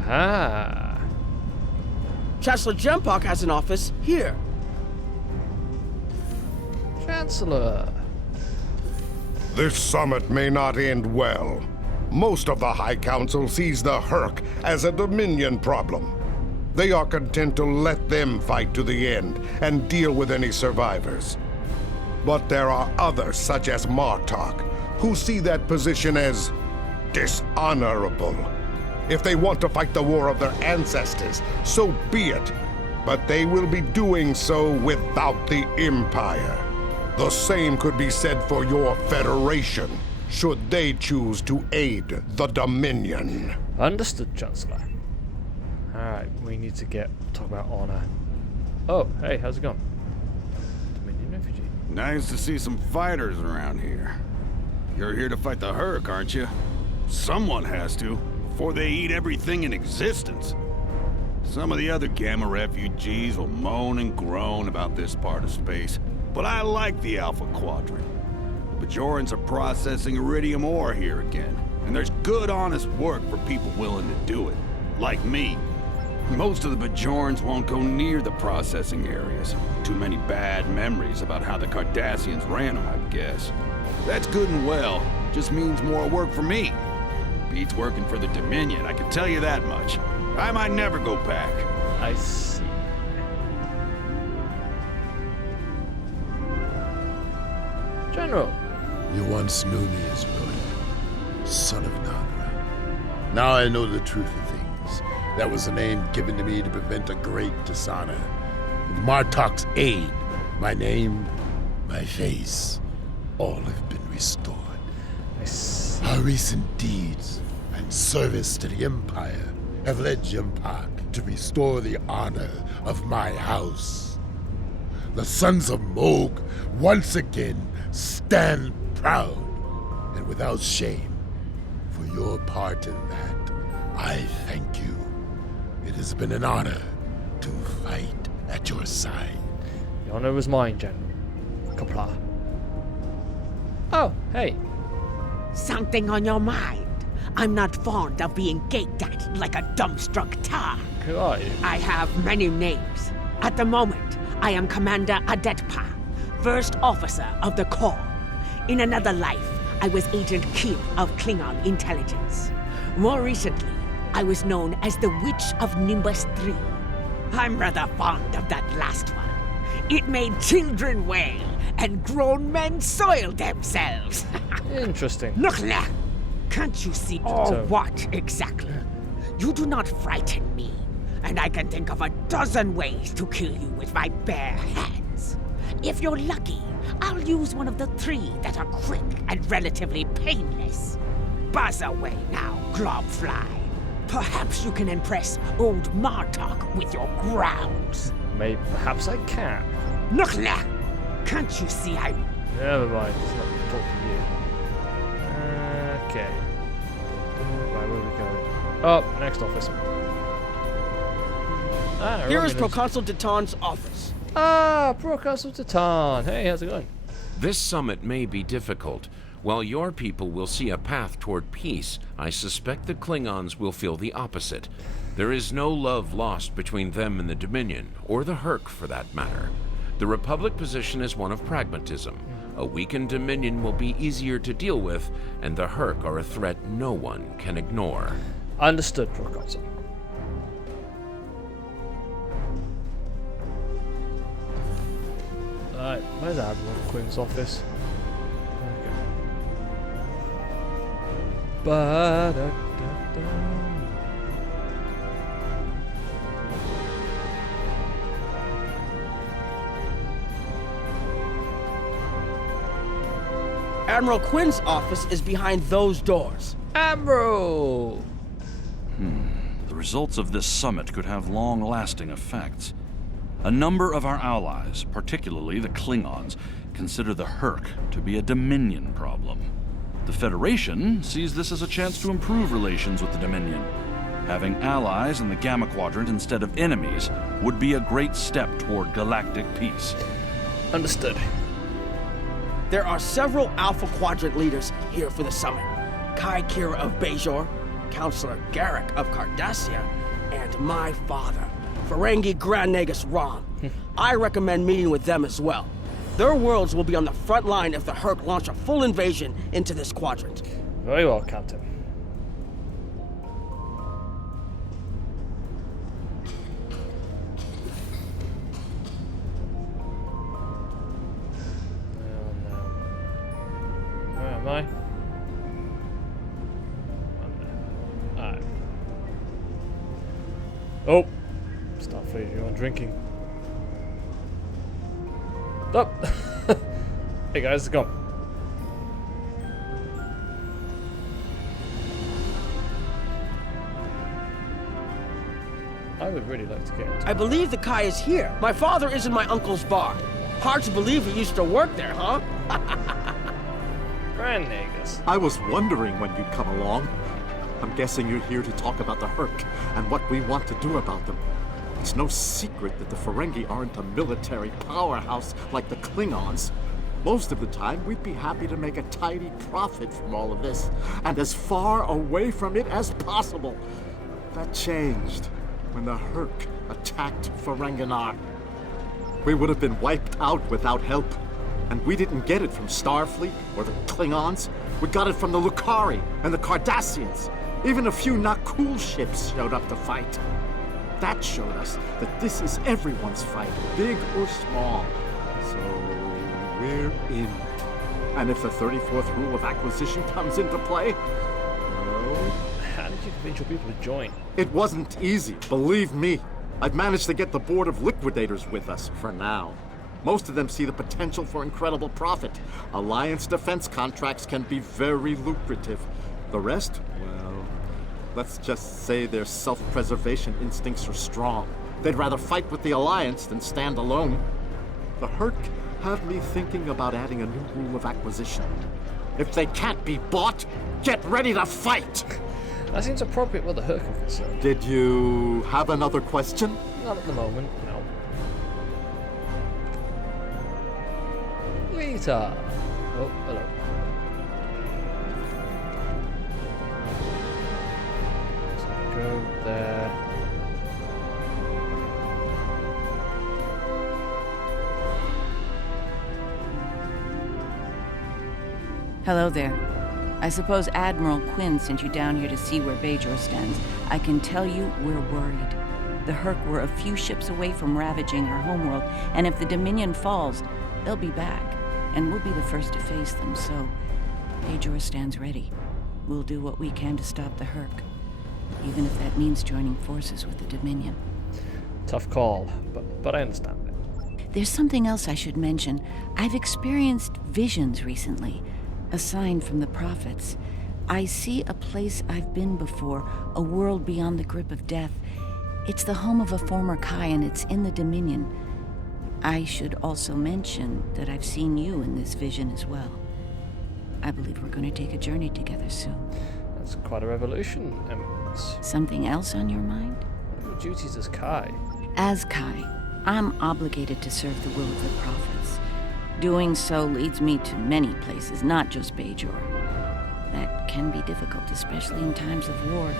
Ah. Chancellor Jempok has an office here. Chancellor. This summit may not end well. Most of the High Council sees the Hurk as a Dominion problem. They are content to let them fight to the end and deal with any survivors. But there are others, such as Martok, who see that position as dishonorable. If they want to fight the war of their ancestors, so be it. But they will be doing so without the Empire. The same could be said for your Federation, should they choose to aid the Dominion. Understood, Chancellor. Alright, we need to talk about honor. Oh, hey, how's it going? Dominion refugee. Nice to see some fighters around here. You're here to fight the Hurk, aren't you? Someone has to, before they eat everything in existence. Some of the other Gamma refugees will moan and groan about this part of space, but I like the Alpha Quadrant. The Bajorans are processing iridium ore here again, and there's good, honest work for people willing to do it, like me. Most of the Bajorans won't go near the processing areas. Too many bad memories about how the Cardassians ran them, I guess. That's good and well, just means more work for me. Beats working for the Dominion, I can tell you that much. I might never go back. I see. General. You once knew me as Roy, son of Nagra. Now I know the truth of things. That was a name given to me to prevent a great dishonor. With Martok's aid, my name, my face, all have been restored. Our recent deeds and service to the Empire have led Jempak to restore the honor of my house. The sons of Moog once again stand proud and without shame. For your part in that, I thank you. It has been an honor to fight at your side. The honor was mine, General. Kapla. Oh, hey. Something on your mind? I'm not fond of being gaped at like a dumbstruck tar. Who are you? I have many names. At the moment, I am Commander Adetpa, First Officer of the Corps. In another life, I was Agent Kim of Klingon Intelligence. More recently, I was known as the Witch of Nimbus 3. I'm rather fond of that last one. It made children wail and grown men soil themselves. Interesting. Look now! Can't you see? Oh, what exactly? You do not frighten me, and I can think of a dozen ways to kill you with my bare hands. If you're lucky, I'll use one of the 3 that are quick and relatively painless. Buzz away now, Globfly. Perhaps you can impress old Martok with your growls. Maybe, perhaps I can. Look now! Can't you see I'm... Never mind, it's not talk to you. Okay. Right, where are we going? Oh, next office. Here is Proconsul Deton's office. Ah, Proconsul Deton. Hey, how's it going? This summit may be difficult. While your people will see a path toward peace, I suspect the Klingons will feel the opposite. There is no love lost between them and the Dominion, or the Herc for that matter. The Republic position is one of pragmatism. A weakened Dominion will be easier to deal with, and the Herc are a threat no one can ignore. Understood, Proconsul. Alright, where's Admiral Quinn's office? Okay. Ba-da-da-da. Admiral Quinn's office is behind those doors. Admiral! The results of this summit could have long-lasting effects. A number of our allies, particularly the Klingons, consider the Herc to be a Dominion problem. The Federation sees this as a chance to improve relations with the Dominion. Having allies in the Gamma Quadrant instead of enemies would be a great step toward galactic peace. Understood. There are several Alpha Quadrant leaders here for the summit. Kai Kira of Bajor, Counselor Garrick of Cardassia, and my father, Ferengi Grand Nagus Rom. I recommend meeting with them as well. Their worlds will be on the front line if the Herc launch a full invasion into this quadrant. Very well, Captain. Where am I? Alright. Oh! Starfleet, you're drinking. Stop! Hey guys, go. I would really like to get into I believe the Kai is here. My father is in my uncle's bar. Hard to believe he used to work there, huh? Grand Nagus. I was wondering when you'd come along. I'm guessing you're here to talk about the Herc and what we want to do about them. It's no secret that the Ferengi aren't a military powerhouse like the Klingons. Most of the time, we'd be happy to make a tidy profit from all of this, and as far away from it as possible. That changed when the Herc attacked Ferenginar. We would have been wiped out without help. And we didn't get it from Starfleet or the Klingons. We got it from the Lucari and the Cardassians. Even a few not cool ships showed up to fight. That showed us that this is everyone's fight, big or small. So we're in. And if the 34th rule of acquisition comes into play, well... How did you convince your people to join? It wasn't easy, believe me. I've managed to get the Board of Liquidators with us, for now. Most of them see the potential for incredible profit. Alliance defense contracts can be very lucrative. The rest, well, let's just say their self-preservation instincts are strong. They'd rather fight with the Alliance than stand alone. The Herc have me thinking about adding a new rule of acquisition. If they can't be bought, get ready to fight! That seems appropriate where the Herc are concerned. Did you have another question? Not at the moment, no. Rita! Oh, hello. Let's go there. Hello there. I suppose Admiral Quinn sent you down here to see where Bajor stands. I can tell you we're worried. The Herc were a few ships away from ravaging our homeworld, and if the Dominion falls, they'll be back, and we'll be the first to face them, so Bajor stands ready. We'll do what we can to stop the Herc, even if that means joining forces with the Dominion. Tough call, but I understand it. There's something else I should mention. I've experienced visions recently. A sign from the prophets. I see a place I've been before, a world beyond the grip of death. It's the home of a former Kai, and it's in the Dominion. I should also mention that I've seen you in this vision as well. I believe we're going to take a journey together soon. That's quite a revolution, Eminence. Something else on your mind? Your duties as Kai. As Kai, I'm obligated to serve the will of the prophets. Doing so leads me to many places, not just Bajor. That can be difficult, especially in times of war.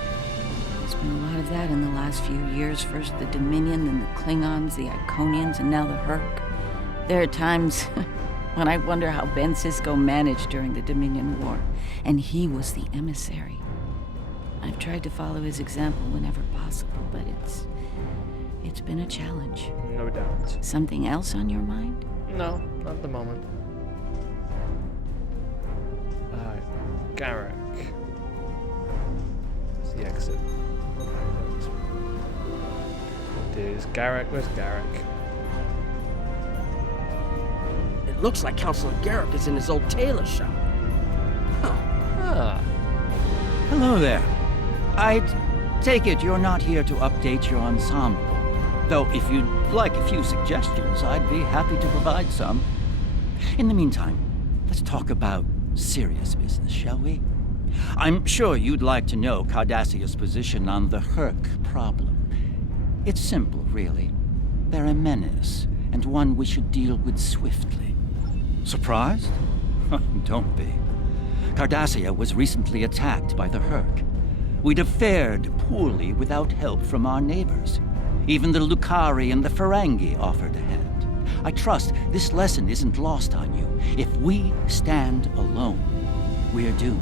There's been a lot of that in the last few years. First the Dominion, then the Klingons, the Iconians, and now the Herc. There are times when I wonder how Ben Sisko managed during the Dominion War, and he was the emissary. I've tried to follow his example whenever possible, but it's been a challenge. No doubt. Something else on your mind? No, not at the moment. Alright, Garrick. It's the exit. It is Garrick. Where's Garrick? It looks like Counselor Garrick is in his old tailor shop. Ah. Hello there. I take it you're not here to update your ensemble. Though if you'd like a few suggestions, I'd be happy to provide some. In the meantime, let's talk about serious business, shall we? I'm sure you'd like to know Cardassia's position on the Herc problem. It's simple, really. They're a menace, and one we should deal with swiftly. Surprised? Don't be. Cardassia was recently attacked by the Herc. We'd have fared poorly without help from our neighbors. Even the Lucari and the Ferengi offered a hand. I trust this lesson isn't lost on you. If we stand alone, we're doomed.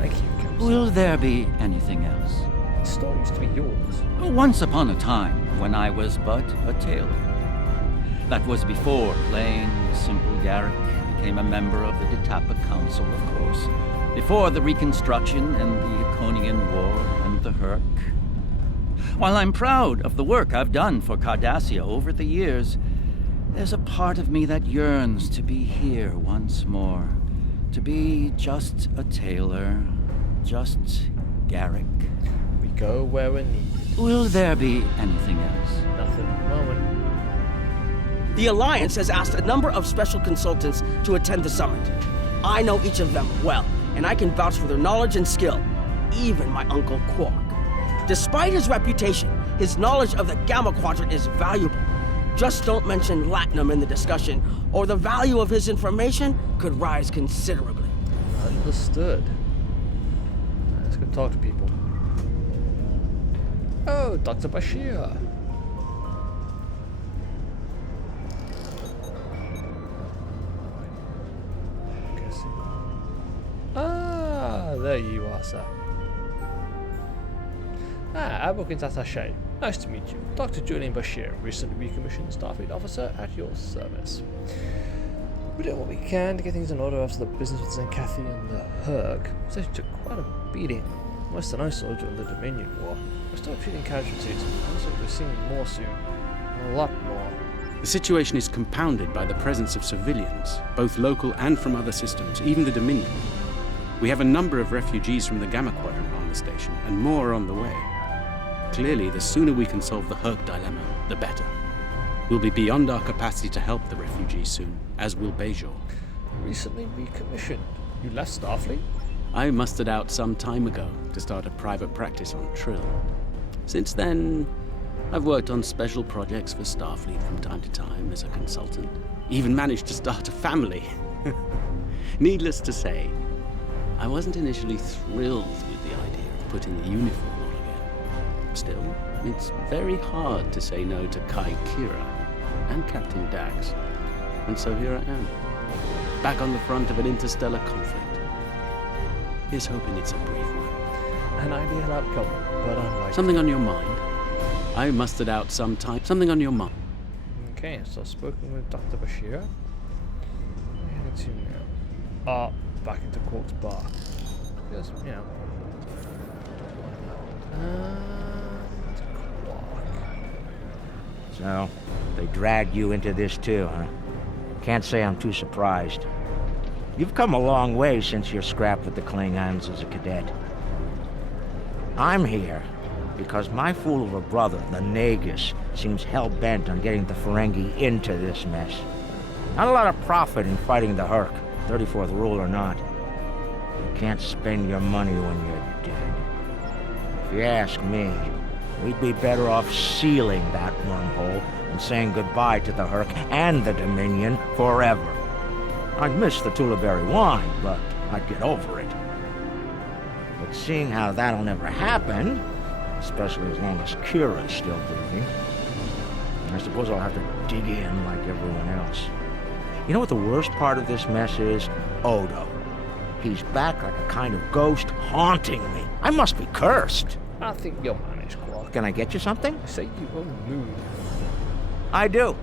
Thank you, Captain. Will there be anything else? The store used to be yours. Once upon a time, when I was but a tailor. That was before plain, simple Garrick became a member of the Detapa Council, of course. Before the Reconstruction and the Iconian War and the Herc. While I'm proud of the work I've done for Cardassia over the years, there's a part of me that yearns to be here once more. To be just a tailor, just Garrick. We go where we're needed. Will there be anything else? Nothing at the moment. The Alliance has asked a number of special consultants to attend the summit. I know each of them well, and I can vouch for their knowledge and skill. Even my Uncle Quark. Despite his reputation, his knowledge of the Gamma Quadrant is valuable. Just don't mention Latinum in the discussion, or the value of his information could rise considerably. Understood. Let's go talk to people. Oh, Dr. Bashir. there you are, sir. Applicant Attaché. Nice to meet you. Dr. Julian Bashir, recently recommissioned Starfleet officer at your service. We're doing what we can to get things in order after the business with Zenkathy and the Herc. So she took quite a beating. Worse than I saw during the Dominion War. We're still treating casualties. Also, we're seeing more soon. A lot more. The situation is compounded by the presence of civilians, both local and from other systems, even the Dominion. We have a number of refugees from the Gamma Quadrant on the station, and more on the way. Clearly, the sooner we can solve the Herc dilemma, the better. We'll be beyond our capacity to help the refugees soon, as will Bajor. Recently recommissioned. You left Starfleet? I mustered out some time ago to start a private practice on Trill. Since then, I've worked on special projects for Starfleet from time to time as a consultant. Even managed to start a family. Needless to say, I wasn't initially thrilled with the idea of putting the uniform on again. Still, it's very hard to say no to Kai Kira and Captain Dax. And so here I am, back on the front of an interstellar conflict. Here's hoping it's a brief one. An ideal outcome, but unlikely. Something on your mind? I mustered out some time. Something on your mind? Okay, so I've spoken with Dr. Bashir. Where to now? Back into Quark's bar. Just, you know. So, they dragged you into this too, huh? Can't say I'm too surprised. You've come a long way since your scrap with the Klingons as a cadet. I'm here because my fool of a brother, the Nagus, seems hell-bent on getting the Ferengi into this mess. Not a lot of profit in fighting the Herc, 34th rule or not. You can't spend your money when you're dead. If you ask me, we'd be better off sealing that wormhole and saying goodbye to the Herc and the Dominion forever. I'd miss the Tulaberry wine, but I'd get over it. But seeing how that'll never happen, especially as long as Kira's still breathing, I suppose I'll have to dig in like everyone else. You know what the worst part of this mess is? Odo. He's back like a kind of ghost haunting me. I must be cursed. I think you'll manage, Quark. Can I get you something? Say you won't move. I do.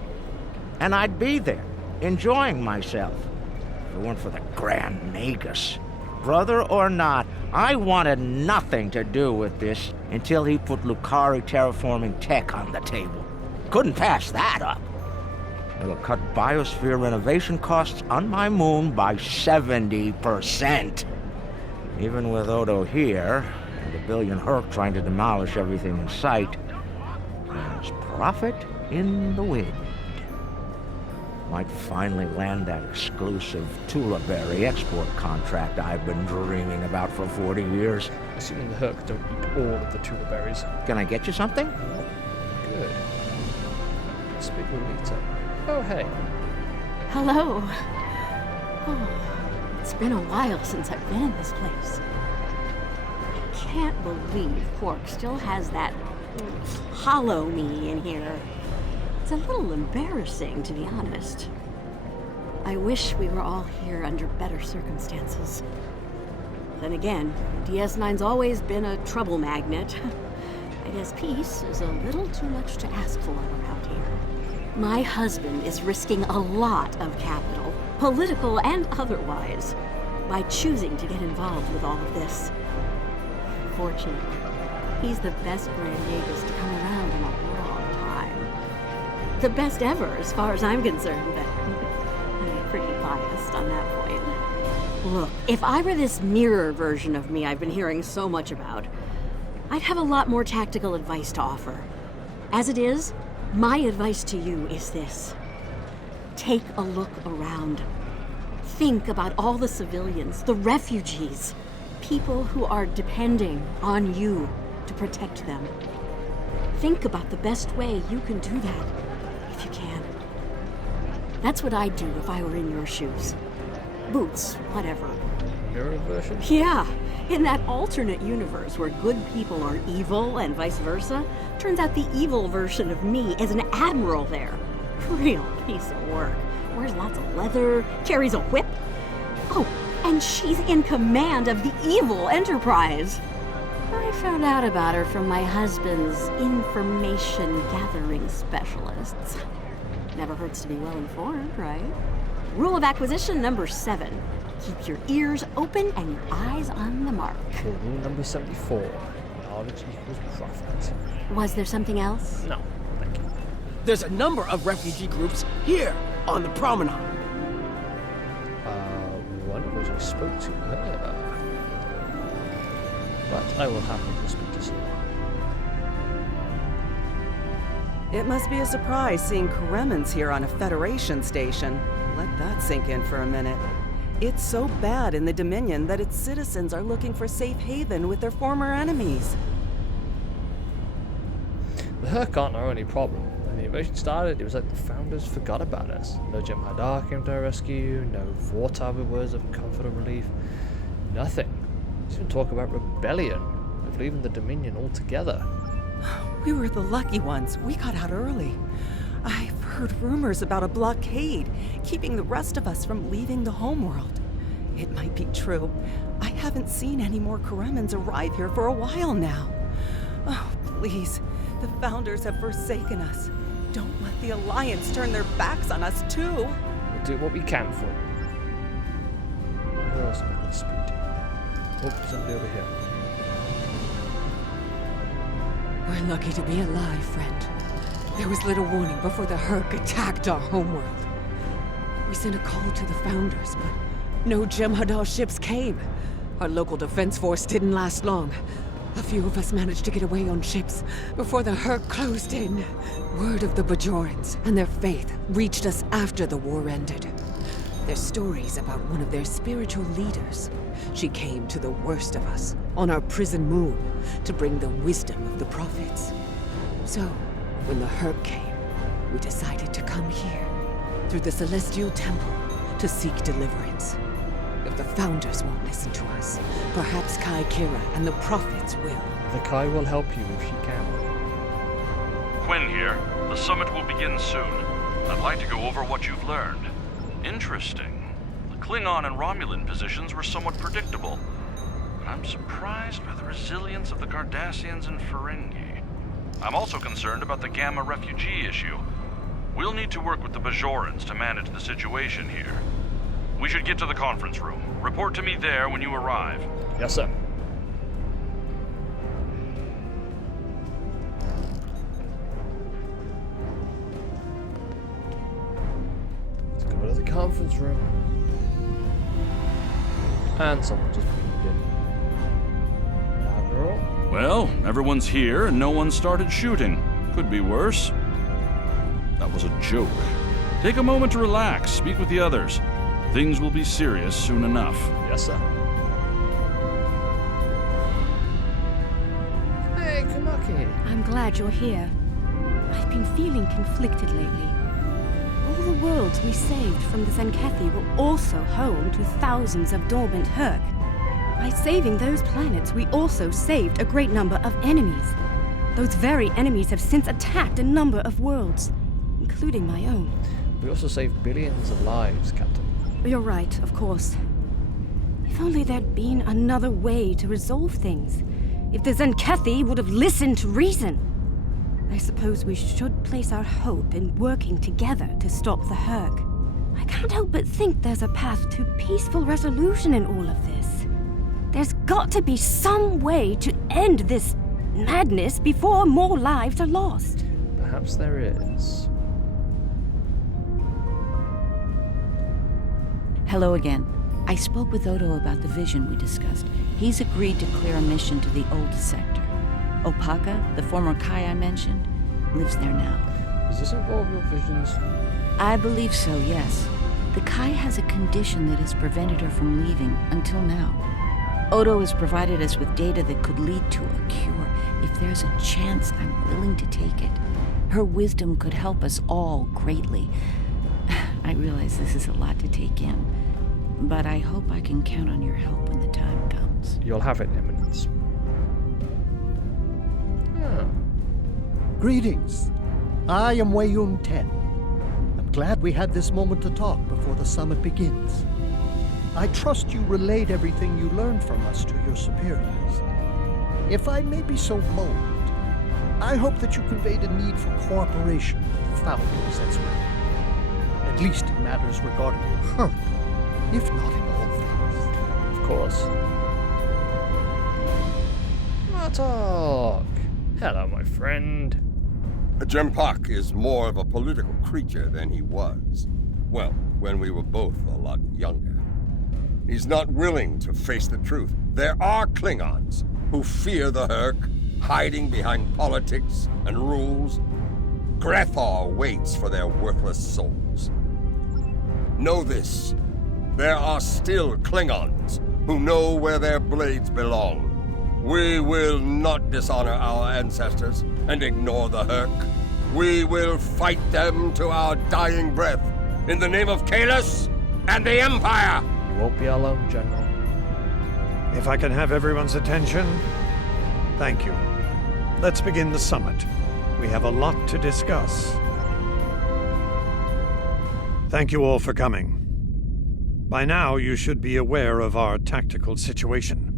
And I'd be there, enjoying myself. If it weren't for the Grand Nagus. Brother or not, I wanted nothing to do with this until he put Lukari terraforming tech on the table. Couldn't pass that up. It'll cut biosphere renovation costs on my moon by 70%. Even with Odo here, and a billion Herc trying to demolish everything in sight, there's profit in the wind. Might finally land that exclusive Tulaberry export contract I've been dreaming about for 40 years. Assuming the Herc don't eat all of the Tulaberries. Can I get you something? Good. Speak with later. Oh, hey. Hello. Oh, it's been a while since I've been in this place. I can't believe Quark still has that hollow me in here. It's a little embarrassing, to be honest. I wish we were all here under better circumstances. Then again, DS9's always been a trouble magnet. I guess peace is a little too much to ask for around here. My husband is risking a lot of capital, political and otherwise, by choosing to get involved with all of this. Fortunately, he's the best Grand Nagus to come around in a long time. The best ever, as far as I'm concerned, but I'm pretty biased on that point. Look, if I were this mirror version of me I've been hearing so much about, I'd have a lot more tactical advice to offer. As it is, my advice to you is this. Take a look around. Think about all the civilians, the refugees, people who are depending on you to protect them. Think about the best way you can do that, if you can. That's what I'd do if I were in your shoes. Boots, whatever. Mirror version? Yeah. In that alternate universe where good people are evil and vice versa, turns out the evil version of me is an admiral there. Real piece of work. Wears lots of leather, carries a whip. Oh, and and she's in command of the evil Enterprise. I found out about her from my husband's information gathering specialists. Never hurts to be well informed, right? Rule of acquisition number 7. Keep your ears open and your eyes on the mark. Or rule number 74. Knowledge equals profit. Was there something else? No, thank you. There's a number of refugee groups here on the promenade. One of which I spoke to her. But I will happily speak to someone. It must be a surprise seeing Kremens here on a Federation station. Let that sink in for a minute. It's so bad in the Dominion that its citizens are looking for safe haven with their former enemies. The Hurk aren't our only problem. When the invasion started, it was like the Founders forgot about us. No Jem'Hadar came to our rescue, no Vortar with words of comfort or relief. Nothing. Let's even talk about rebellion, of leaving the Dominion altogether. We were the lucky ones. We got out early. I've heard rumors about a blockade, keeping the rest of us from leaving the homeworld. It might be true. I haven't seen any more Kremens arrive here for a while now. Oh, please. The Founders have forsaken us. Don't let the Alliance turn their backs on us, too. We'll do what we can for you. Who else am I going to speak to? Oh, somebody over here. We're lucky to be alive, friend. There was little warning before the Hurk attacked our homeworld. We sent a call to the Founders, but no Jem'Hadar ships came. Our local defense force didn't last long. A few of us managed to get away on ships before the Hurk closed in. Word of the Bajorans and their faith reached us after the war ended. Their stories about one of their spiritual leaders. She came to the worst of us on our prison moon to bring the wisdom of the prophets. So, when the Hurk came, we decided to come here, through the Celestial Temple, to seek deliverance. If the Founders won't listen to us, perhaps Kai Kira and the prophets will. The Kai will help you if she can. Quinn here. The summit will begin soon. I'd like to go over what you've learned. Interesting. The Klingon and Romulan positions were somewhat predictable, but I'm surprised by the resilience of the Cardassians and Ferengi. I'm also concerned about the Gamma refugee issue. We'll need to work with the Bajorans to manage the situation here. We should get to the conference room. Report to me there when you arrive. Yes, sir. Let's go to the conference room. And someone just moved in. Admiral? Well, everyone's here and no one started shooting. Could be worse. That was a joke. Take a moment to relax, speak with the others. Things will be serious soon enough. Yes, sir. Hey, Kamaki. I'm glad you're here. I've been feeling conflicted lately. All the worlds we saved from the Zenkethi were also home to thousands of dormant Hurk. By saving those planets, we also saved a great number of enemies. Those very enemies have since attacked a number of worlds, including my own. We also saved billions of lives, Captain. You're right, of course. If only there'd been another way to resolve things. If the Zenkethi would have listened to reason. I suppose we should place our hope in working together to stop the Hurk. I can't help but think there's a path to peaceful resolution in all of this. There's got to be some way to end this madness before more lives are lost. Perhaps there is. Hello again. I spoke with Odo about the vision we discussed. He's agreed to clear a mission to the old sector. Opaka, the former Kai I mentioned, lives there now. Does this involve your visions? I believe so, yes. The Kai has a condition that has prevented her from leaving until now. Odo has provided us with data that could lead to a cure. If there's a chance, I'm willing to take it. Her wisdom could help us all greatly. I realize this is a lot to take in, but I hope I can count on your help when the time comes. You'll have it, Eminence. Greetings. I am Wayun 10. I'm glad we had this moment to talk before the summit begins. I trust you relayed everything you learned from us to your superiors. If I may be so bold, I hope that you conveyed a need for cooperation with the Founders as well. At least in matters regarding the Herc, if not in all things. Of course. Martok! Hello, my friend. Jempak is more of a political creature than he was. Well, when we were both a lot younger. He's not willing to face the truth. There are Klingons who fear the Herc, hiding behind politics and rules. Grethar waits for their worthless souls. Know this. There are still Klingons who know where their blades belong. We will not dishonor our ancestors and ignore the Herc. We will fight them to our dying breath in the name of Kahless and the Empire! You won't be alone, General. If I can have everyone's attention, thank you. Let's begin the summit. We have a lot to discuss. Thank you all for coming. By now, you should be aware of our tactical situation.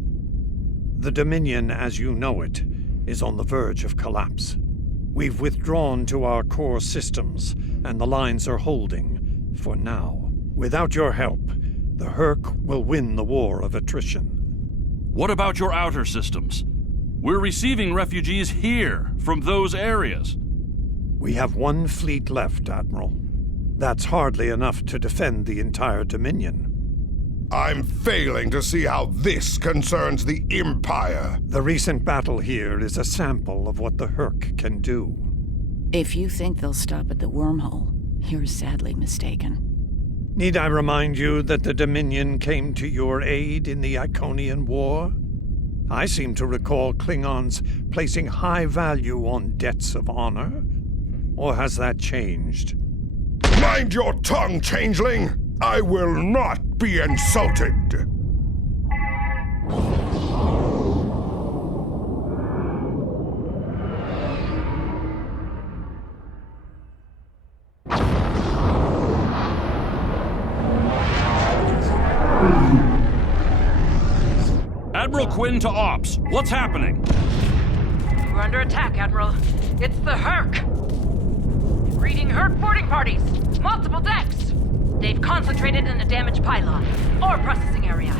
The Dominion, as you know it, is on the verge of collapse. We've withdrawn to our core systems, and the lines are holding, for now. Without your help, the Herc will win the war of attrition. What about your outer systems? We're receiving refugees here, from those areas. We have one fleet left, Admiral. That's hardly enough to defend the entire Dominion. I'm failing to see how this concerns the Empire. The recent battle here is a sample of what the Herc can do. If you think they'll stop at the wormhole, you're sadly mistaken. Need I remind you that the Dominion came to your aid in the Iconian War? I seem to recall Klingons placing high value on debts of honor. Or has that changed? Mind your tongue, changeling! I will not be insulted! Admiral Quinn to Ops. What's happening? We're under attack, Admiral. It's the Herc. Greeting Herc boarding parties. Multiple decks. They've concentrated in a damaged pylon. Ore processing area.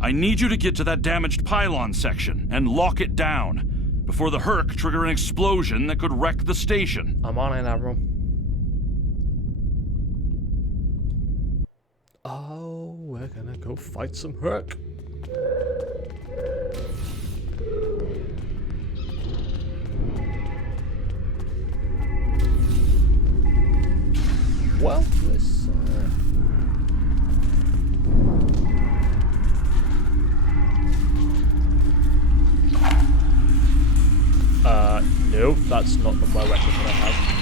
I need you to get to that damaged pylon section and lock it down before the Herc trigger an explosion that could wreck the station. I'm on it, Admiral. Oh, we're gonna go fight some Herc. Well, let's no, that's not my weapon that I have.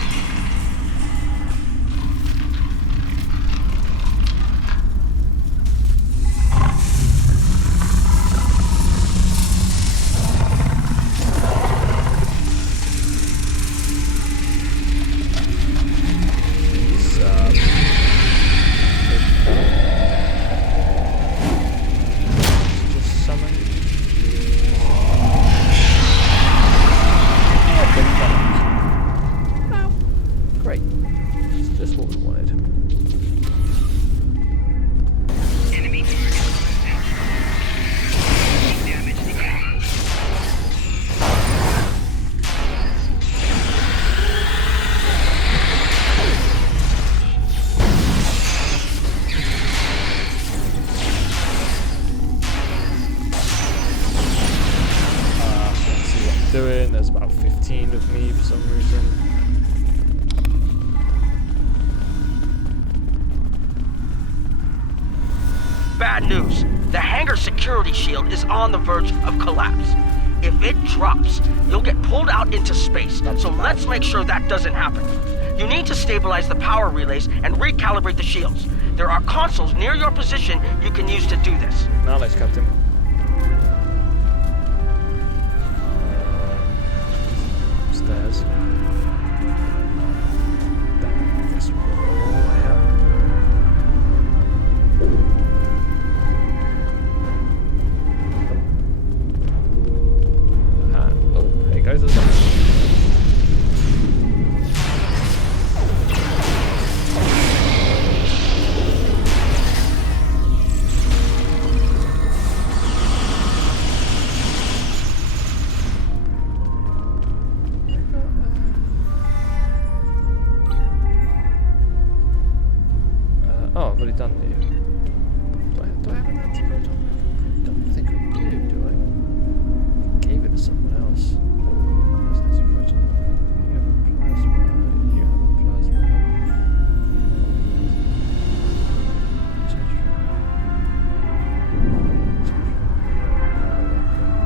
There's about 15 of me for some reason. Bad news. The hangar security shield is on the verge of collapse. If it drops, you'll get pulled out into space, so let's make sure that doesn't happen. You need to stabilize the power relays and recalibrate the shields. There are consoles near your position you can use to do this. Now let's Captain. Upstairs. Down this way. I've already done it. Do I have an anti-proton weapon? I don't think I do I? I gave it to someone else. Where's the anti-proton weapon? You have a plasma. You have a plasma.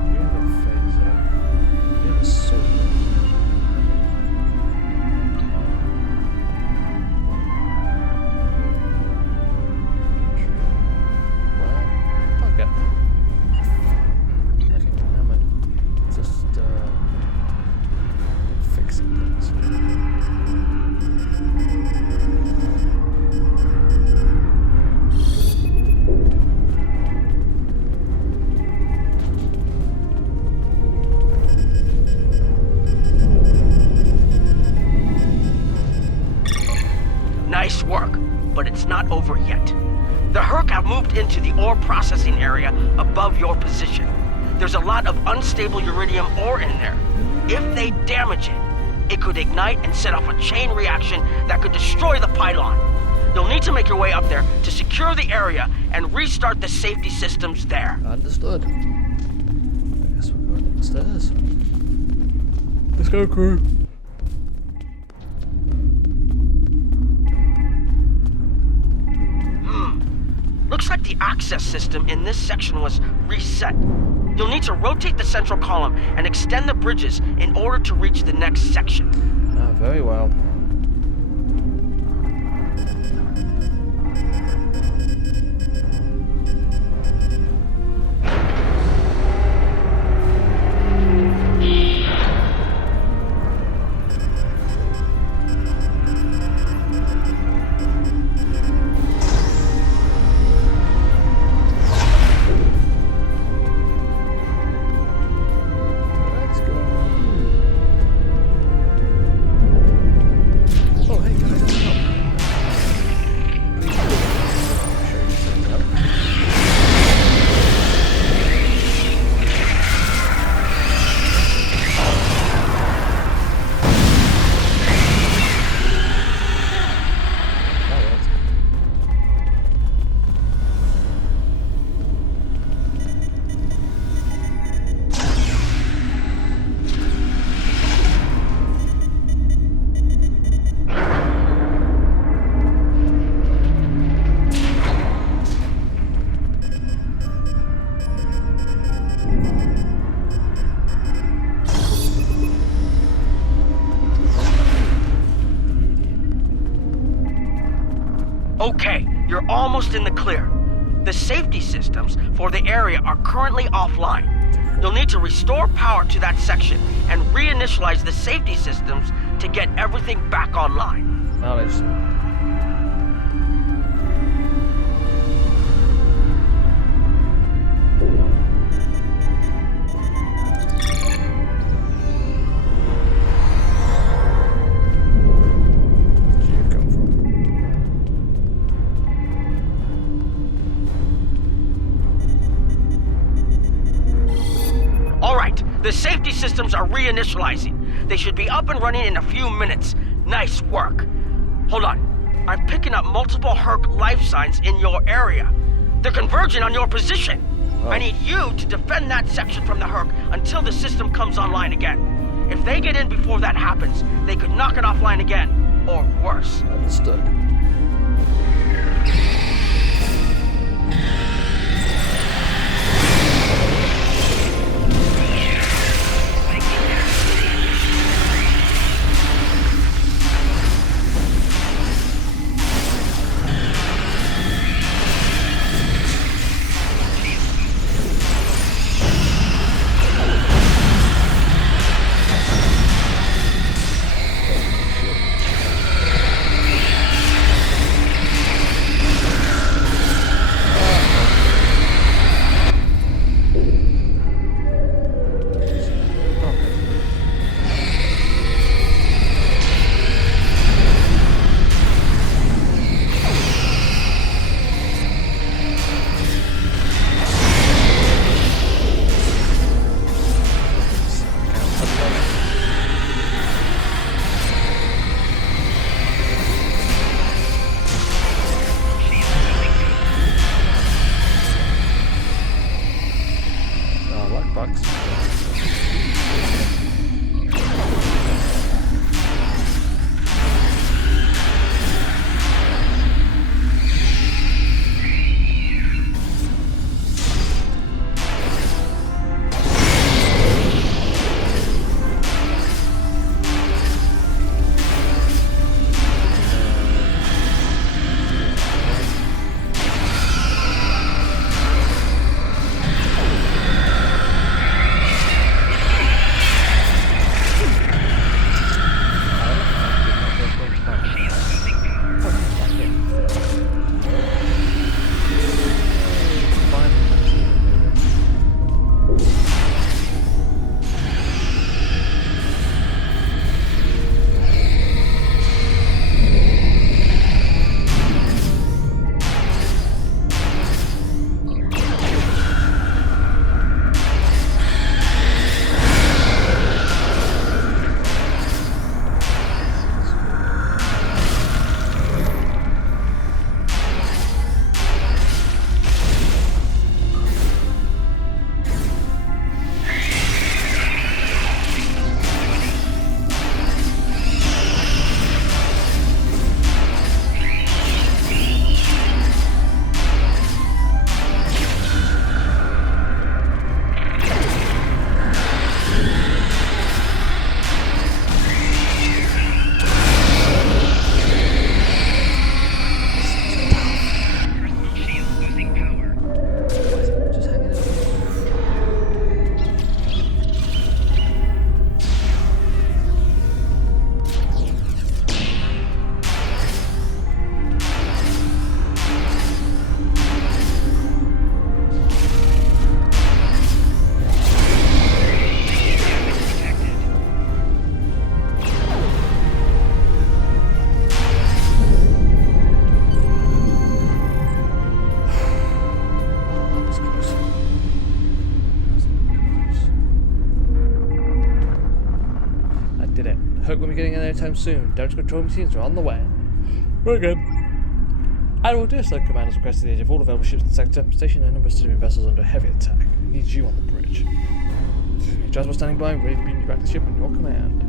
You have a phaser. You have a sword. Nice work, but it's not over yet. The Herc have moved into the ore processing area above your position. There's a lot of unstable uranium ore in there. If they damage it, it could ignite and set off a chain reaction that could destroy the pylon. You'll need to make your way up there to secure the area and restart the safety systems there. Understood. I guess we're going upstairs. Let's go, crew. Looks like the access system in this section was reset. You'll need to rotate the central column and extend the bridges in order to reach the next section. Very well. Okay, you're almost in the clear. The safety systems for the area are currently offline. You'll need to restore power to that section and reinitialize the safety systems to get everything back online. Knowledge. The safety systems are reinitializing. They should be up and running in a few minutes. Nice work. Hold on. I'm picking up multiple Herc life signs in your area. They're converging on your position. I need you to defend that section from the Herc until the system comes online again. If they get in before that happens, they could knock it offline again, or worse. Understood. anytime soon. Damage control machines are on the way. Very good. Admiral Deerslayer Command has requested the aid of all available ships in the sector. Station a number of civilian vessels under heavy attack. We need you on the bridge. Transport standing by, ready to beam you back to the ship on your command.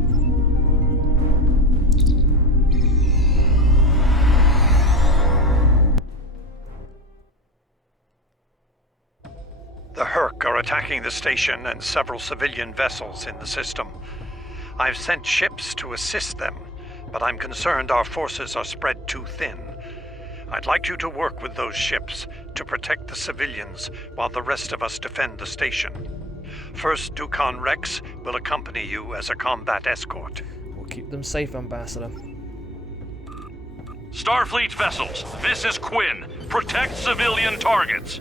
The Herc are attacking the station and several civilian vessels in the system. I've sent ships to assist them, but I'm concerned our forces are spread too thin. I'd like you to work with those ships to protect the civilians while the rest of us defend the station. First Dukan Rex will accompany you as a combat escort. We'll keep them safe, Ambassador. Starfleet vessels, this is Quinn. Protect civilian targets.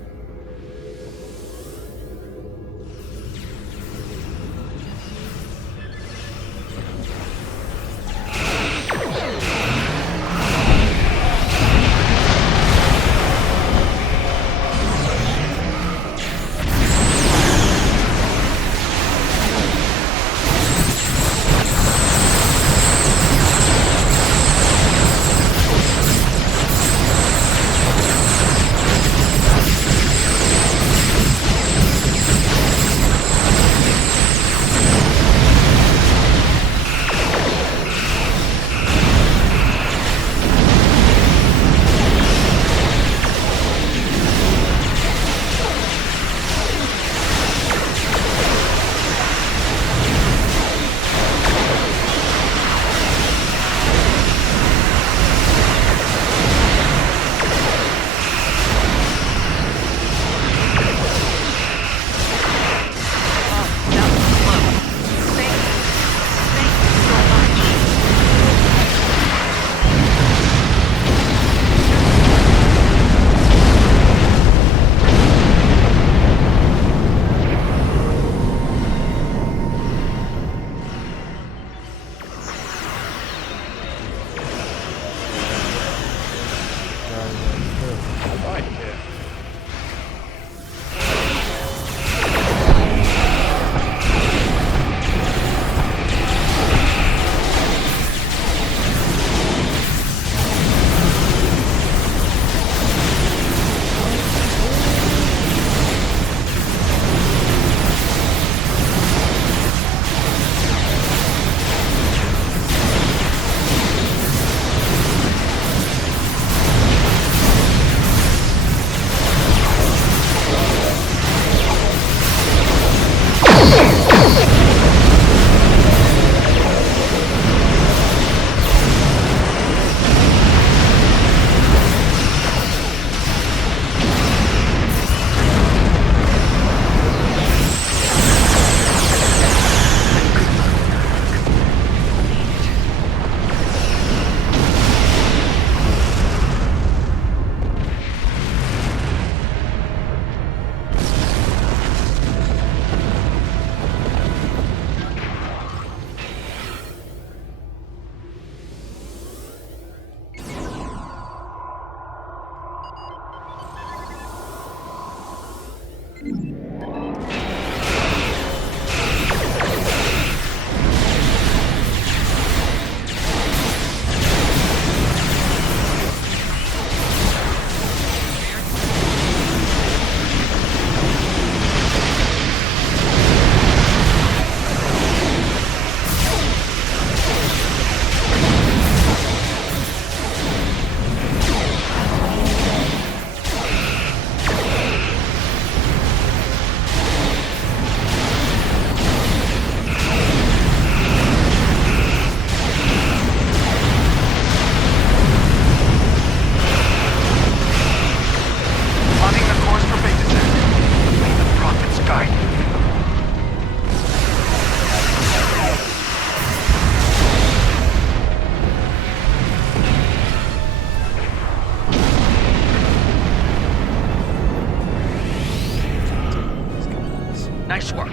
Nice work,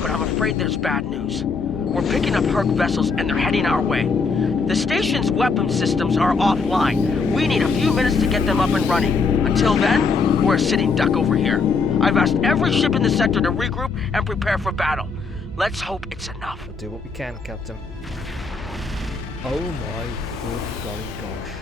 but I'm afraid there's bad news. We're picking up Herc vessels and they're heading our way. The station's weapon systems are offline. We need a few minutes to get them up and running. Until then, we're a sitting duck over here. I've asked every ship in the sector to regroup and prepare for battle. Let's hope it's enough. We'll do what we can, Captain. Oh my good golly gosh.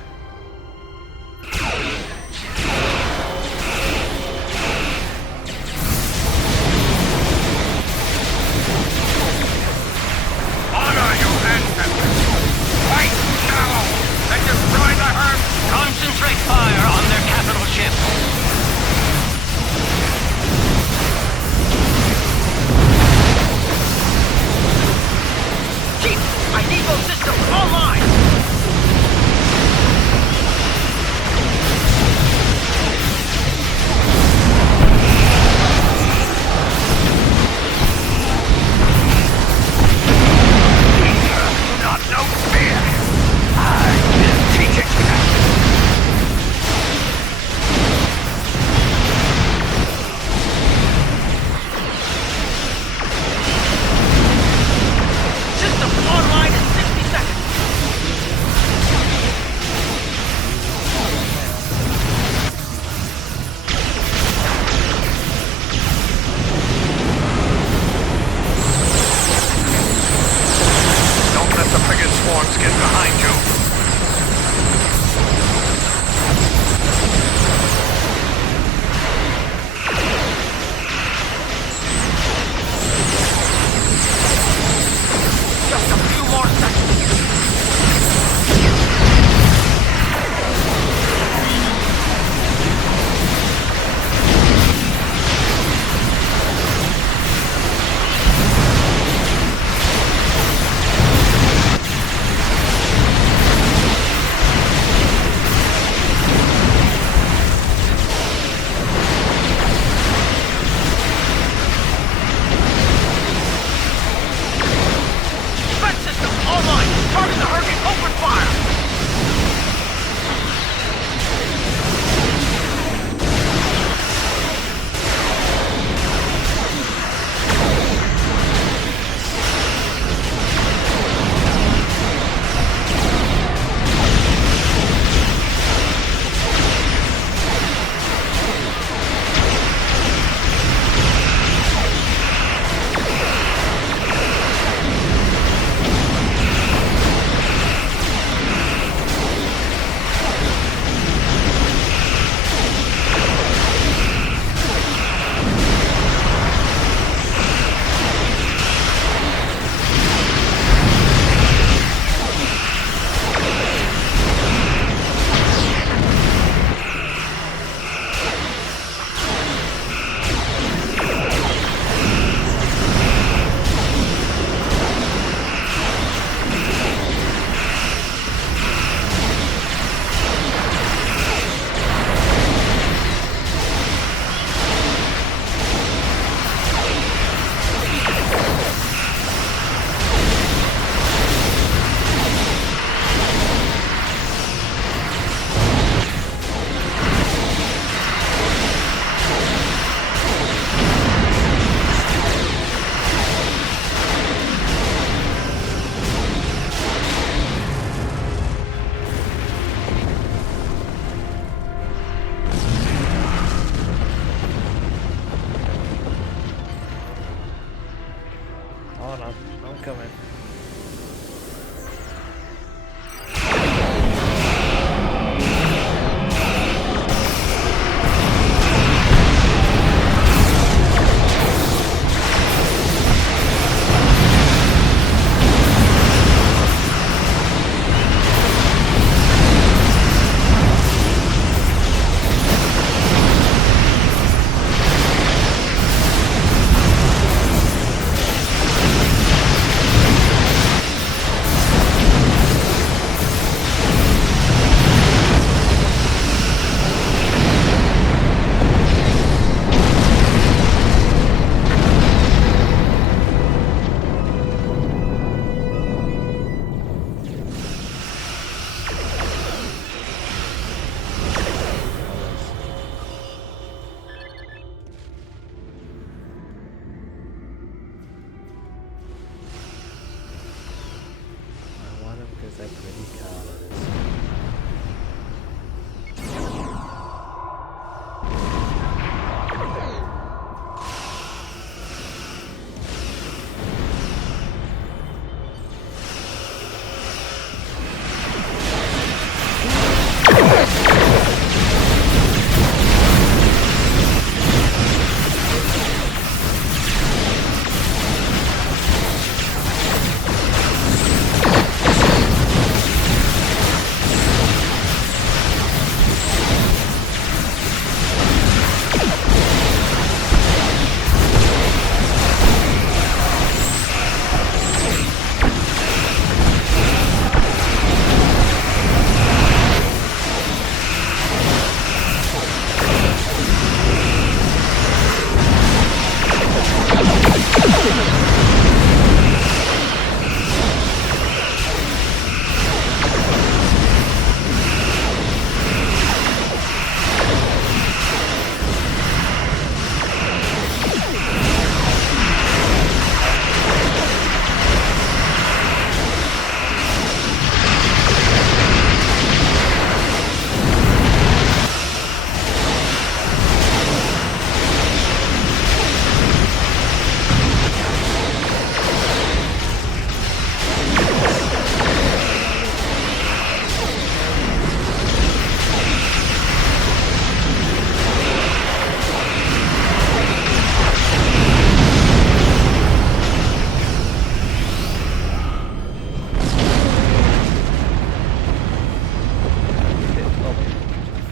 Honor your ancestors! Fight now! And destroy the herd! Concentrate fire on their capital ship! Chief, I need those systems online!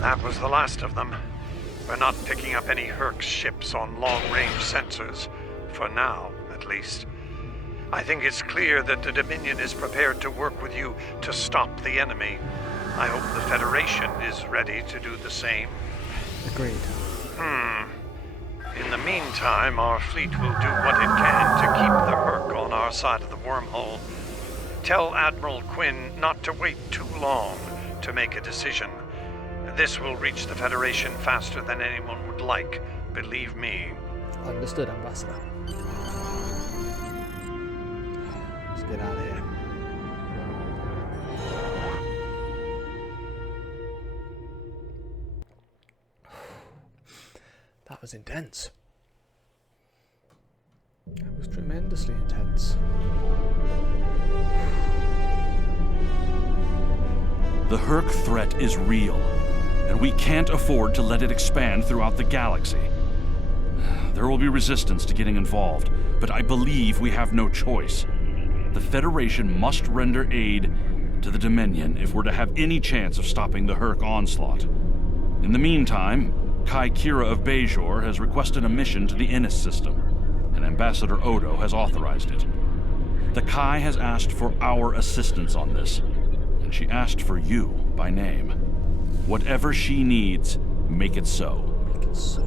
That was the last of them. We're not picking up any Herc ships on long-range sensors. For now, at least. I think it's clear that the Dominion is prepared to work with you to stop the enemy. I hope the Federation is ready to do the same. Agreed. In the meantime, our fleet will do what it can to keep the Herc on our side of the wormhole. Tell Admiral Quinn not to wait too long to make a decision. This will reach the Federation faster than anyone would like, believe me. Understood, Ambassador. Let's get out of here. That was intense. That was tremendously intense. The Herc threat is real, and we can't afford to let it expand throughout the galaxy. There will be resistance to getting involved, but I believe we have no choice. The Federation must render aid to the Dominion if we're to have any chance of stopping the Herc onslaught. In the meantime, Kai Kira of Bajor has requested a mission to the Innis system, and Ambassador Odo has authorized it. The Kai has asked for our assistance on this, and she asked for you by name. Whatever she needs, make it so. Make it so.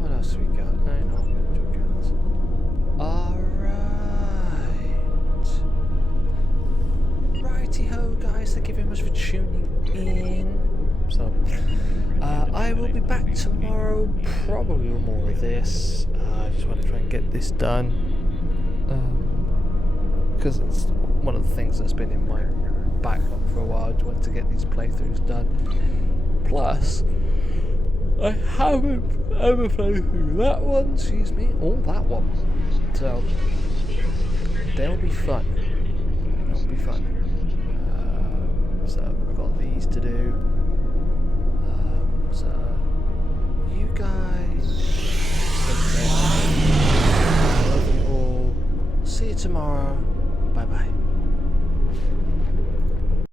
What else we got? No, not good. Alright. Righty-ho, guys. Thank you very much for tuning in. So, I will be back tomorrow, probably with more of this. I just want to try and get this done. Because it's one of the things that's been in my backlog for a while. I just want to get these playthroughs done. Plus, I haven't ever played through that one, or that one. So, they'll be fun. They'll be fun. So, I've got these to do. So, you guys, take care. I love you all. See you tomorrow. Bye bye.